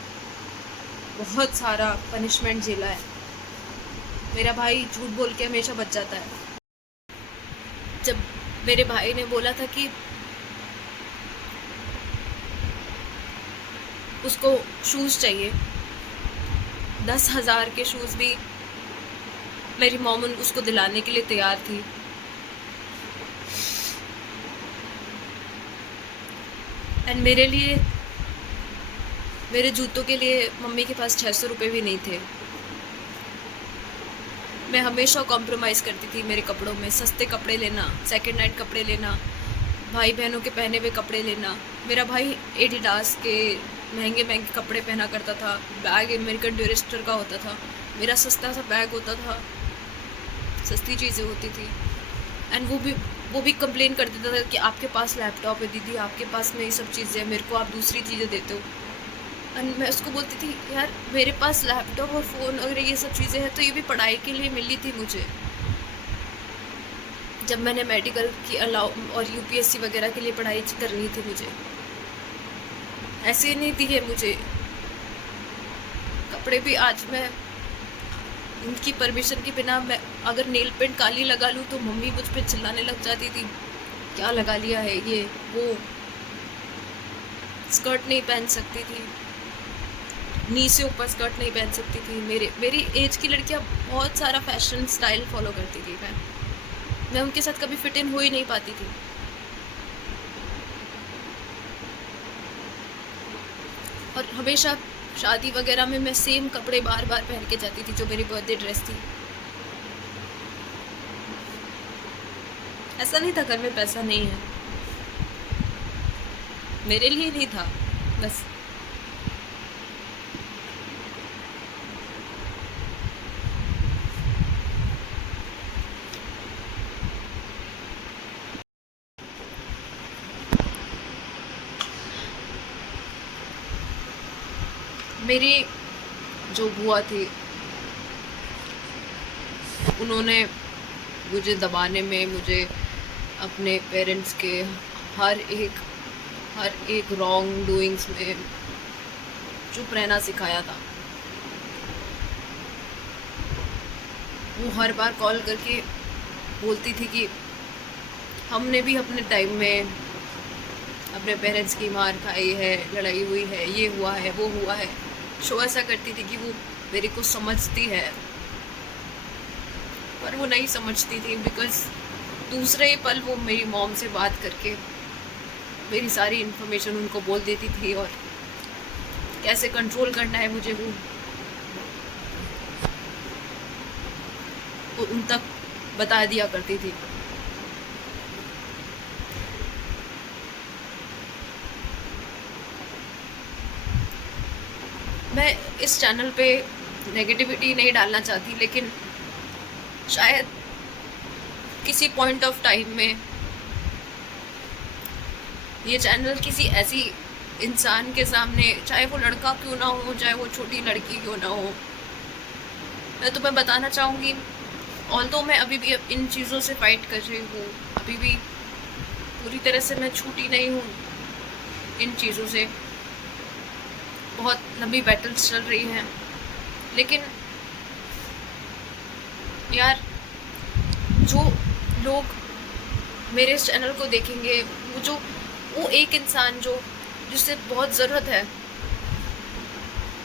बहुत सारा पनिशमेंट झेला है। मेरा भाई झूठ बोल के हमेशा बच जाता है। जब मेरे भाई ने बोला था कि उसको शूज़ चाहिए, 10,000 के शूज़ भी मेरी मॉम उसको दिलाने के लिए तैयार थी। एंड मेरे लिए, मेरे जूतों के लिए मम्मी के पास 600 रुपये भी नहीं थे। मैं हमेशा कॉम्प्रोमाइज़ करती थी मेरे कपड़ों में। सस्ते कपड़े लेना, सेकंड हैंड कपड़े लेना, भाई बहनों के पहने हुए कपड़े लेना। मेरा भाई एडिडास के महंगे महंगे कपड़े पहना करता था, बैग अमेरिकन टूरिस्टर का होता था, मेरा सस्ता सा बैग होता था, सस्ती चीज़ें होती थी। एंड वो भी कंप्लेन कर देता था कि आपके पास लैपटॉप है दीदी, आपके पास में ये सब चीज़ें हैं, मेरे को आप दूसरी चीज़ें देते हो। एंड मैं उसको बोलती थी यार मेरे पास लैपटॉप और फ़ोन अगर ये सब चीज़ें हैं तो ये भी पढ़ाई के लिए मिली थी मुझे, जब मैंने मेडिकल की अलाउ और यूपीएससी वगैरह के लिए पढ़ाई करनी थी मुझे। ऐसे नहीं दिए मुझे कपड़े भी। आज मैं उनकी परमिशन के बिना मैं अगर नेल पेंट काली लगा लूँ तो मम्मी मुझ पे चिल्लाने लग जाती थी, क्या लगा लिया है ये वो। स्कर्ट नहीं पहन सकती थी, नी से ऊपर स्कर्ट नहीं पहन सकती थी। मेरी एज की लड़कियाँ बहुत सारा फैशन स्टाइल फॉलो करती थी। मैं उनके साथ कभी फिट इन हो ही नहीं पाती थी। और हमेशा शादी वगैरह में मैं सेम कपड़े बार बार पहन के जाती थी, जो मेरी बर्थडे ड्रेस थी। ऐसा नहीं था घर में पैसा नहीं है, मेरे लिए नहीं था बस। मेरी जो बुआ थी उन्होंने मुझे दबाने में, मुझे अपने पेरेंट्स के हर एक रॉन्ग डूइंग्स में चुप रहना सिखाया था। वो हर बार कॉल करके बोलती थी कि हमने भी अपने टाइम में अपने पेरेंट्स की मार खाई है, लड़ाई हुई है, ये हुआ है, वो हुआ है। शो ऐसा करती थी कि वो मेरे को समझती है, पर वो नहीं समझती थी, बिकॉज दूसरे ही पल वो मेरी मॉम से बात करके मेरी सारी इन्फॉर्मेशन उनको बोल देती थी और कैसे कंट्रोल करना है मुझे वो उन तक बता दिया करती थी। मैं इस चैनल पे नेगेटिविटी नहीं डालना चाहती, लेकिन शायद किसी पॉइंट ऑफ टाइम में ये चैनल किसी ऐसी इंसान के सामने, चाहे वो लड़का क्यों ना हो, चाहे वो छोटी लड़की क्यों ना हो, मैं तुम्हें बताना चाहूँगी, ऑल्दो मैं अभी भी इन चीज़ों से फाइट कर रही हूँ, अभी भी पूरी तरह से मैं छूटी नहीं हूँ इन चीज़ों से, बहुत लंबी बैटल्स चल रही हैं। लेकिन यार, जो लोग मेरे इस चैनल को देखेंगे, वो एक इंसान जिससे बहुत ज़रूरत है,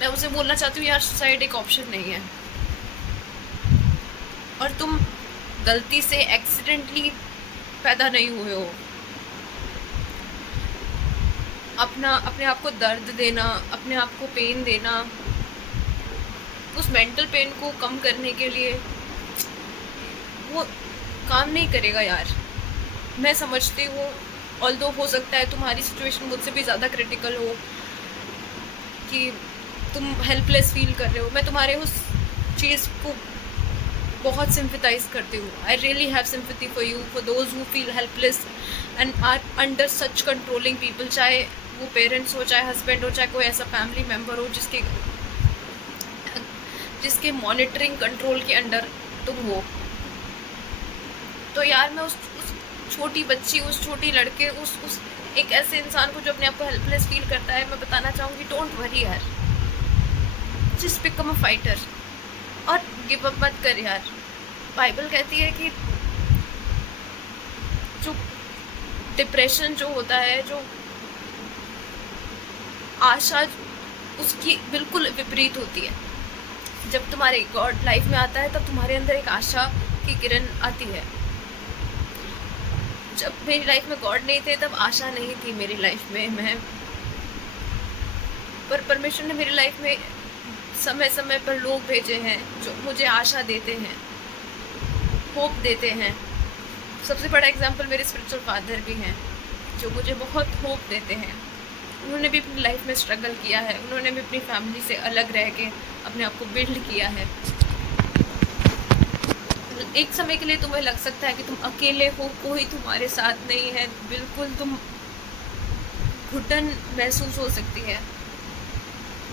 मैं उसे बोलना चाहती हूँ यार, सुसाइड एक ऑप्शन नहीं है। और तुम गलती से एक्सीडेंटली पैदा नहीं हुए हो। अपने आप को दर्द देना, अपने आप को पेन देना, उस मेंटल पेन को कम करने के लिए वो काम नहीं करेगा यार। मैं समझती हूँ, ऑल्दो हो सकता है तुम्हारी सिचुएशन मुझसे भी ज़्यादा क्रिटिकल हो, कि तुम हेल्पलेस फील कर रहे हो। मैं तुम्हारे उस चीज़ को बहुत सिंपथाइज करती हूँ। I really have sympathy for you, for those who feel helpless and are under such controlling people, चाहे वो पेरेंट्स हो, चाहे हस्बैंड हो, चाहे कोई ऐसा फैमिली मेम्बर हो जिसके मॉनिटरिंग कंट्रोल के अंडर तुम हो। तो यार, मैं उस छोटी बच्ची, उस छोटी लड़के, उस एक ऐसे इंसान को जो अपने आप को हेल्पलेस फील करता है, मैं बताना चाहूँगी, डोंट वरी यार, जस्ट बिकम अ फाइटर और गिव अप मत कर यार। बाइबल कहती है कि जो डिप्रेशन जो होता है, जो आशा, उसकी बिल्कुल विपरीत होती है। जब तुम्हारे गॉड लाइफ में आता है, तब तुम्हारे अंदर एक आशा की किरण आती है। जब मेरी लाइफ में गॉड नहीं थे, तब आशा नहीं थी मेरी लाइफ में। पर परमेश्वर ने मेरी लाइफ में समय समय पर लोग भेजे हैं जो मुझे आशा देते हैं, होप देते हैं। सबसे बड़ा एग्जाम्पल मेरे स्पिरिचुअल फादर भी हैं, जो मुझे बहुत होप देते हैं। उन्होंने भी अपनी लाइफ में स्ट्रगल किया है, उन्होंने भी अपनी फैमिली से अलग रह के अपने आप को बिल्ड किया है। एक समय के लिए तुम्हें लग सकता है कि तुम अकेले हो, कोई तुम्हारे साथ नहीं है, बिल्कुल तुम घुटन महसूस हो सकती है।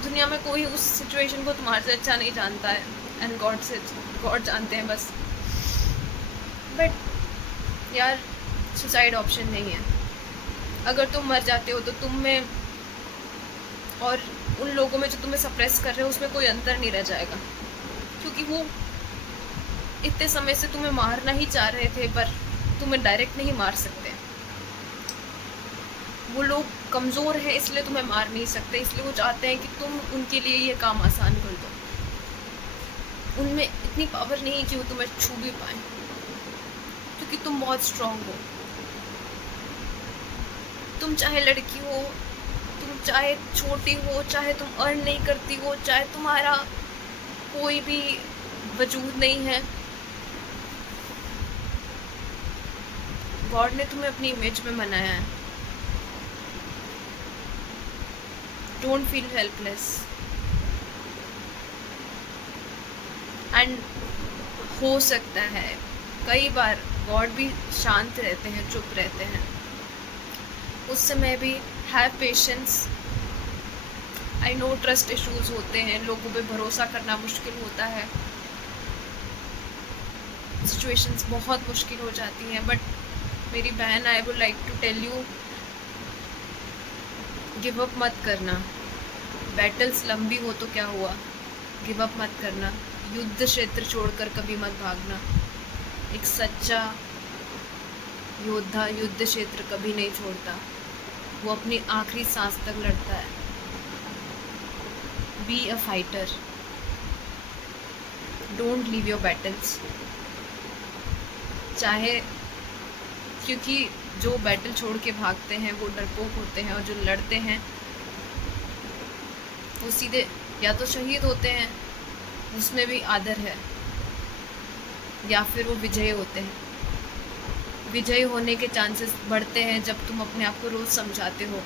दुनिया में कोई उस सिचुएशन को तुम्हारे से अच्छा नहीं जानता है, एंड गॉड जानते हैं बस। बट यार, सुसाइड ऑप्शन नहीं है। अगर तुम मर जाते हो तो तुम में और उन लोगों में जो तुम्हें सप्रेस कर रहे हो, उसमें कोई अंतर नहीं रह जाएगा, क्योंकि वो इतने समय से तुम्हें मारना ही चाह रहे थे, पर तुम्हें डायरेक्ट नहीं मार सकते। वो लोग कमज़ोर हैं, इसलिए तुम्हें मार नहीं सकते, इसलिए वो चाहते हैं कि तुम उनके लिए ये काम आसान कर दो। उनमें इतनी पावर नहीं कि वो तुम्हें छू भी पाए, क्योंकि तुम बहुत स्ट्रांग हो। तुम चाहे लड़की हो, तुम चाहे छोटी हो, चाहे तुम अर्न नहीं करती हो, चाहे तुम्हारा कोई भी वजूद नहीं है, गॉड ने तुम्हें अपनी इमेज में बनाया है। Don't feel helpless. एंड हो सकता है कई बार गॉड भी शांत रहते हैं, चुप रहते हैं, उस समय भी have patience, I know trust issues होते हैं, लोगों पे भरोसा करना मुश्किल होता है, सिचुएशंस बहुत मुश्किल हो जाती हैं, बट मेरी बहन, I would like to tell you, give up मत करना। बैटल्स लंबी हो तो क्या हुआ, गिव अप मत करना। युद्ध क्षेत्र छोड़कर कभी मत भागना। एक सच्चा योद्धा युद्ध क्षेत्र कभी नहीं छोड़ता, वो अपनी आखिरी सांस तक लड़ता है। Be a fighter, don't leave your battles. चाहे, क्योंकि जो बैटल छोड़ के भागते हैं वो डरपोक होते हैं, और जो लड़ते हैं वो सीधे या तो शहीद होते हैं, उसमें भी आदर है, या फिर वो विजयी होते हैं। विजयी होने के चांसेस बढ़ते हैं जब तुम अपने आप को रोज़ समझाते हो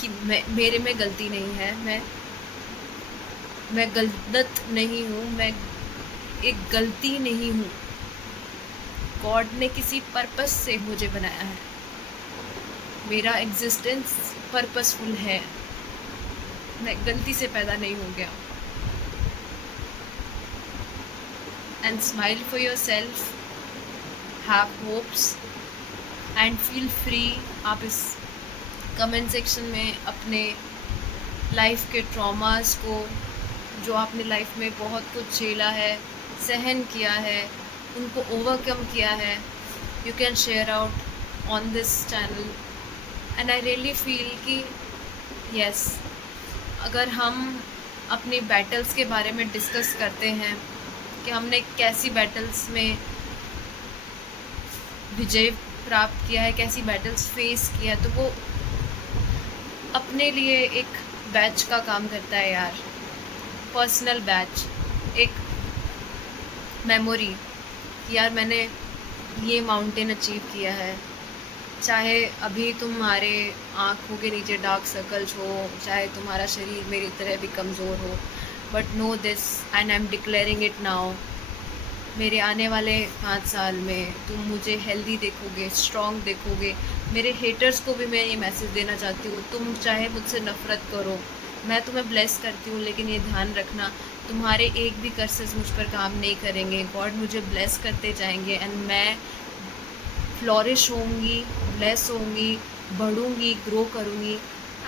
कि मेरे में गलती नहीं है, मैं गलत नहीं हूँ, मैं एक गलती नहीं हूँ। गॉड ने किसी पर्पस से मुझे बनाया है, मेरा एग्जिस्टेंस पर्पसफुल है, मैं गलती से पैदा नहीं हो गया। And smile for your self, have hopes and feel free. आप इस कमेंट सेक्शन में अपने लाइफ के ट्रॉमास को, जो आपने लाइफ में बहुत कुछ झेला है, सहन किया है, उनको ओवरकम किया है, you can share out on this channel. And I really feel कि यस, अगर हम अपनी बैटल्स के बारे में डिस्कस करते हैं कि हमने कैसी बैटल्स में विजय प्राप्त किया है, कैसी बैटल्स फेस किया है, तो वो अपने लिए एक बैच का काम करता है यार, पर्सनल बैच, एक मेमोरी। यार मैंने ये माउंटेन अचीव किया है, चाहे अभी तुम्हारे आँखों के नीचे डार्क सर्कल्स हो, चाहे तुम्हारा शरीर मेरी तरह भी कमज़ोर हो, but no this and I am declaring it now. मेरे आने वाले 5 साल में तुम मुझे हेल्दी देखोगे, स्ट्रॉन्ग देखोगे। मेरे हेटर्स को भी मैं ये मैसेज देना चाहती हूँ, तुम चाहे मुझसे नफ़रत करो, मैं तुम्हें ब्लेस करती हूँ, लेकिन ये ध्यान रखना तुम्हारे एक भी कर्सेस मुझ पर काम नहीं करेंगे। गॉड मुझे ब्लेस करते जाएंगे एंड मैं फ्लॉरिश होंगी, ब्लेस होंगी, बढ़ूँगी, ग्रो करूँगी।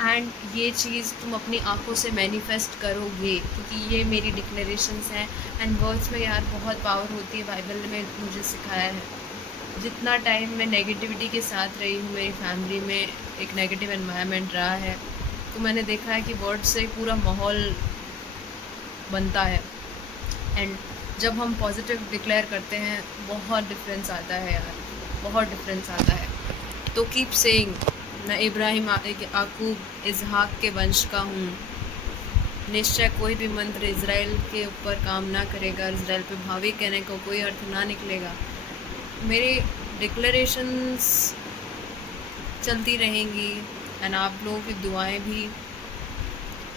एंड ये चीज़ तुम अपनी आंखों से मैनिफेस्ट करोगे, क्योंकि ये मेरी डिक्लेरेशंस हैं। एंड वर्ड्स में यार बहुत पावर होती है, बाइबल ने मुझे सिखाया है। जितना टाइम मैं नेगेटिविटी के साथ रही हूँ, मेरी फैमिली में एक नेगेटिव एनवायरनमेंट रहा है, तो मैंने देखा है कि वर्ड से पूरा माहौल बनता है। एंड जब हम पॉजिटिव डिक्लेयर करते हैं, बहुत डिफरेंस आता है यार, बहुत डिफरेंस आता है। तो कीप सेइंग, मैं इब्राहिम, याकूब, इसहाक के वंश का हूँ। निश्चय कोई भी मंत्र इज़राइल के ऊपर काम ना करेगा, इज़राइल पे भावी कहने को कोई अर्थ ना निकलेगा। मेरे डिक्लेरेशंस चलती रहेंगी एंड आप लोगों की दुआएं भी।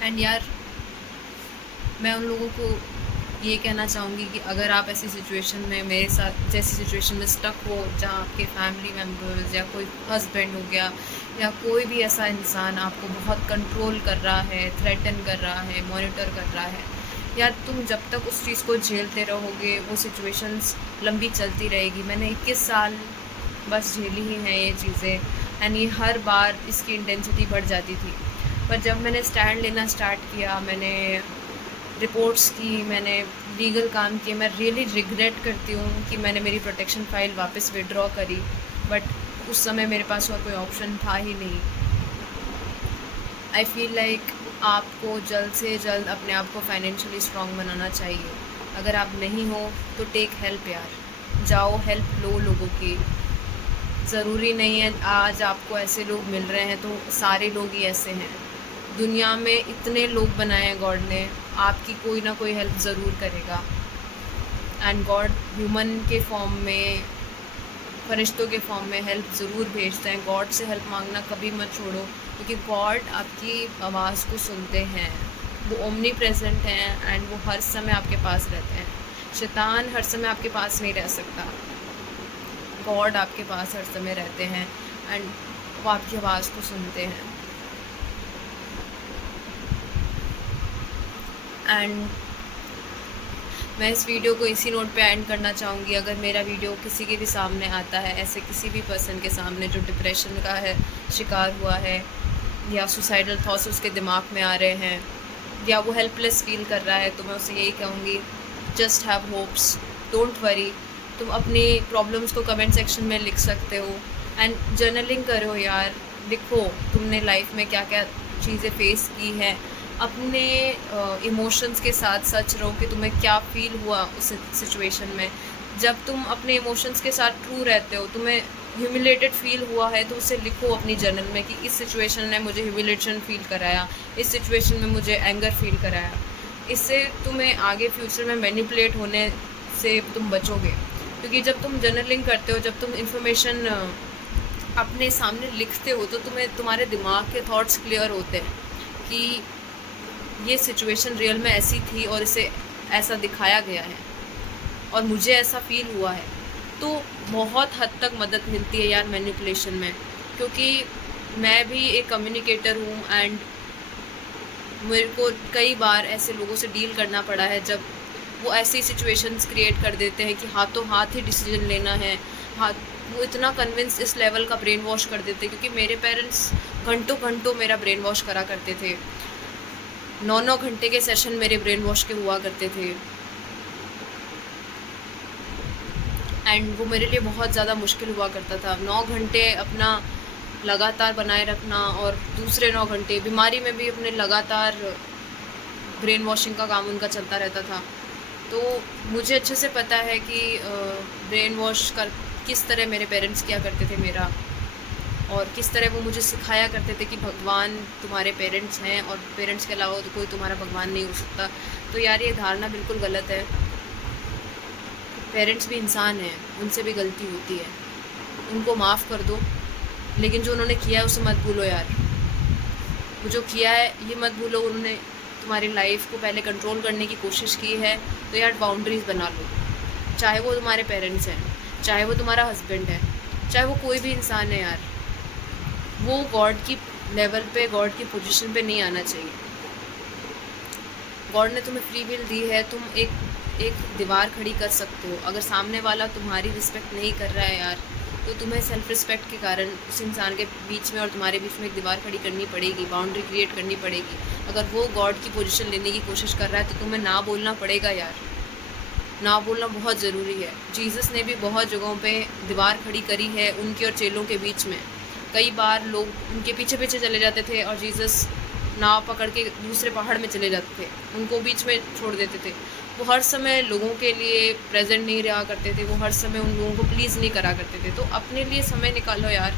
एंड यार मैं उन लोगों को ये कहना चाहूँगी कि अगर आप ऐसी सिचुएशन में, मेरे साथ जैसी सिचुएशन में स्टक हो, जहाँ आपके फैमिली मेम्बर्स या कोई हस्बैंड हो गया या कोई भी ऐसा इंसान आपको बहुत कंट्रोल कर रहा है, थ्रेटन कर रहा है, मॉनिटर कर रहा है, यार तुम जब तक उस चीज़ को झेलते रहोगे, वो सिचुएशंस लंबी चलती रहेगी। मैंने 21 साल बस झेली ही हैं ये चीज़ें, एंड ये हर बार इसकी इंटेंसिटी बढ़ जाती थी। पर जब मैंने स्टैंड लेना स्टार्ट किया, मैंने रिपोर्ट्स की, मैंने लीगल काम किए, मैं रियली रिग्रेट करती हूँ कि मैंने मेरी प्रोटेक्शन फ़ाइल वापस विड्रॉ करी, बट उस समय मेरे पास और कोई ऑप्शन था ही नहीं। आई फील लाइक आपको जल्द से जल्द अपने आप को फाइनेंशियली स्ट्रॉन्ग बनाना चाहिए। अगर आप नहीं हो तो टेक हेल्प यार, जाओ हेल्प लो लोगों की। ज़रूरी नहीं है आज आपको ऐसे लोग मिल रहे हैं तो सारे लोग ही ऐसे हैं। दुनिया में इतने लोग बनाए हैं गॉड ने, आपकी कोई ना कोई हेल्प ज़रूर करेगा। एंड गॉड ह्यूमन के फॉर्म में, फरिश्तों के फॉर्म में हेल्प ज़रूर भेजते हैं। गॉड से हेल्प मांगना कभी मत छोड़ो, क्योंकि गॉड आपकी आवाज़ को सुनते हैं, वो ओमनी प्रेजेंट हैं एंड वो हर समय आपके पास रहते हैं। शैतान हर समय आपके पास नहीं रह सकता, गॉड आपके पास हर समय रहते हैं एंड वो आपकी आवाज़ को सुनते हैं। एंड मैं इस वीडियो को इसी नोट पे एंड करना चाहूँगी। अगर मेरा वीडियो किसी के भी सामने आता है, ऐसे किसी भी पर्सन के सामने जो डिप्रेशन का है शिकार हुआ है, या सुसाइडल थॉट्स उसके दिमाग में आ रहे हैं, या वो हेल्पलेस फील कर रहा है, तो मैं उसे यही कहूँगी, just have hopes, don't worry. तुम अपनी प्रॉब्लम्स को कमेंट सेक्शन में लिख सकते हो एंड जर्नलिंग करो यार। लिखो तुमने लाइफ में क्या क्या चीज़ें फेस की हैं, अपने इमोशंस के साथ सच रहो कि तुम्हें क्या फ़ील हुआ उस सिचुएशन में। जब तुम अपने इमोशंस के साथ ट्रू रहते हो, तुम्हें ह्यूमिलेटेड फील हुआ है, तो उसे लिखो अपनी जर्नल में कि इस सिचुएशन ने मुझे ह्यूमिलेशन फील कराया, इस सिचुएशन में मुझे एंगर फील कराया। इससे तुम्हें आगे फ्यूचर में मैनिपुलेट होने से तुम बचोगे, क्योंकि जब तुम जर्नलिंग करते हो, जब तुम इन्फॉर्मेशन अपने सामने लिखते हो, तो तुम्हें तुम्हारे दिमाग के थॉट्स क्लियर होते हैं कि ये सिचुएशन रियल में ऐसी थी और इसे ऐसा दिखाया गया है और मुझे ऐसा फील हुआ है। तो बहुत हद तक मदद मिलती है यार मैनिपुलेशन में, क्योंकि मैं भी एक कम्युनिकेटर हूँ एंड मेरे को कई बार ऐसे लोगों से डील करना पड़ा है जब वो ऐसी सिचुएशंस क्रिएट कर देते हैं कि हाथों हाथ ही डिसीजन लेना है। वो इतना कन्विंस इस लेवल का ब्रेन वॉश कर देते, क्योंकि मेरे पेरेंट्स घंटों घंटों मेरा ब्रेन वॉश करा करते थे। 9-9 घंटे के सेशन मेरे ब्रेन वॉश के हुआ करते थे एंड वो मेरे लिए बहुत ज़्यादा मुश्किल हुआ करता था। 9 घंटे अपना लगातार बनाए रखना और दूसरे 9 घंटे बीमारी में भी अपने लगातार ब्रेन वॉशिंग का काम उनका चलता रहता था। तो मुझे अच्छे से पता है कि ब्रेन वॉश कर किस तरह मेरे पेरेंट्स किया करते थे मेरा, और किस तरह वो मुझे सिखाया करते थे कि भगवान तुम्हारे पेरेंट्स हैं और पेरेंट्स के अलावा तो कोई तुम्हारा भगवान नहीं हो सकता। तो यार ये धारणा बिल्कुल गलत है। पेरेंट्स भी इंसान हैं, उनसे भी गलती होती है, उनको माफ़ कर दो, लेकिन जो उन्होंने किया है उसे मत भूलो यार। वो जो किया है ये मत भूलो। उन्होंने तुम्हारी लाइफ को पहले कंट्रोल करने की कोशिश की है, तो यार बाउंड्रीज़ बना लो। चाहे वो तुम्हारे पेरेंट्स हैं, चाहे वो तुम्हारा हस्बैंड है, चाहे वो कोई भी इंसान है यार, वो गॉड की लेवल पे, गॉड की पोजीशन पे नहीं आना चाहिए। गॉड ने तुम्हें फ्री विल दी है, तुम एक दीवार खड़ी कर सकते हो। अगर सामने वाला तुम्हारी रिस्पेक्ट नहीं कर रहा है यार, तो तुम्हें सेल्फ रिस्पेक्ट के कारण उस इंसान के बीच में और तुम्हारे बीच में एक दीवार खड़ी करनी पड़ेगी, बाउंड्री क्रिएट करनी पड़ेगी। अगर वो गॉड की पोजीशन लेने की कोशिश कर रहा है, तो तुम्हें ना बोलना पड़ेगा यार। ना बोलना बहुत ज़रूरी है। जीसस ने भी बहुत जगहों पे दीवार खड़ी करी है उनके और चेलों के बीच में। कई बार लोग उनके पीछे पीछे चले जाते थे और जीसस नाव पकड़ के दूसरे पहाड़ में चले जाते थे, उनको बीच में छोड़ देते थे। वो हर समय लोगों के लिए प्रेजेंट नहीं रहा करते थे, वो हर समय उन लोगों को प्लीज़ नहीं करा करते थे। तो अपने लिए समय निकालो यार,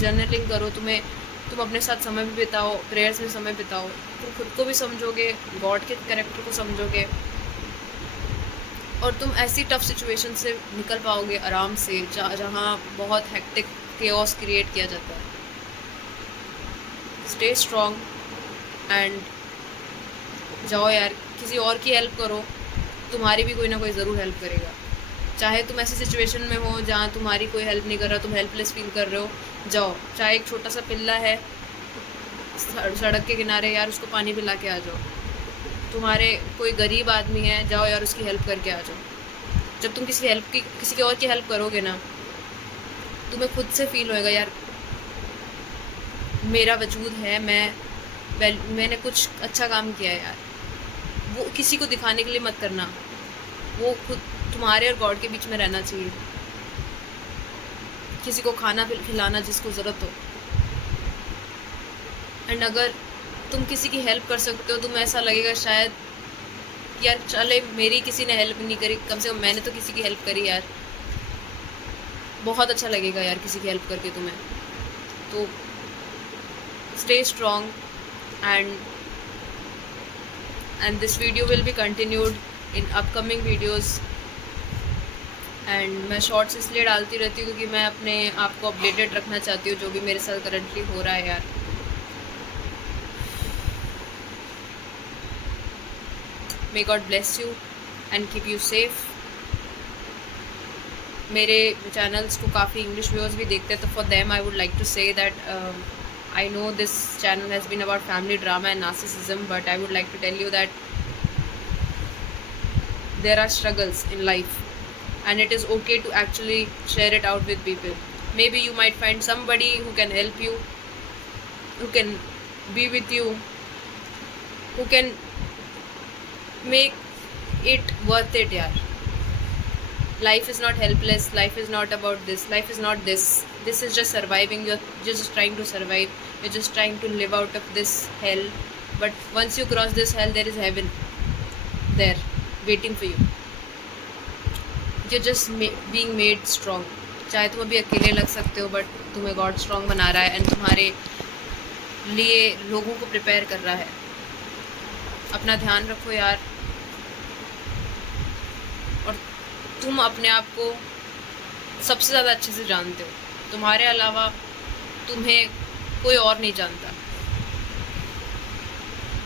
जर्नलिंग करो। तुम अपने साथ समय भी बिताओ, प्रेयर्स में समय बिताओ, तुम खुद को भी समझोगे, गॉड के कैरेक्टर को समझोगे, और तुम ऐसी टफ सिचुएशन से निकल पाओगे आराम से, जहाँ बहुत हेक्टिक केओस क्रिएट किया जाता है। स्टे स्ट्रॉन्ग एंड जाओ यार, किसी और की हेल्प करो, तुम्हारी भी कोई ना कोई ज़रूर हेल्प करेगा। चाहे तुम ऐसी सिचुएशन में हो जहाँ तुम्हारी कोई हेल्प नहीं कर रहा, तुम हेल्पलेस फील कर रहे हो, जाओ। चाहे एक छोटा सा पिल्ला है सड़क के किनारे, यार उसको पानी पिला के आ जाओ। तुम्हारे कोई गरीब आदमी है, जाओ यार उसकी हेल्प करके आ जाओ। जब तुम किसी के और की हेल्प करोगे ना, तुम्हें खुद से फील होएगा यार मेरा वजूद है, मैंने कुछ अच्छा काम किया है यार। वो किसी को दिखाने के लिए मत करना, वो खुद तुम्हारे और गॉड के बीच में रहना चाहिए। किसी को खाना खिलाना जिसको ज़रूरत हो। एंड अगर तुम किसी की हेल्प कर सकते हो, तुम्हें ऐसा लगेगा शायद यार चले मेरी किसी ने हेल्प नहीं करी, कम से कम मैंने तो किसी की हेल्प करी यार, बहुत अच्छा लगेगा यार किसी की हेल्प करके तुम्हें। तो stay strong and this video will be continued in upcoming videos। And मैं शॉर्ट्स इसलिए डालती रहती हूँ क्योंकि मैं अपने आप को अपडेटेड रखना चाहती हूँ जो भी मेरे साथ करंटली हो रहा है यार। May God bless you and keep you safe. मेरे चैनल्स को काफ़ी इंग्लिश व्यूअर्स भी देखते हैं, तो for them I would like to say that I know this channel has been about family drama and narcissism, but I would like to tell you that there are struggles in life, and it is okay to actually share it out with people. Maybe you might find somebody who can help you, who can be with you, who can make it worth it, yaar. Life is not helpless, life is not about this, life is not this. This is just surviving. You're just trying to survive, you're just trying to live out of this hell. But once you cross this hell, there is heaven there waiting for you. You're just being made strong. चाहे तुम अभी अकेले लग सकते हो, but तुम्हें God strong बना रहा है एंड तुम्हारे लिए लोगों को प्रिपेयर कर रहा है. अपना ध्यान रखो यार, और तुम अपने आप को सबसे ज़्यादा अच्छे से जानते हो. तुम्हारे अलावा तुम्हें कोई और नहीं जानता.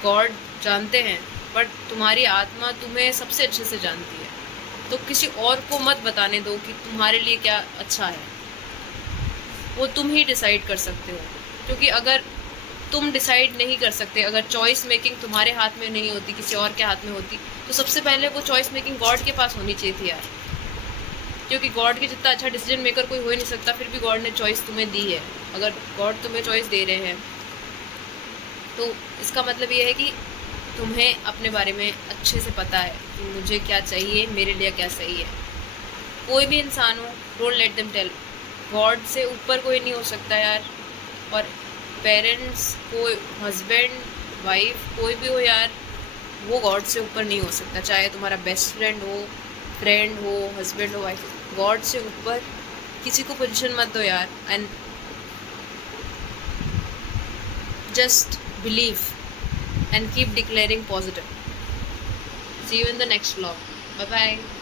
गॉड जानते हैं, बट तुम्हारी आत्मा तुम्हें सबसे अच्छे से जानती है. तो किसी और को मत बताने दो कि तुम्हारे लिए क्या अच्छा है. वो तुम ही डिसाइड कर सकते हो. क्योंकि अगर तुम डिसाइड नहीं कर सकते, अगर चॉइस मेकिंग तुम्हारे हाथ में नहीं होती, किसी और के हाथ में होती, तो सबसे पहले वो चॉइस मेकिंग गॉड के पास होनी चाहिए थी यार. क्योंकि गॉड के जितना अच्छा डिसीजन मेकर कोई हो ही नहीं सकता. फिर भी गॉड ने चॉइस तुम्हें दी है. अगर गॉड तुम्हें चॉइस दे रहे हैं, तो इसका मतलब ये है कि तुम्हें अपने बारे में अच्छे से पता है कि मुझे क्या चाहिए, मेरे लिए क्या सही है. कोई भी इंसान हो, don't let them tell. God से ऊपर कोई नहीं हो सकता यार. और पेरेंट्स, कोई हस्बैंड, वाइफ, कोई भी हो यार, वो गॉड से ऊपर नहीं हो सकता. चाहे तुम्हारा बेस्ट फ्रेंड हो, फ्रेंड हो, हस्बैंड हो, वाइफ. गॉड से ऊपर किसी को पोजीशन मत दो यार. And just believe and keep declaring positive. See you in the next vlog. Bye bye.